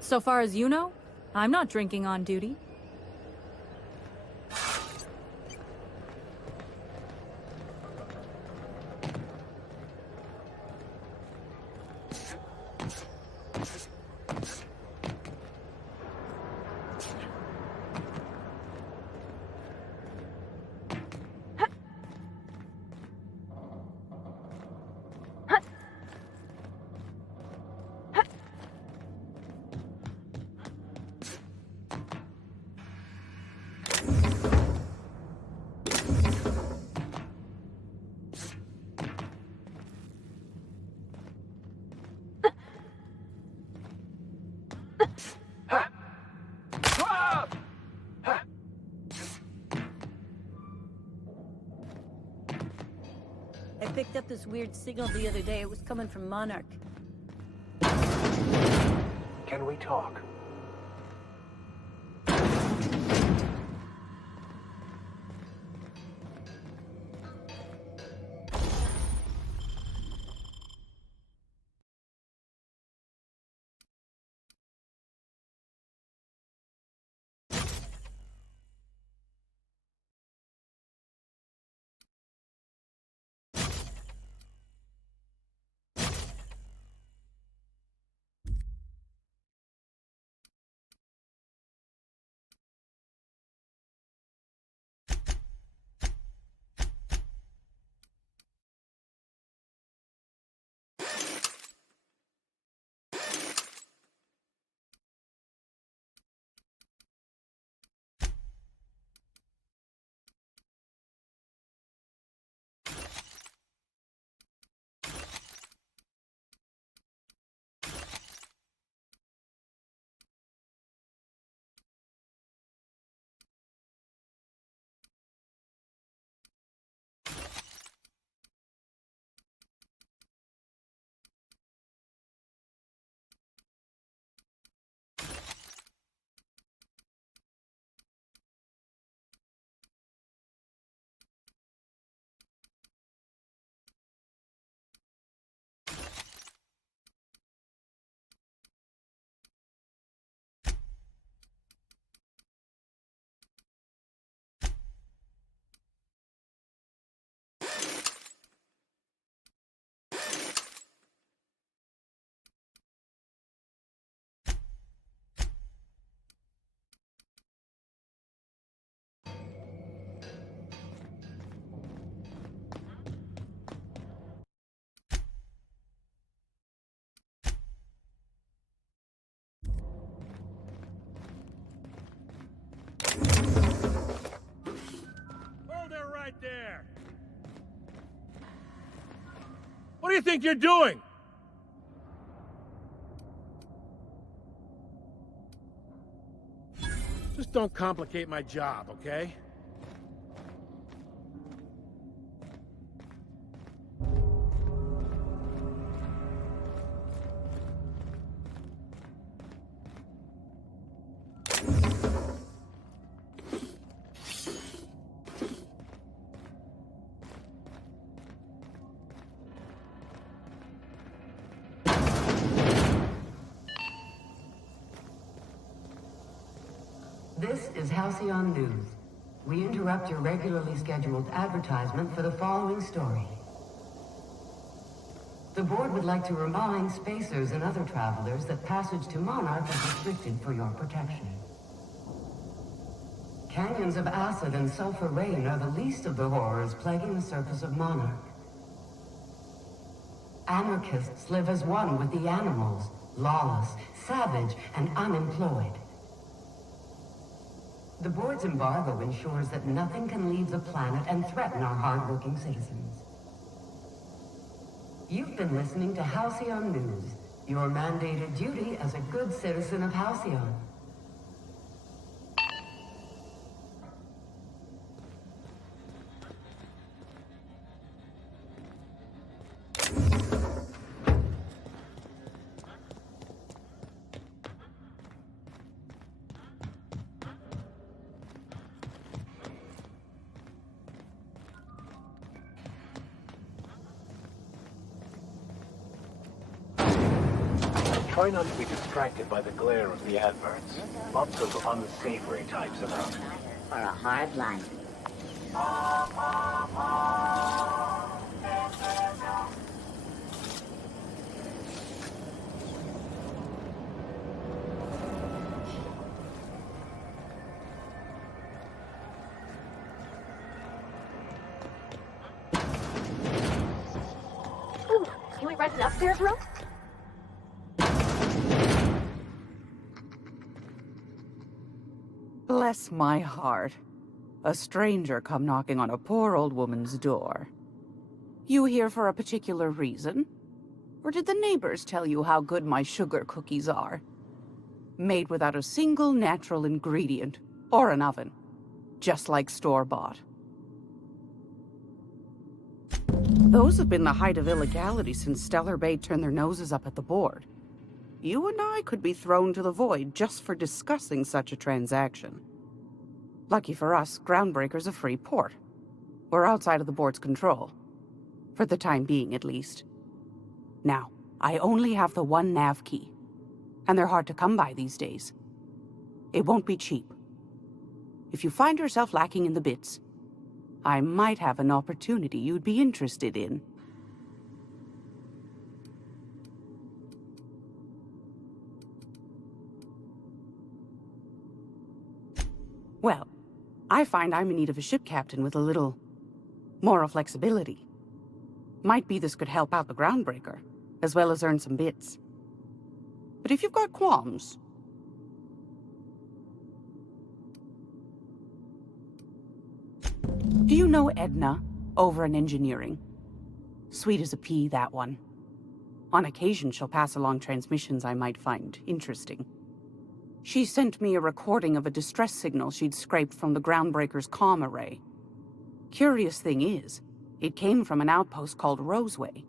So far as you know, I'm not drinking on duty. I picked up this weird signal the other day. It was coming from Monarch. Can we talk? do you think you're doing? Just don't complicate my job, okay? This is Halcyon News. We interrupt your regularly scheduled advertisement for the following story. The board would like to remind spacers and other travelers that passage to Monarch is restricted for your protection. Canyons of acid and sulfur rain are the least of the horrors plaguing the surface of Monarch. Anarchists live as one with the animals, lawless, savage, and unemployed. The board's embargo ensures that nothing can leave the planet and threaten our hard-working citizens. You've been listening to Halcyon News, your mandated duty as a good citizen of Halcyon. Try not to be distracted by the glare of the adverts. Lots of unsavory types about. For a hard line. Ooh, can we rent an upstairs room? Bless my heart. A stranger come knocking on a poor old woman's door. You here for a particular reason? Or did the neighbors tell you how good my sugar cookies are? Made without a single natural ingredient, or an oven. Just like store-bought. Those have been the height of illegality since Stellar Bay turned their noses up at the board. You and I could be thrown to the void just for discussing such a transaction. Lucky for us, Groundbreaker's a free port. We're outside of the board's control. For the time being, at least. Now, I only have the one nav key. And they're hard to come by these days. It won't be cheap. If you find yourself lacking in the bits, I might have an opportunity you'd be interested in. Well, I find I'm in need of a ship captain with a little moral flexibility. Might be this could help out the Groundbreaker, as well as earn some bits. But if you've got qualms... Do you know Edna, over in engineering? Sweet as a pea, that one. On occasion, she'll pass along transmissions I might find interesting. She sent me a recording of a distress signal she'd scraped from the Groundbreaker's comm array. Curious thing is, it came from an outpost called Roseway.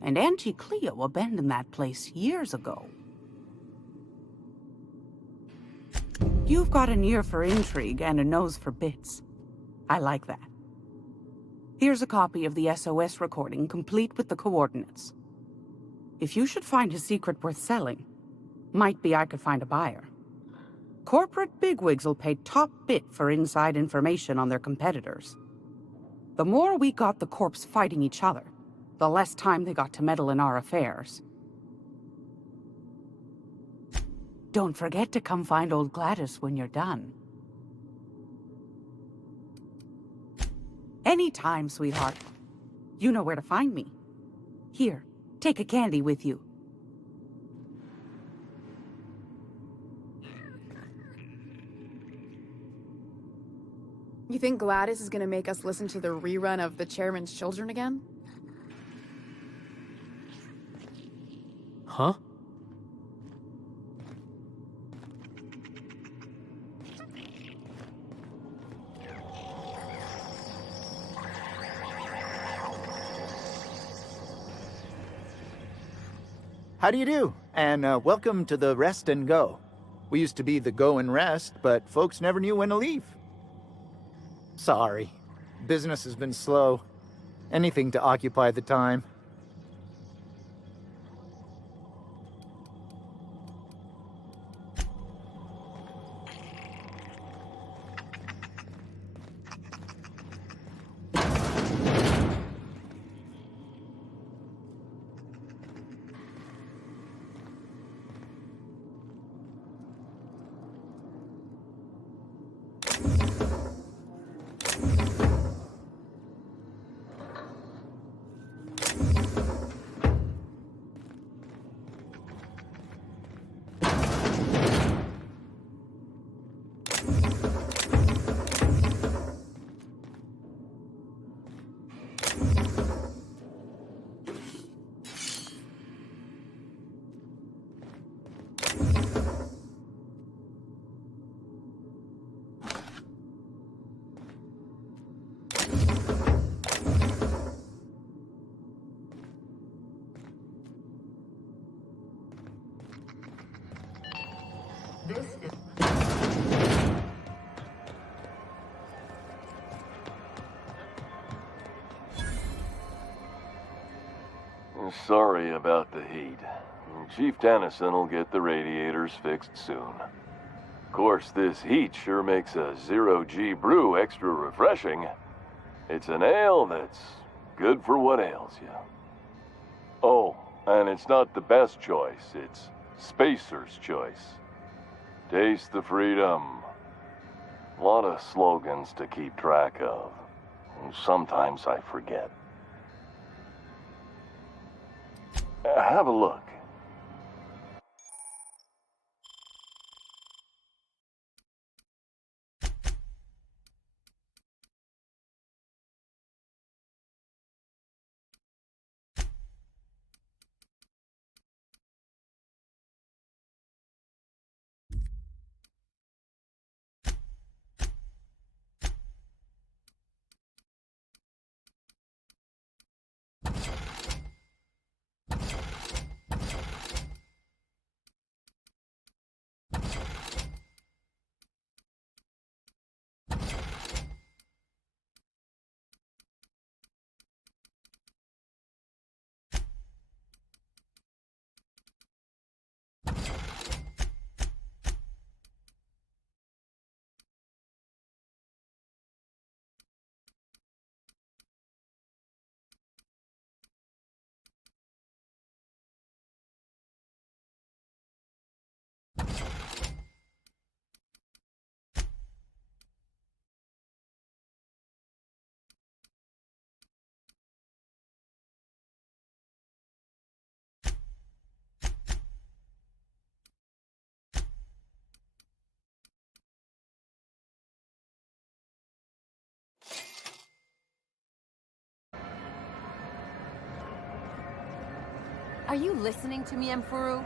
And Auntie Cleo abandoned that place years ago. You've got an ear for intrigue and a nose for bits. I like that. Here's a copy of the SOS recording, complete with the coordinates. If you should find a secret worth selling, might be I could find a buyer. Corporate bigwigs will pay top bit for inside information on their competitors. The more we got the corps fighting each other, the less time they got to meddle in our affairs. Don't forget to come find old Gladys when you're done. Anytime, sweetheart. You know where to find me. Here, take a candy with you. You think Gladys is gonna make us listen to the rerun of The Chairman's Children again? Huh? How do you do? And welcome to the Rest and Go. We used to be the Go and Rest, but folks never knew when to leave. Sorry. Business has been slow. Anything to occupy the time. Sorry about the heat. Chief Tennyson will get the radiators fixed soon. Of course, this heat sure makes a zero-G brew extra refreshing. It's an ale that's good for what ails you. Oh, and it's not the best choice, it's Spacer's choice. Taste the freedom. A lot of slogans to keep track of. Sometimes I forget. Have a look. Are you listening to me, Emfuru?